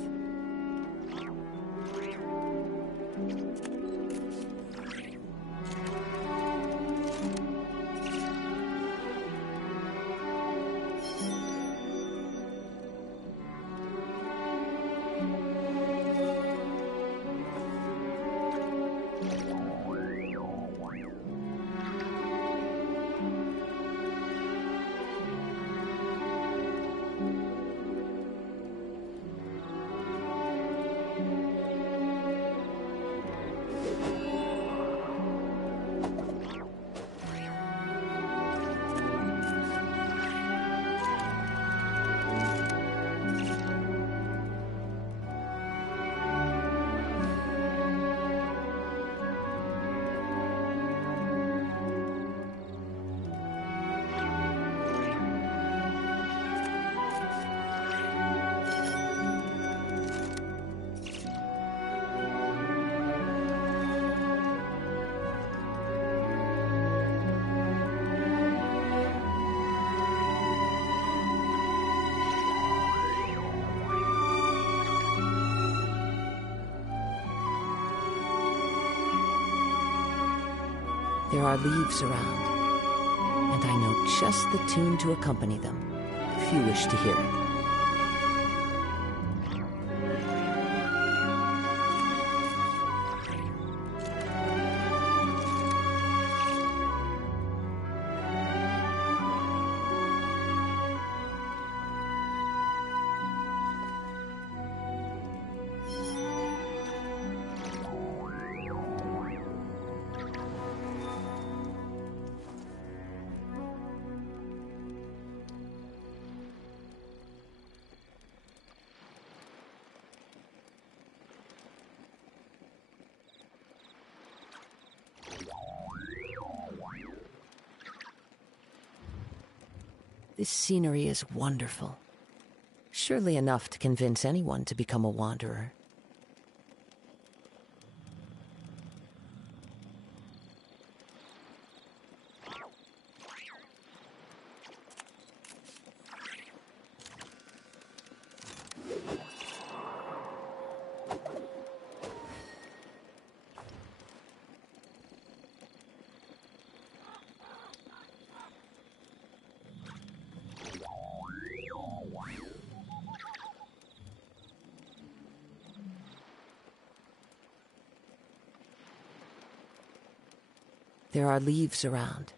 There are leaves around, and I know just the tune to accompany them, if you wish to hear it. This scenery is wonderful. Surely enough to convince anyone to become a wanderer. There are leaves around,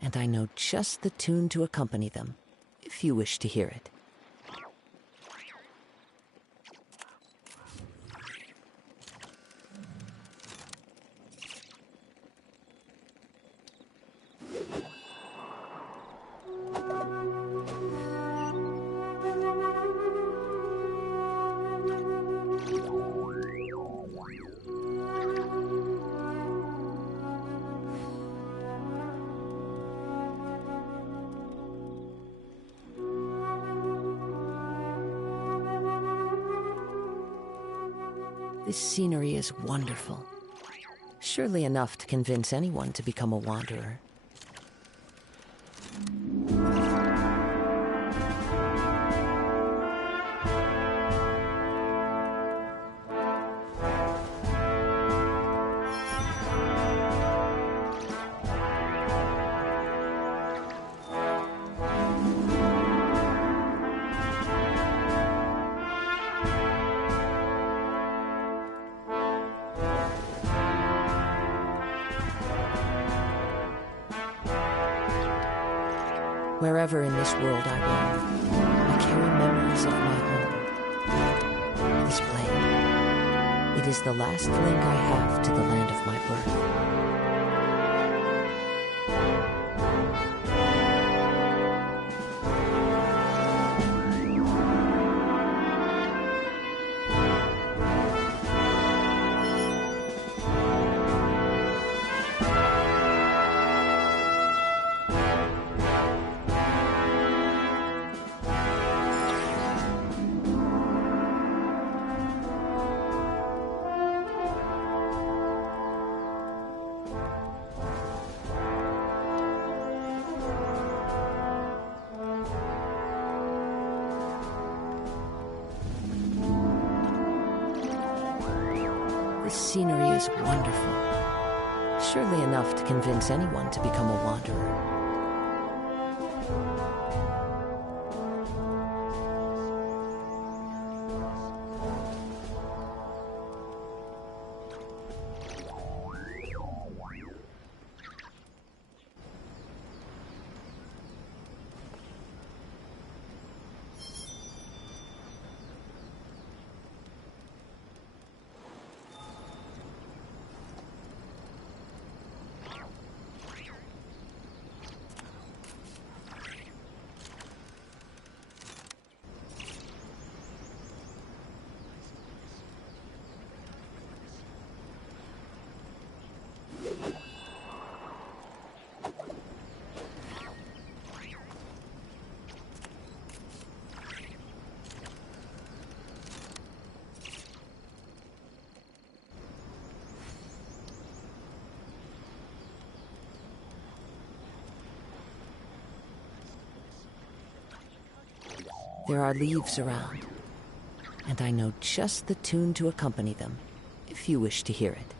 and I know just the tune to accompany them, if you wish to hear it. This scenery is wonderful. Surely enough to convince anyone to become a wanderer. Wherever in this world I roam, I carry memories of my home. This blade, it is the last link I have to the land of my birth. This scenery is wonderful. Surely enough to convince anyone to become a wanderer. There are leaves around, and I know just the tune to accompany them, if you wish to hear it.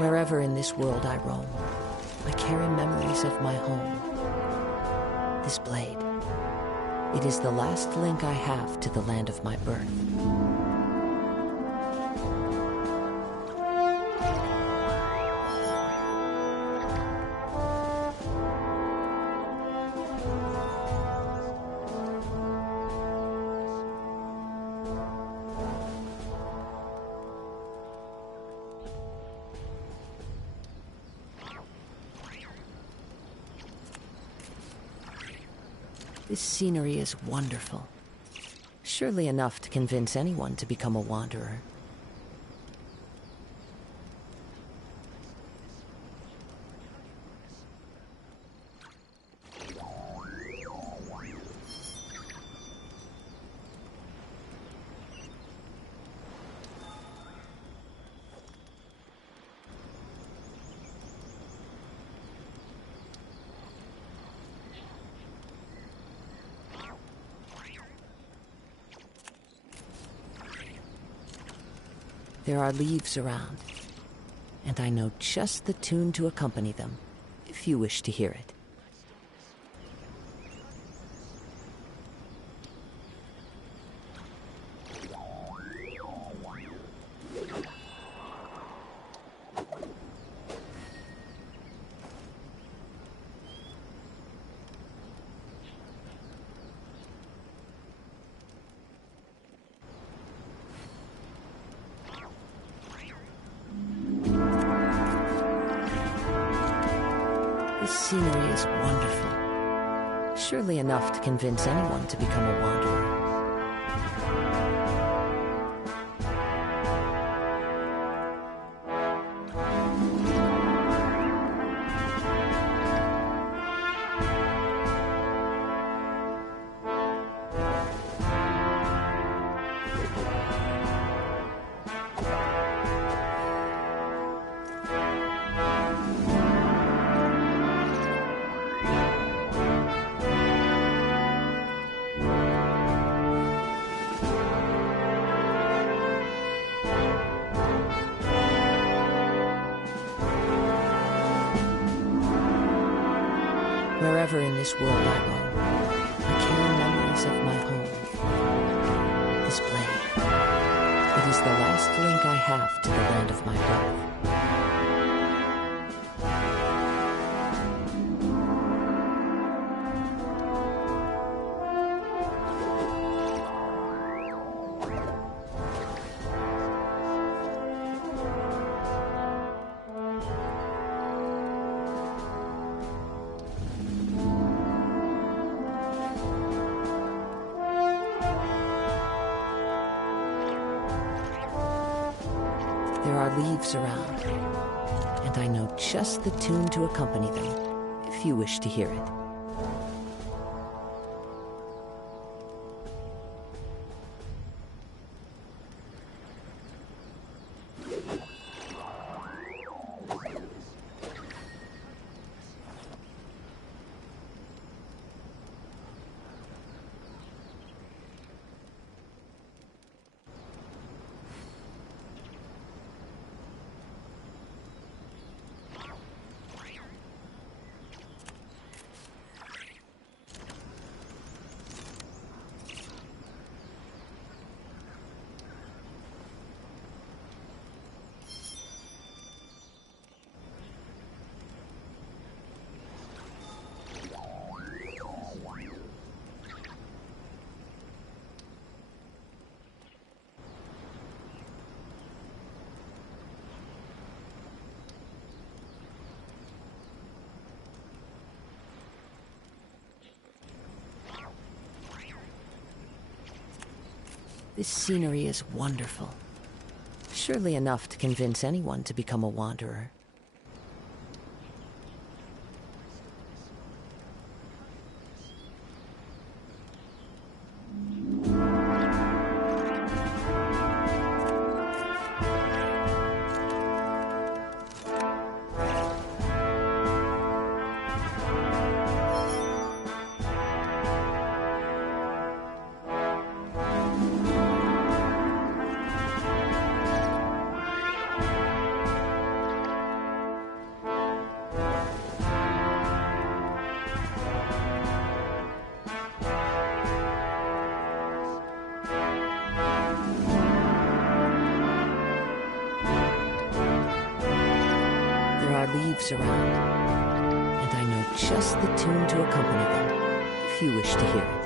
Wherever in this world I roam, I carry memories of my home. This blade, it is the last link I have to the land of my birth. This scenery is wonderful. Surely enough to convince anyone to become a wanderer. There are leaves around, and I know just the tune to accompany them, if you wish to hear it. This scenery is wonderful. Surely enough to convince anyone to become a wanderer. Wherever in this world I roam, I carry memories of my home. This blade, it is the last link I have to the land of my birth. There are leaves around, and I know just the tune to accompany them, if you wish to hear it. This scenery is wonderful. Surely enough to convince anyone to become a wanderer. are leaves around, and I know just the tune to accompany them, if you wish to hear it.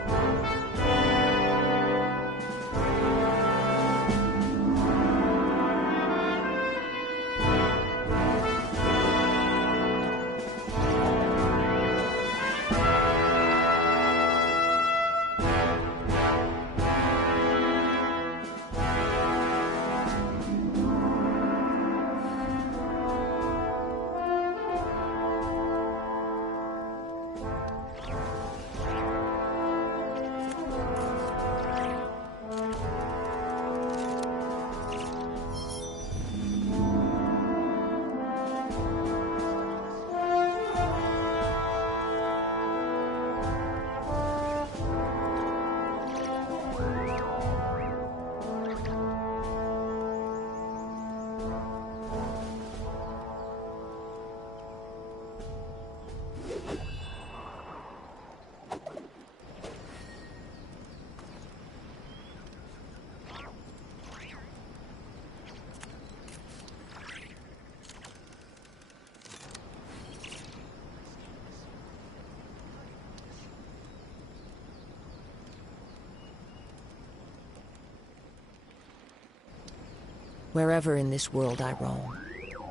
Wherever in this world I roam,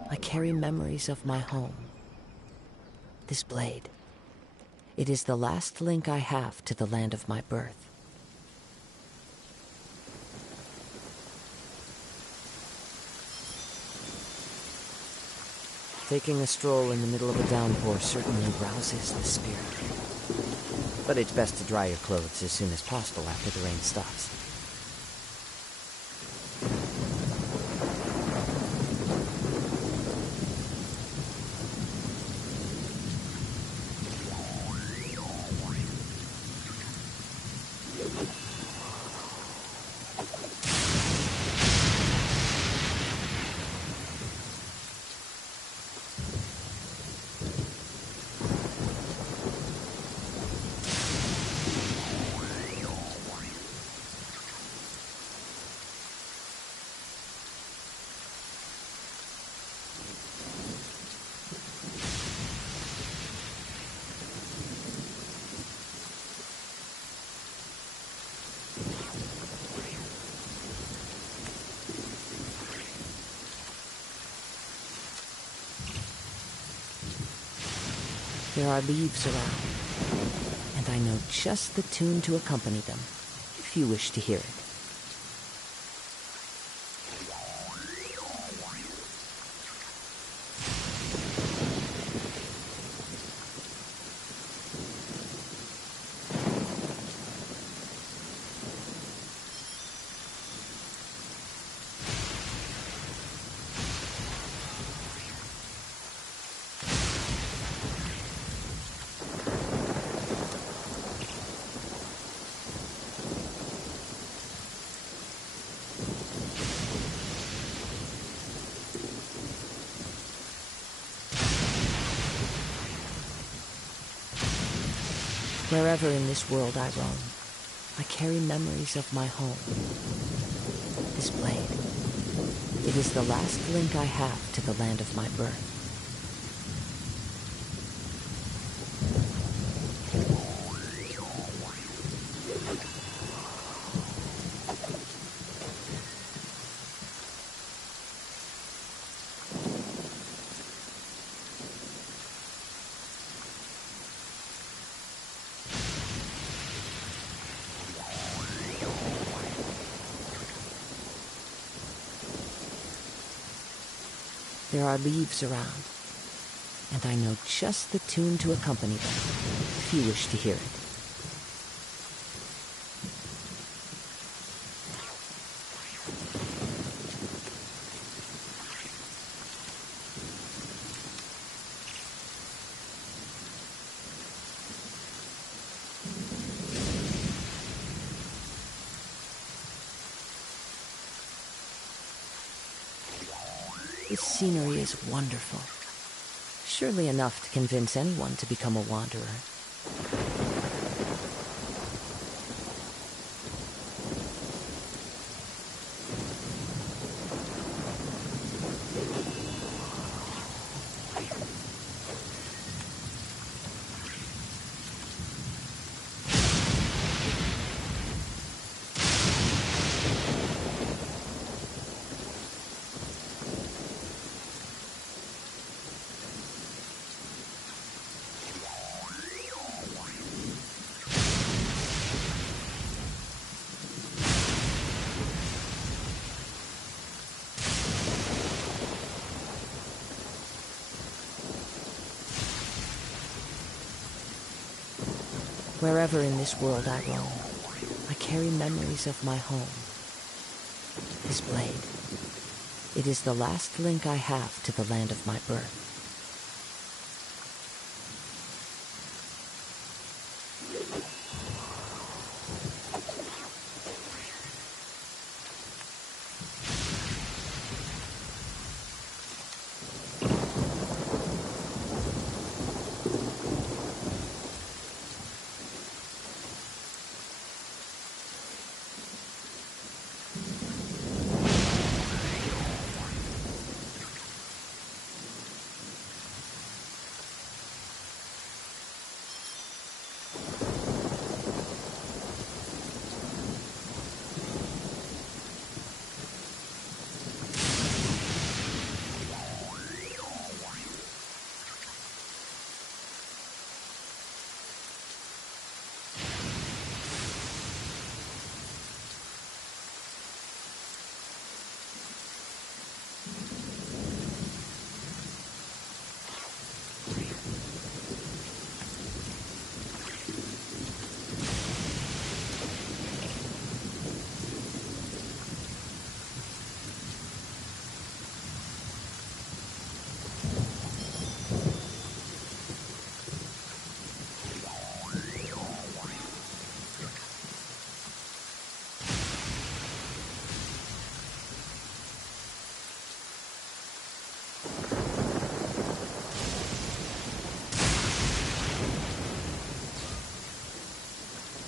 I carry memories of my home. This blade, it is the last link I have to the land of my birth. Taking a stroll in the middle of a downpour certainly rouses the spirit. But it's best to dry your clothes as soon as possible after the rain stops. There are leaves around, and I know just the tune to accompany them, if you wish to hear it. Wherever in this world I roam, I carry memories of my home. This blade, it is the last link I have to the land of my birth. There are leaves around, and I know just the tune to accompany them, if you wish to hear it. This scenery is wonderful. Surely enough to convince anyone to become a wanderer. Wherever in this world I roam, I carry memories of my home. This blade, it is the last link I have to the land of my birth.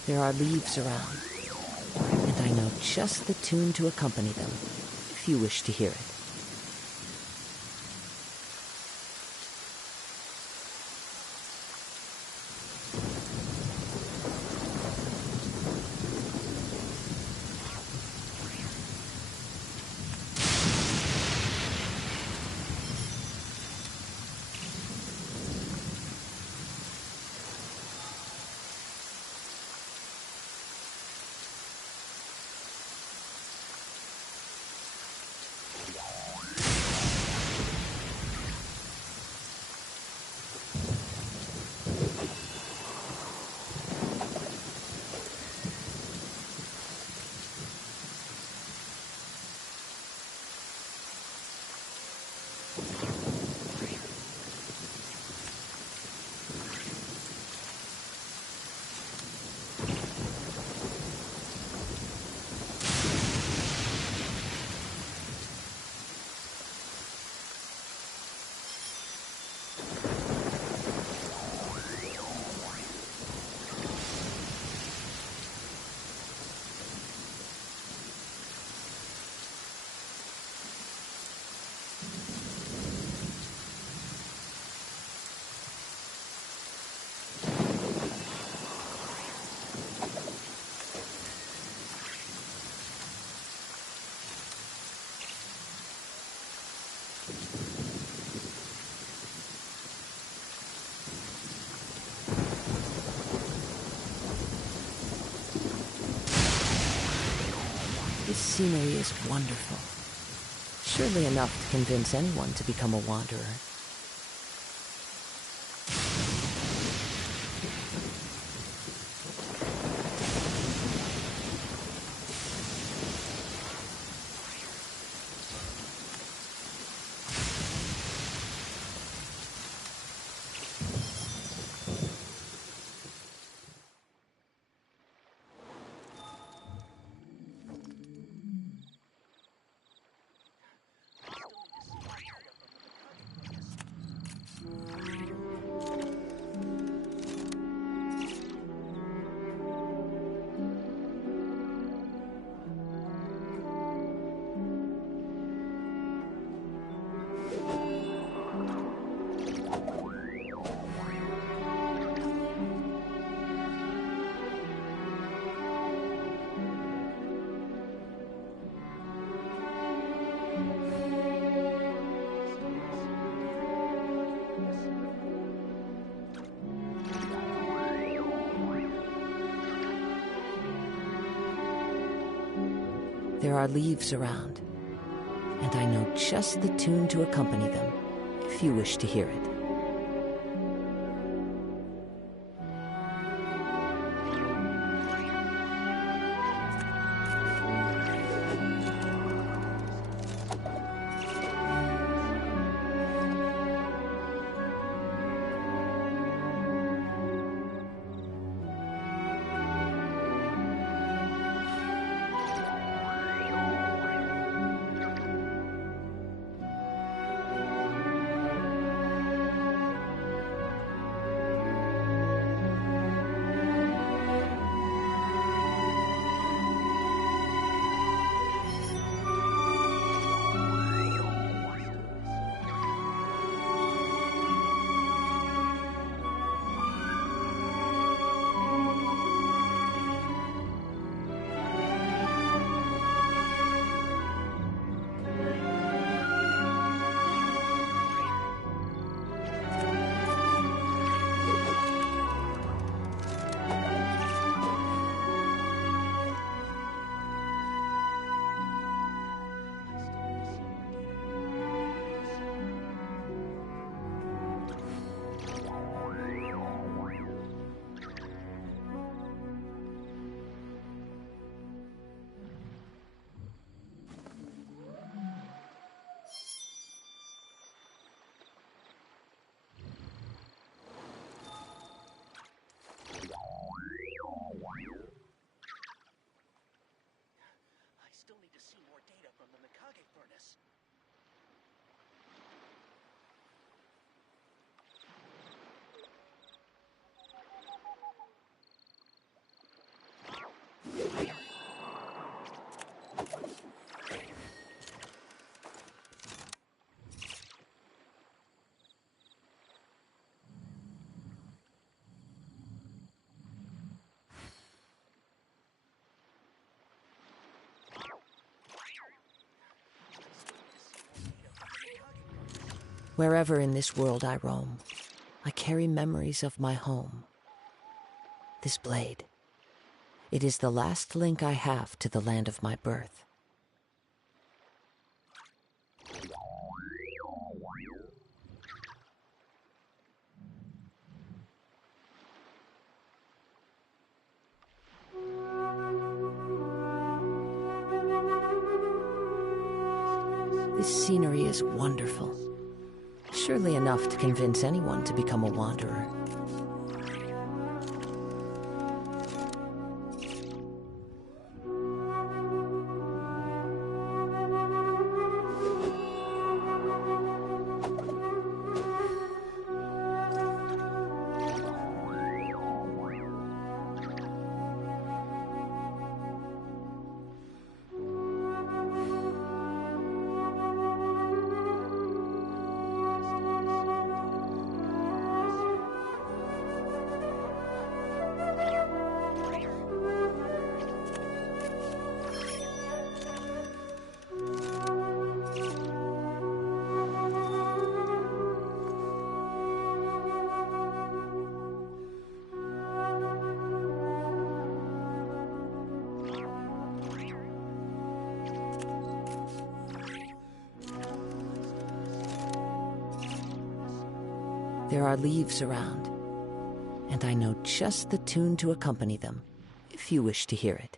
There are leaves around, and I know just the tune to accompany them, if you wish to hear it. This scenery is wonderful. Surely enough to convince anyone to become a wanderer. There are leaves around, and I know just the tune to accompany them, if you wish to hear it. Wherever in this world I roam, I carry memories of my home. This blade. It is the last link I have to the land of my birth. This scenery is wonderful. Surely enough to convince anyone to become a wanderer. There are leaves around, and I know just the tune to accompany them, if you wish to hear it.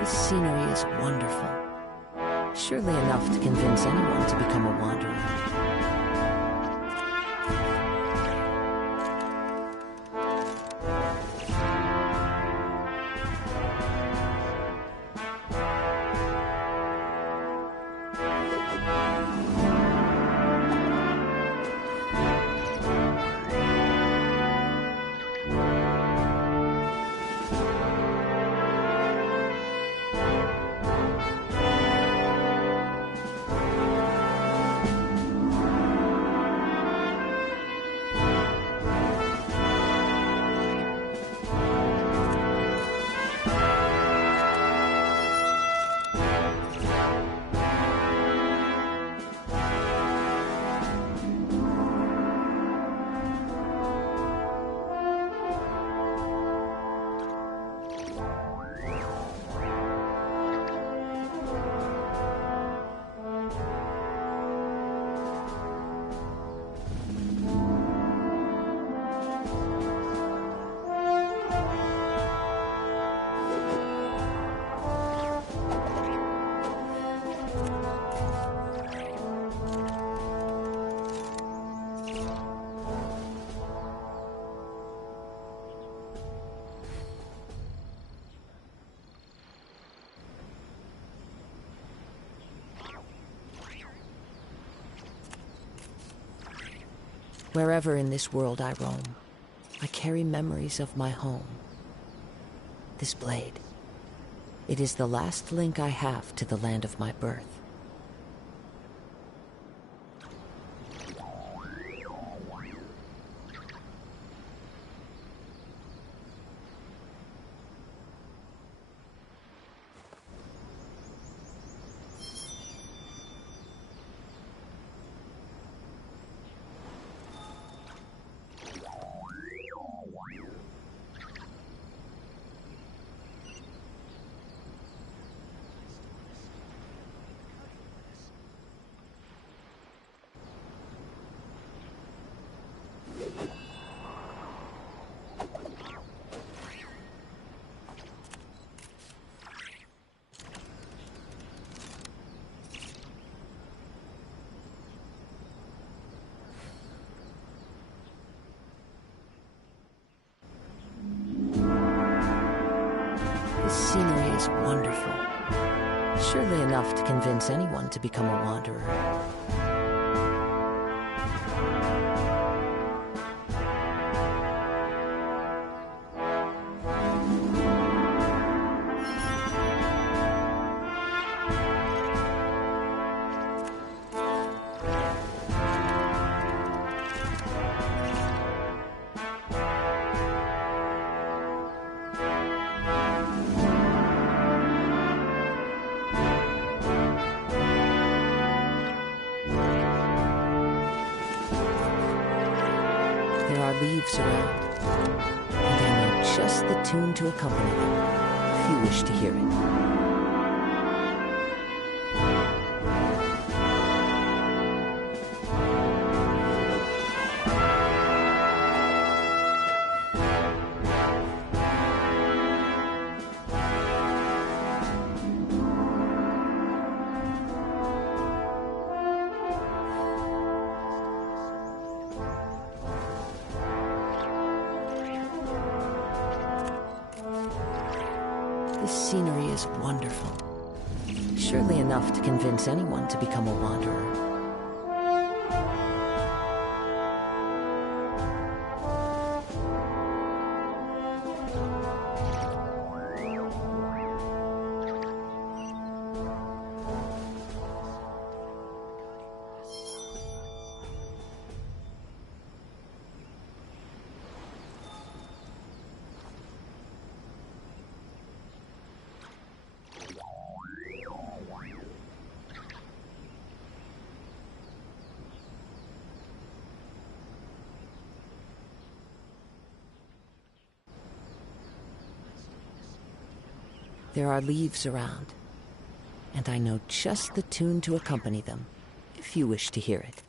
This scenery is wonderful. Surely enough to convince anyone to become a wanderer. Wherever in this world I roam, I carry memories of my home. This blade. It is the last link I have to the land of my birth. This scenery is wonderful. Surely enough to convince anyone to become a wanderer. There are leaves around, and I know just the tune to accompany them, if you wish to hear it. This scenery is wonderful. Surely enough to convince anyone to become a wanderer. There are leaves around, and I know just the tune to accompany them, if you wish to hear it.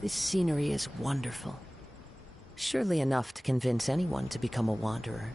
This scenery is wonderful. Surely enough to convince anyone to become a wanderer.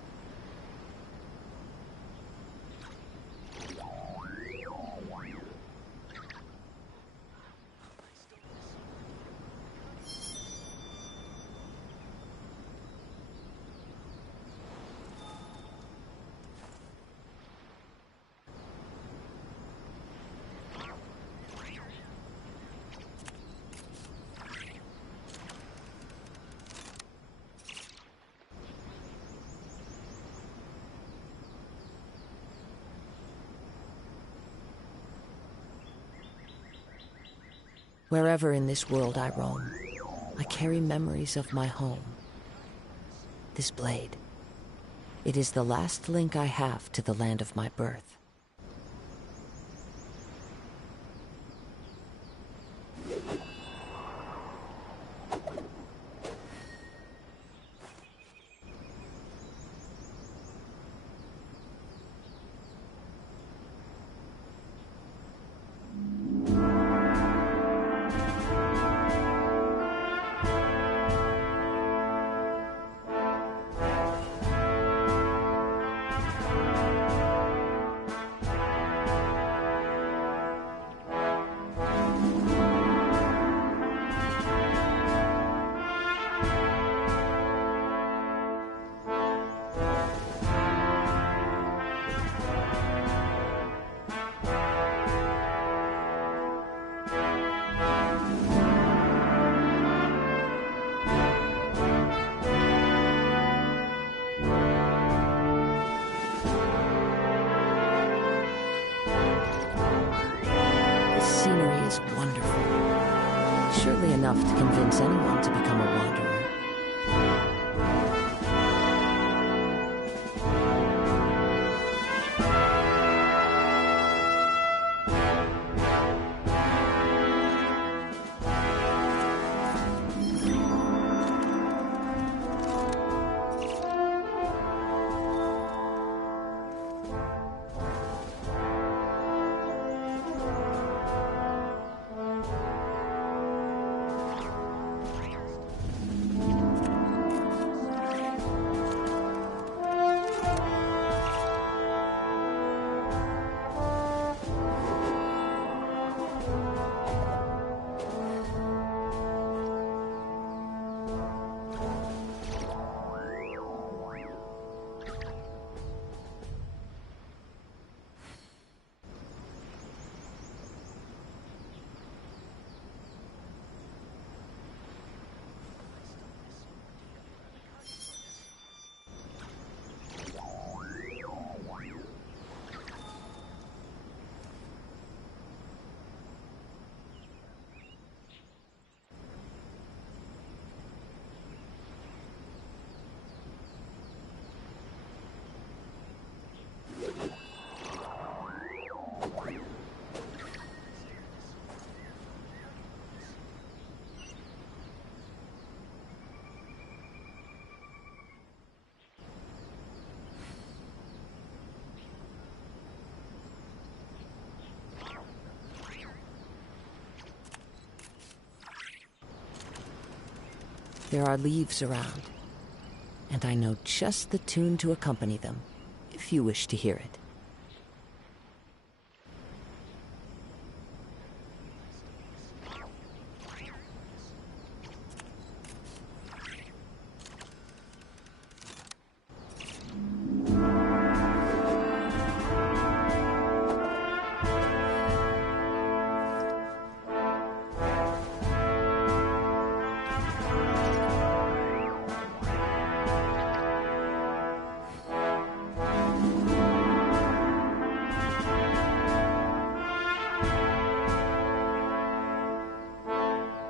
Wherever in this world I roam, I carry memories of my home. This blade, it is the last link I have to the land of my birth. Is wonderful. Surely enough to convince anyone to become a wanderer. There are leaves around, and I know just the tune to accompany them, if you wish to hear it.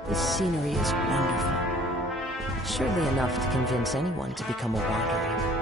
This scenery is wonderful. Surely enough to convince anyone to become a wanderer.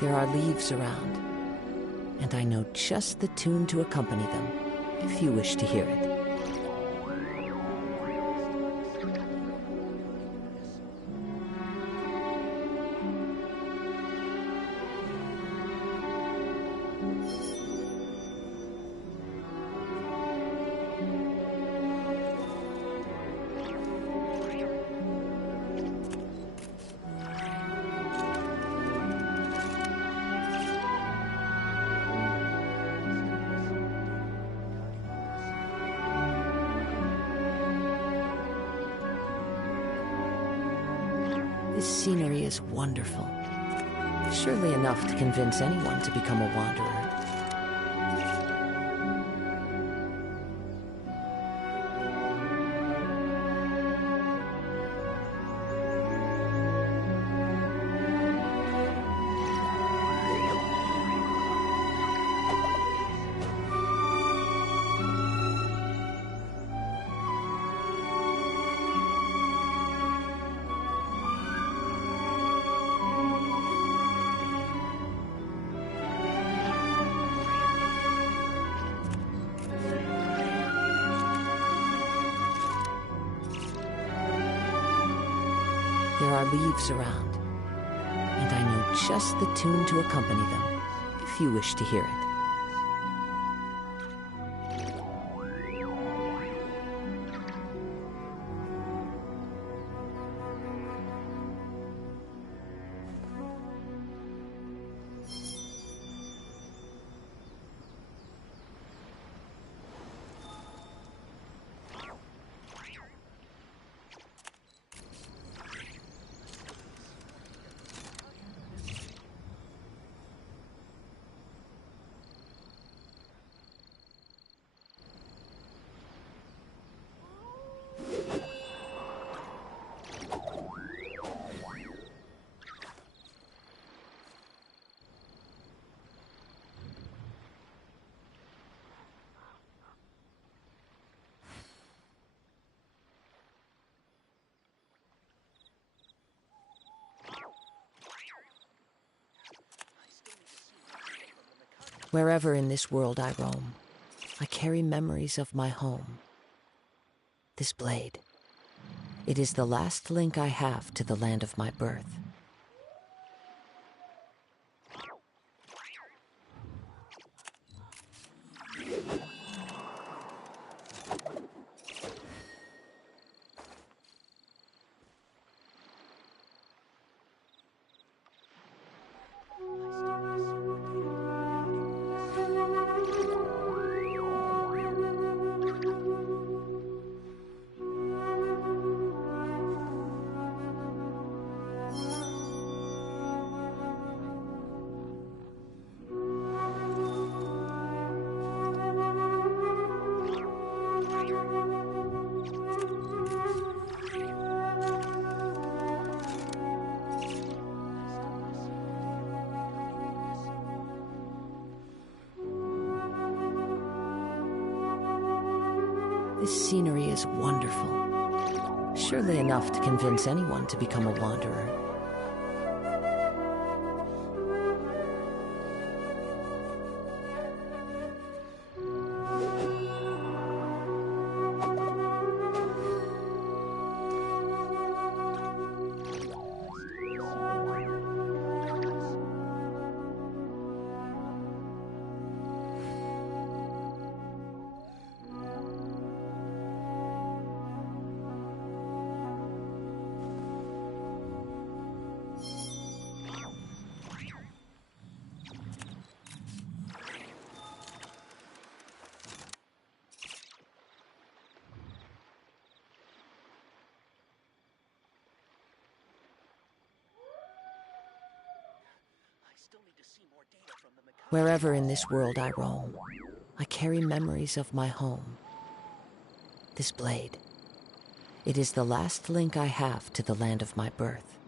There are leaves around, and I know just the tune to accompany them, if you wish to hear it. This scenery is wonderful. Surely enough to convince anyone to become a wanderer. There are leaves around, and I know just the tune to accompany them, if you wish to hear it. Wherever in this world I roam, I carry memories of my home. This blade, it is the last link I have to the land of my birth. This scenery is wonderful. Surely enough to convince anyone to become a wanderer. Wherever in this world I roam, I carry memories of my home. This blade, it is the last link I have to the land of my birth.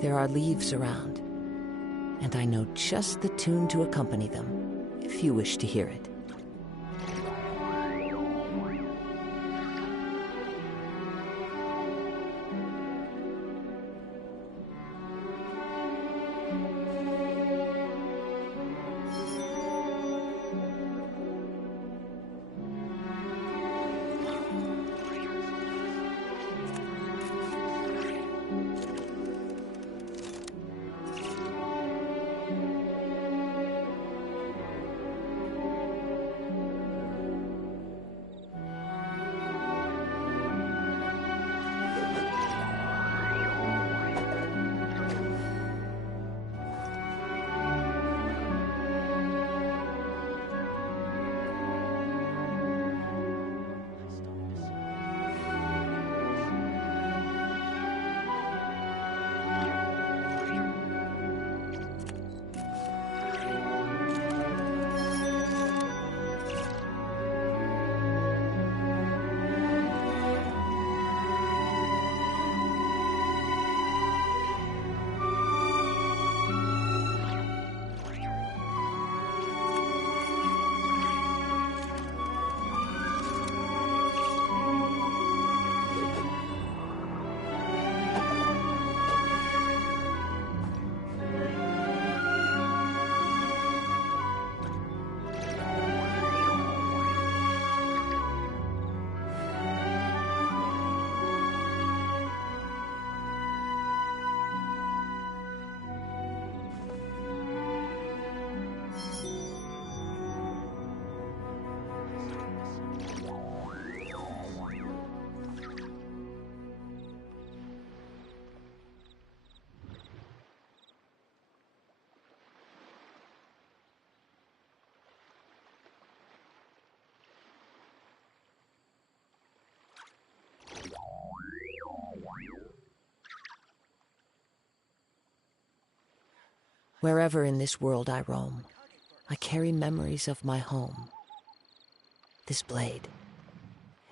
There are leaves around, and I know just the tune to accompany them, if you wish to hear it. Wherever in this world I roam, I carry memories of my home. This blade,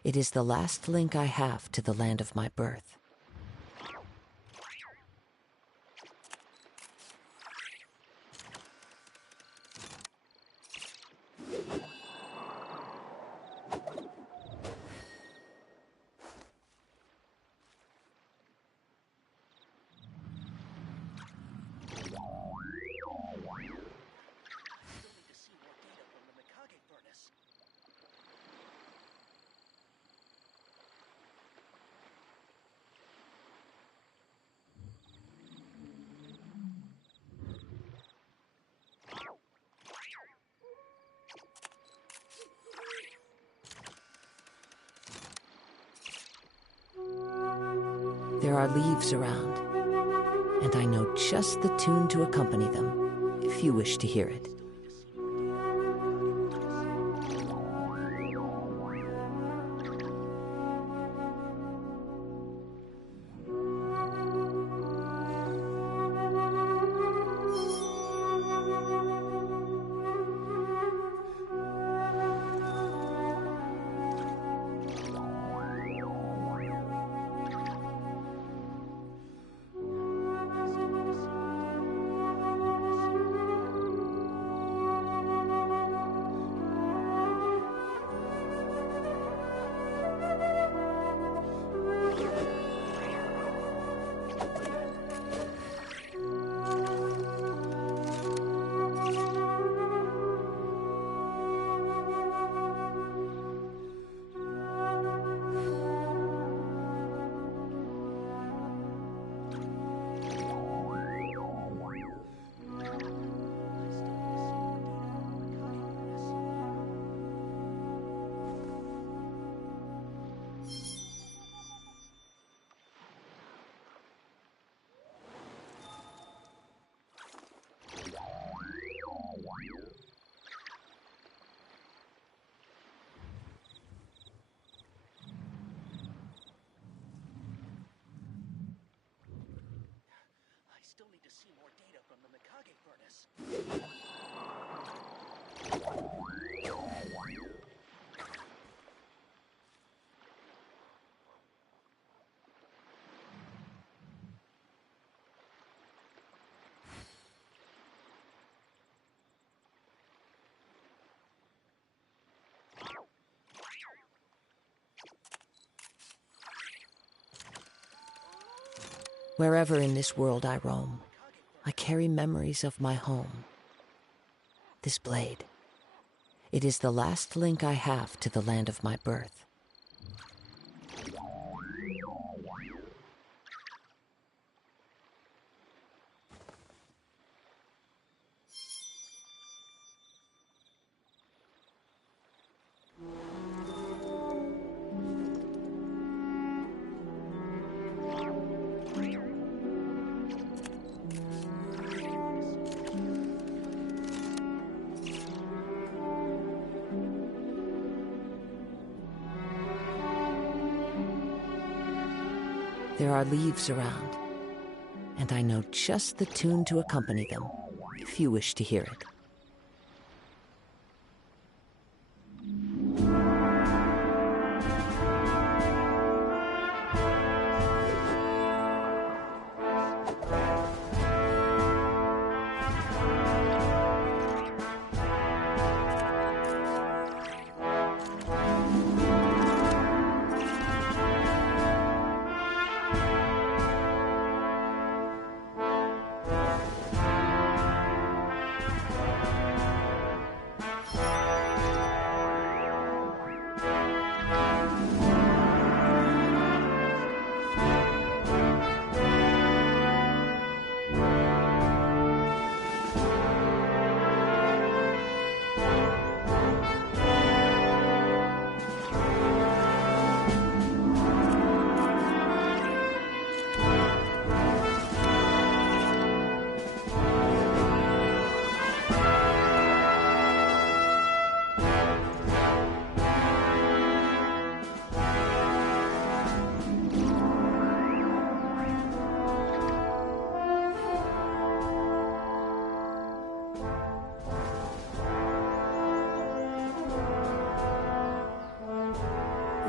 it is the last link I have to the land of my birth. There are leaves around, and I know just the tune to accompany them, if you wish to hear it. Wherever in this world I roam, I carry memories of my home. This blade, it is the last link I have to the land of my birth. There are leaves around, and I know just the tune to accompany them, if you wish to hear it.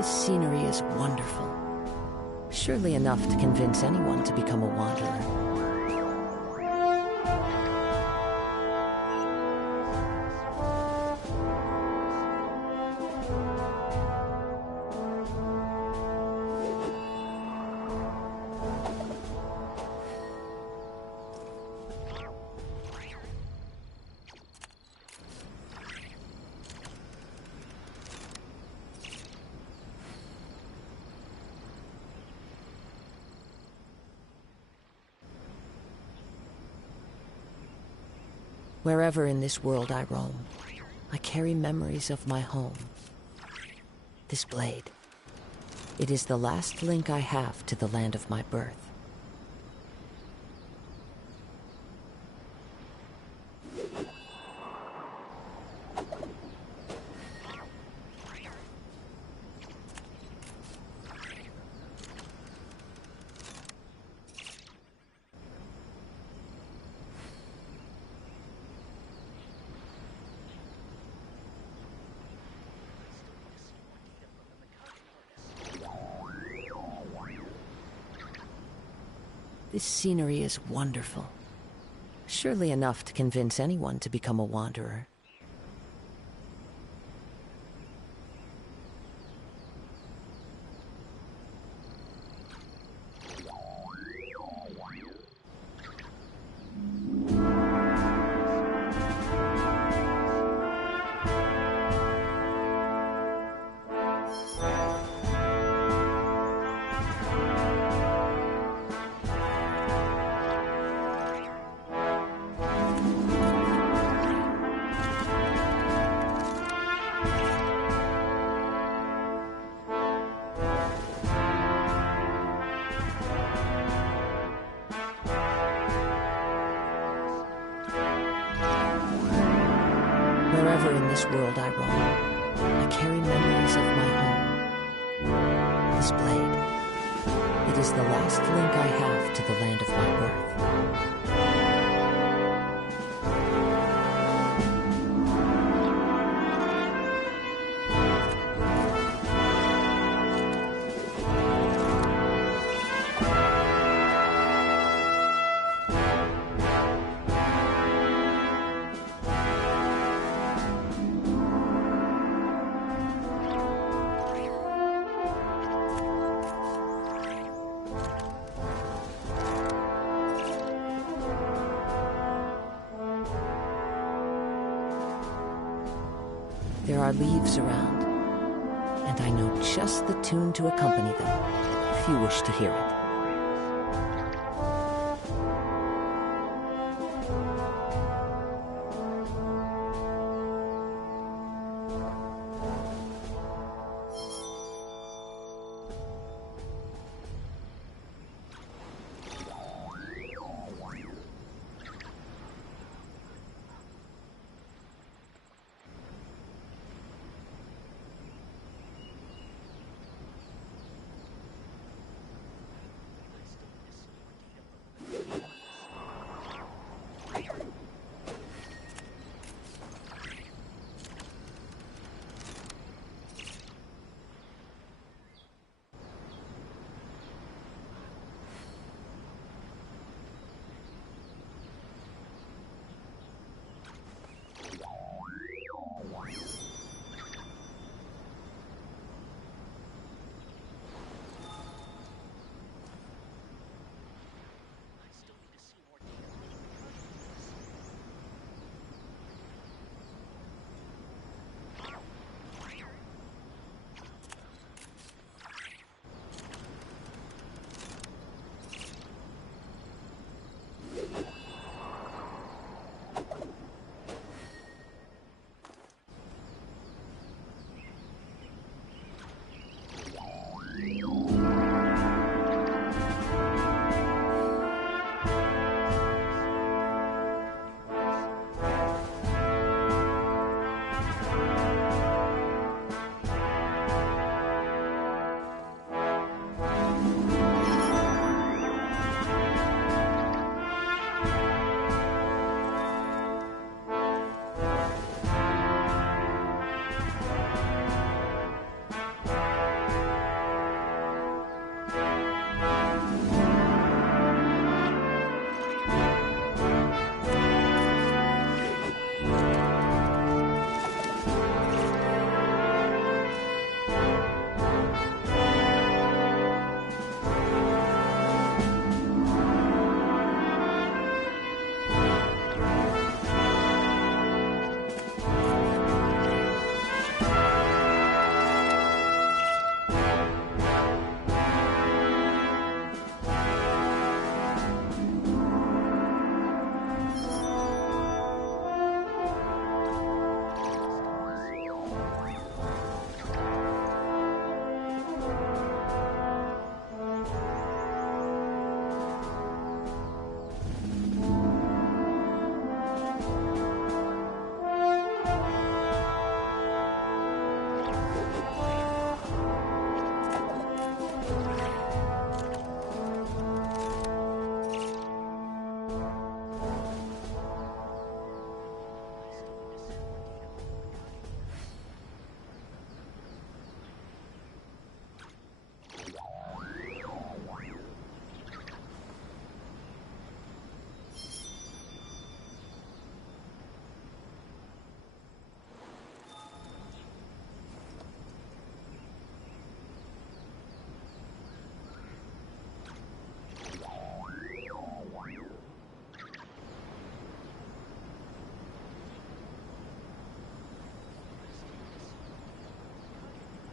This scenery is wonderful. Surely enough to convince anyone to become a wanderer. Wherever in this world I roam, I carry memories of my home. This blade, it is the last link I have to the land of my birth. This scenery is wonderful. Surely enough to convince anyone to become a wanderer. Wherever in this world I roam, I carry memories of my home. This blade, it is the last link I have to the land of my birth. There are leaves around, and I know just the tune to accompany them, if you wish to hear it.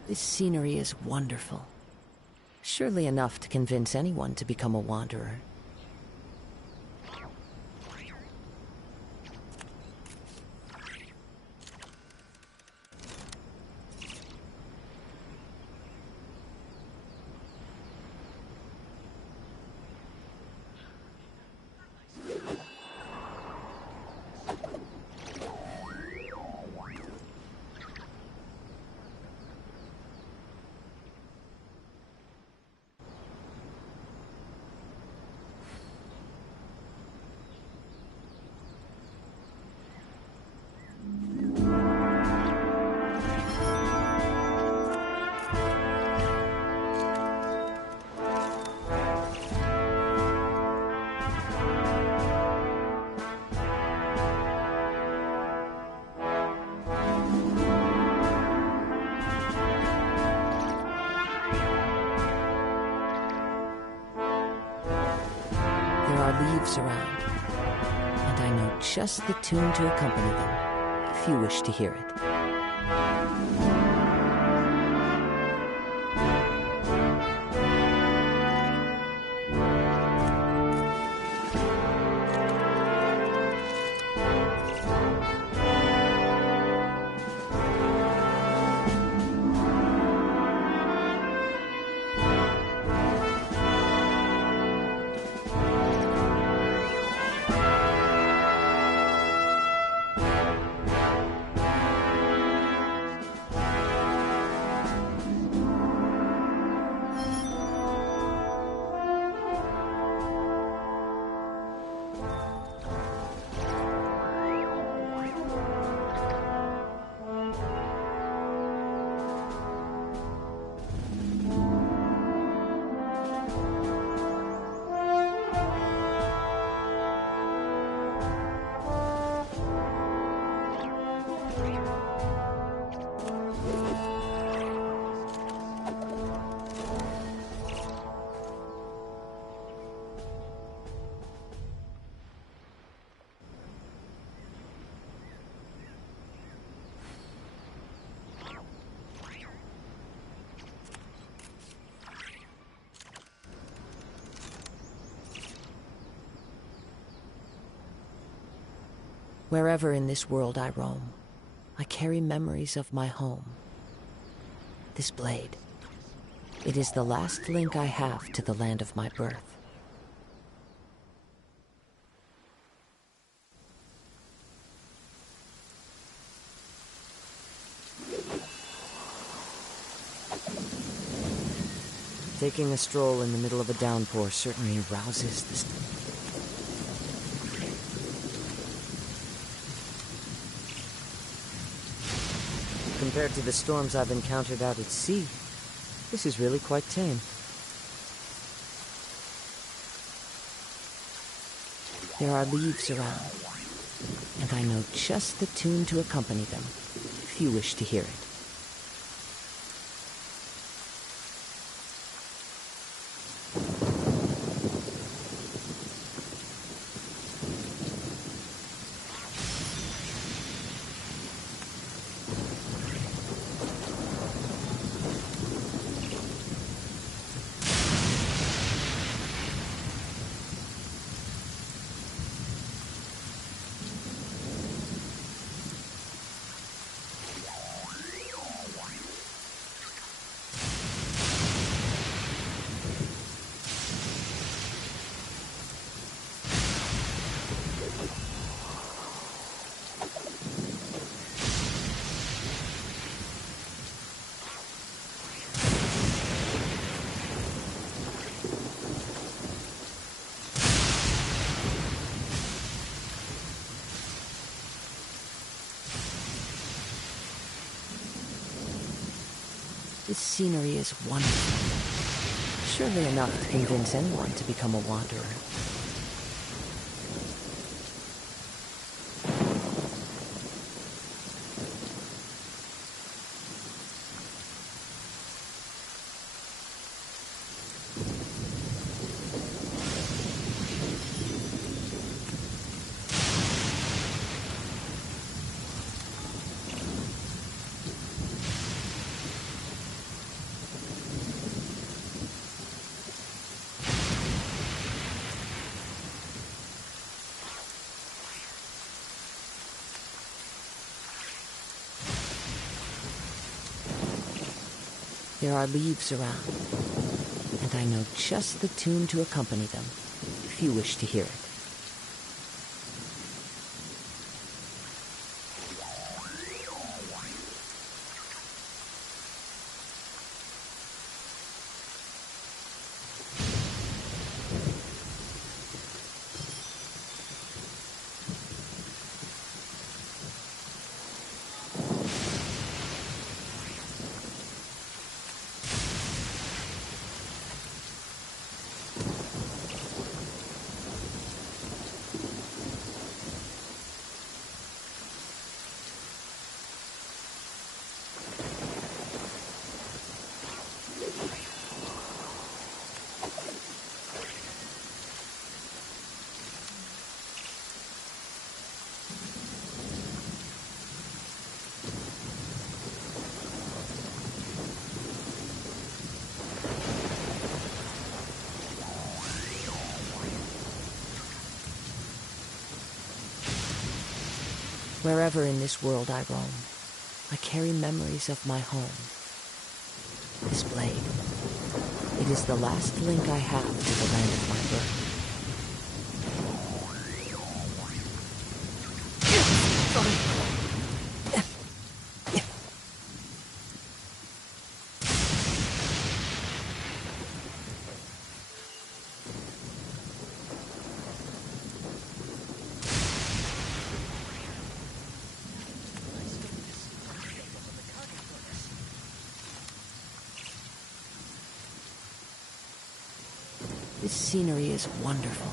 This scenery is wonderful. Surely enough to convince anyone to become a wanderer. Leaves around, and I know just the tune to accompany them, if you wish to hear it. Wherever in this world I roam, I carry memories of my home. This blade, it is the last link I have to the land of my birth. Taking a stroll in the middle of a downpour certainly rouses the... Compared to the storms I've encountered out at sea, this is really quite tame. There are leaves around, and I know just the tune to accompany them, if you wish to hear it. This scenery is wonderful. Surely enough to convince anyone to become a wanderer. There are leaves around, and I know just the tune to accompany them, if you wish to hear it. Wherever in this world I roam, I carry memories of my home. This blade, it is the last link I have to the land of my birth. This scenery is wonderful.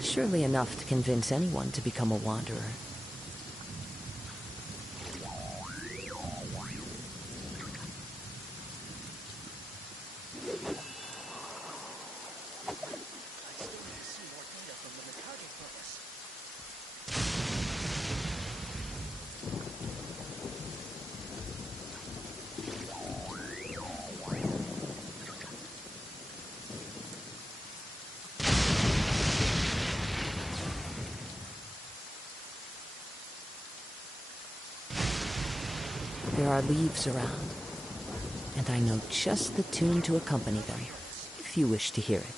Surely enough to convince anyone to become a wanderer. There are leaves around, and I know just the tune to accompany them, if you wish to hear it.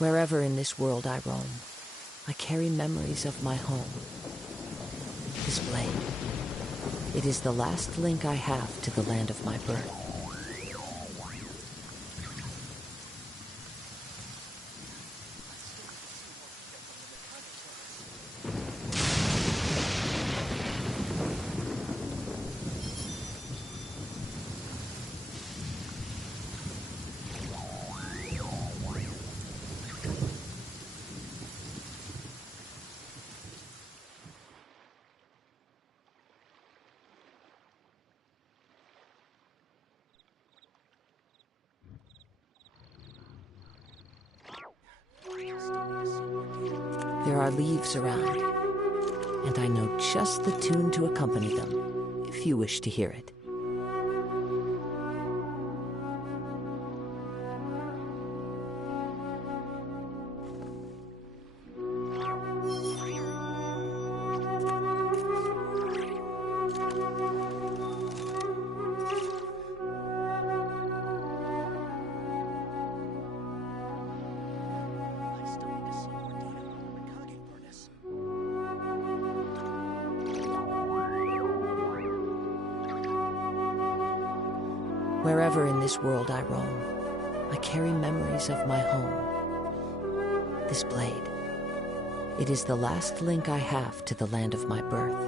Wherever in this world I roam, I carry memories of my home. This blade, it is the last link I have to the land of my birth. There are leaves around, and I know just the tune to accompany them, if you wish to hear it. Wherever in this world I roam, I carry memories of my home. This blade, it is the last link I have to the land of my birth.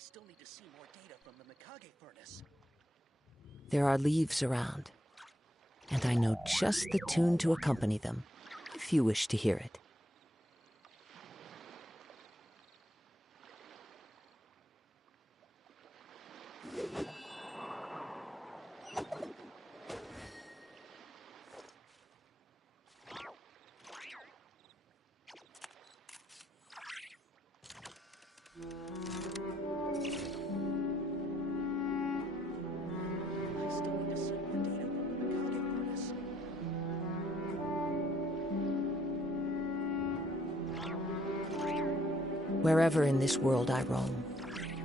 Still need to see more data from the Mikage furnace. There are leaves around, and I know just the tune to accompany them, if you wish to hear it. Wherever in this world I roam,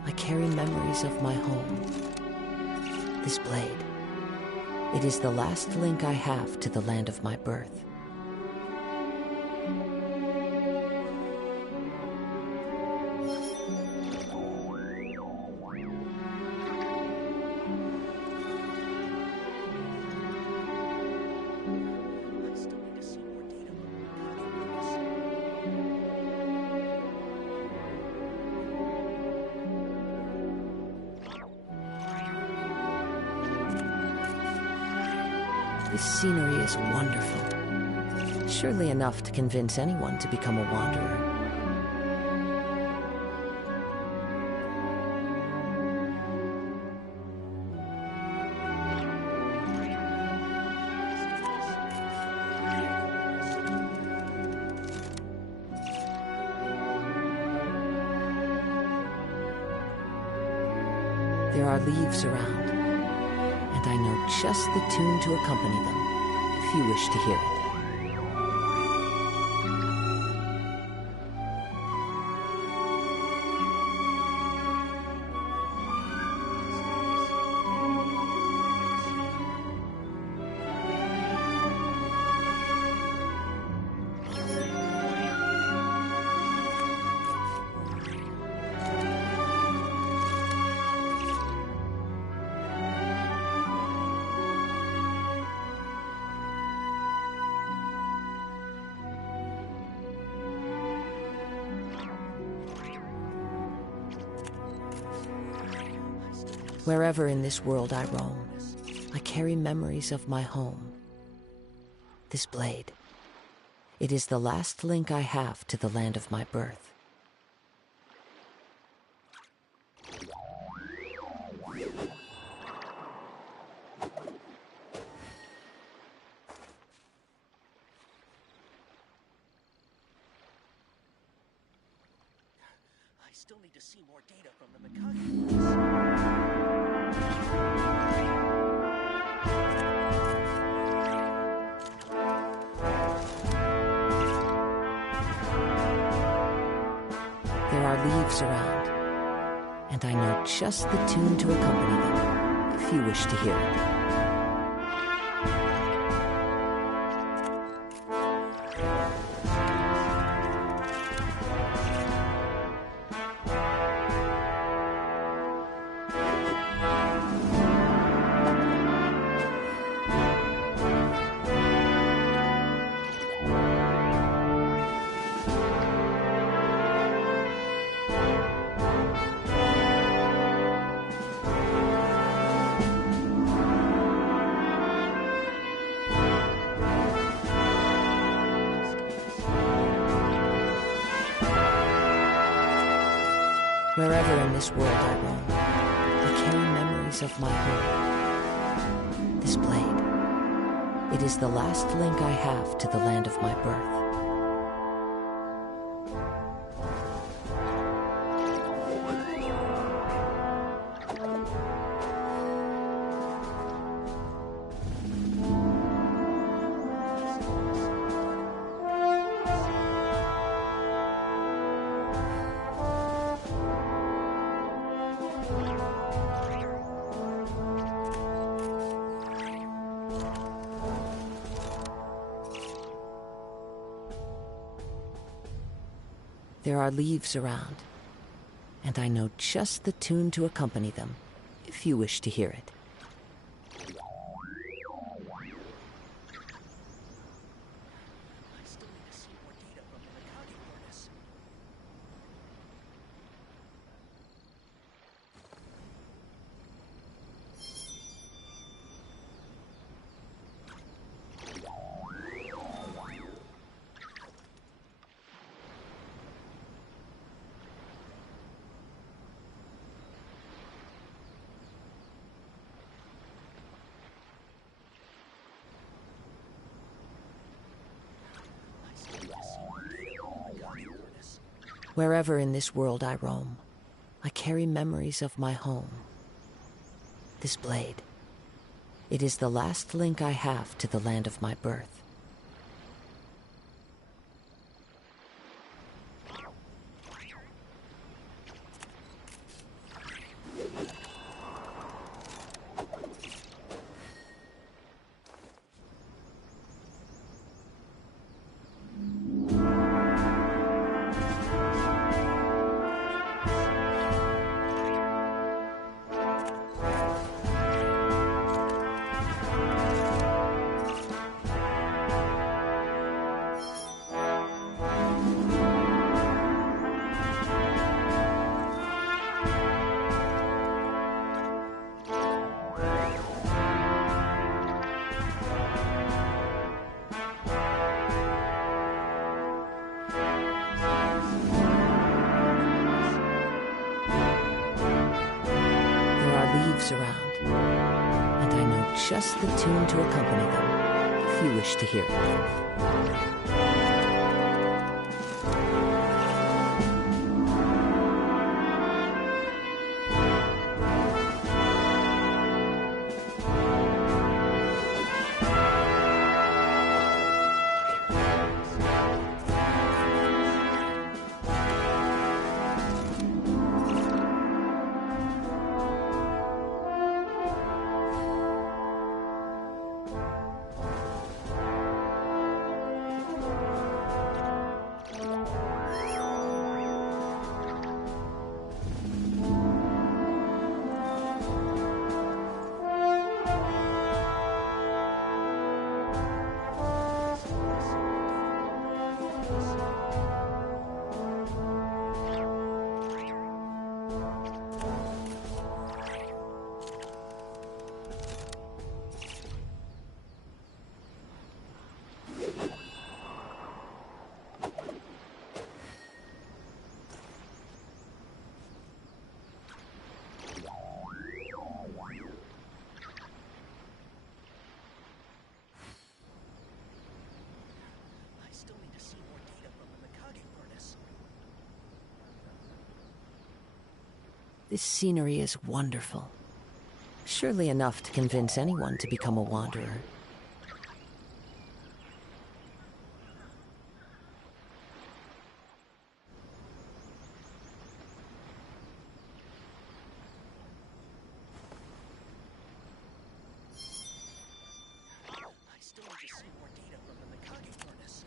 I carry memories of my home. This blade, it is the last link I have to the land of my birth. This scenery is wonderful. Surely enough to convince anyone to become a wanderer. There are leaves around, and I know just the tune to accompany them, if you wish to hear it. Wherever in this world I roam, I carry memories of my home. This blade. It is the last link I have to the land of my birth. I still need to see more data from the Mikage. There are leaves around, and I know just the tune to accompany them, if you wish to hear it. Wherever in this world I roam, I carry memories of my home. This blade. It is the last link I have to the land of my birth. There are leaves around, and I know just the tune to accompany them, if you wish to hear it. Wherever in this world I roam, I carry memories of my home. This blade. It is the last link I have to the land of my birth. Around, and I know just the tune to accompany them, if you wish to hear it. This scenery is wonderful. Surely enough to convince anyone to become a wanderer. I still need to see more data from the Mikage furnace.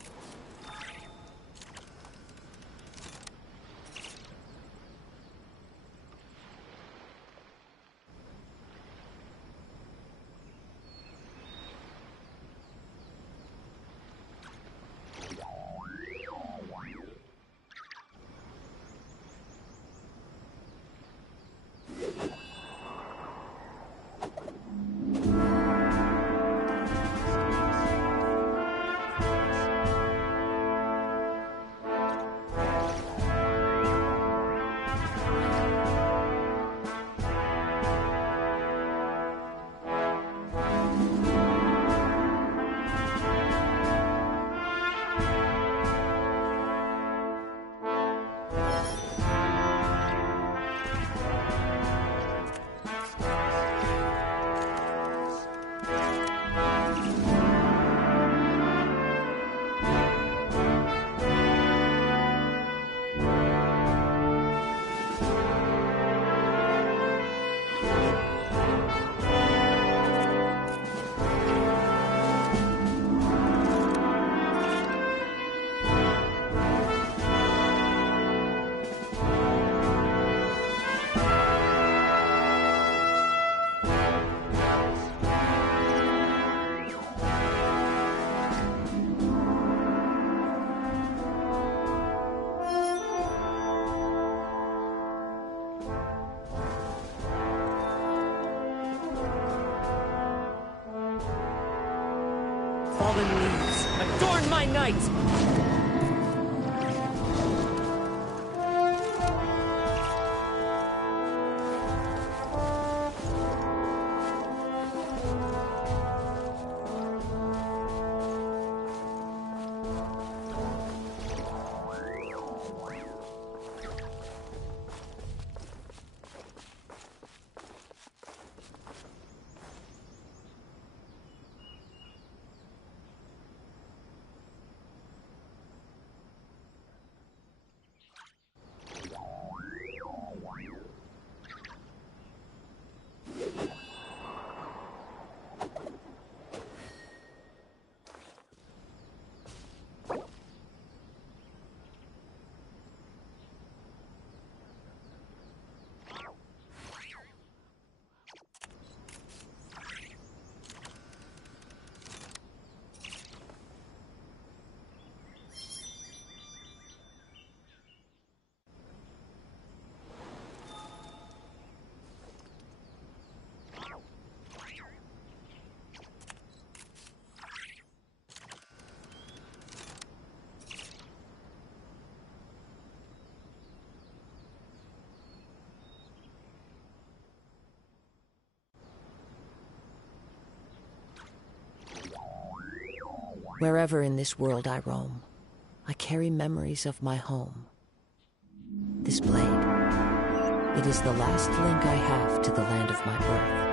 Fallen leaves, adorn my night! Wherever in this world I roam, I carry memories of my home. This blade, it is the last link I have to the land of my birth.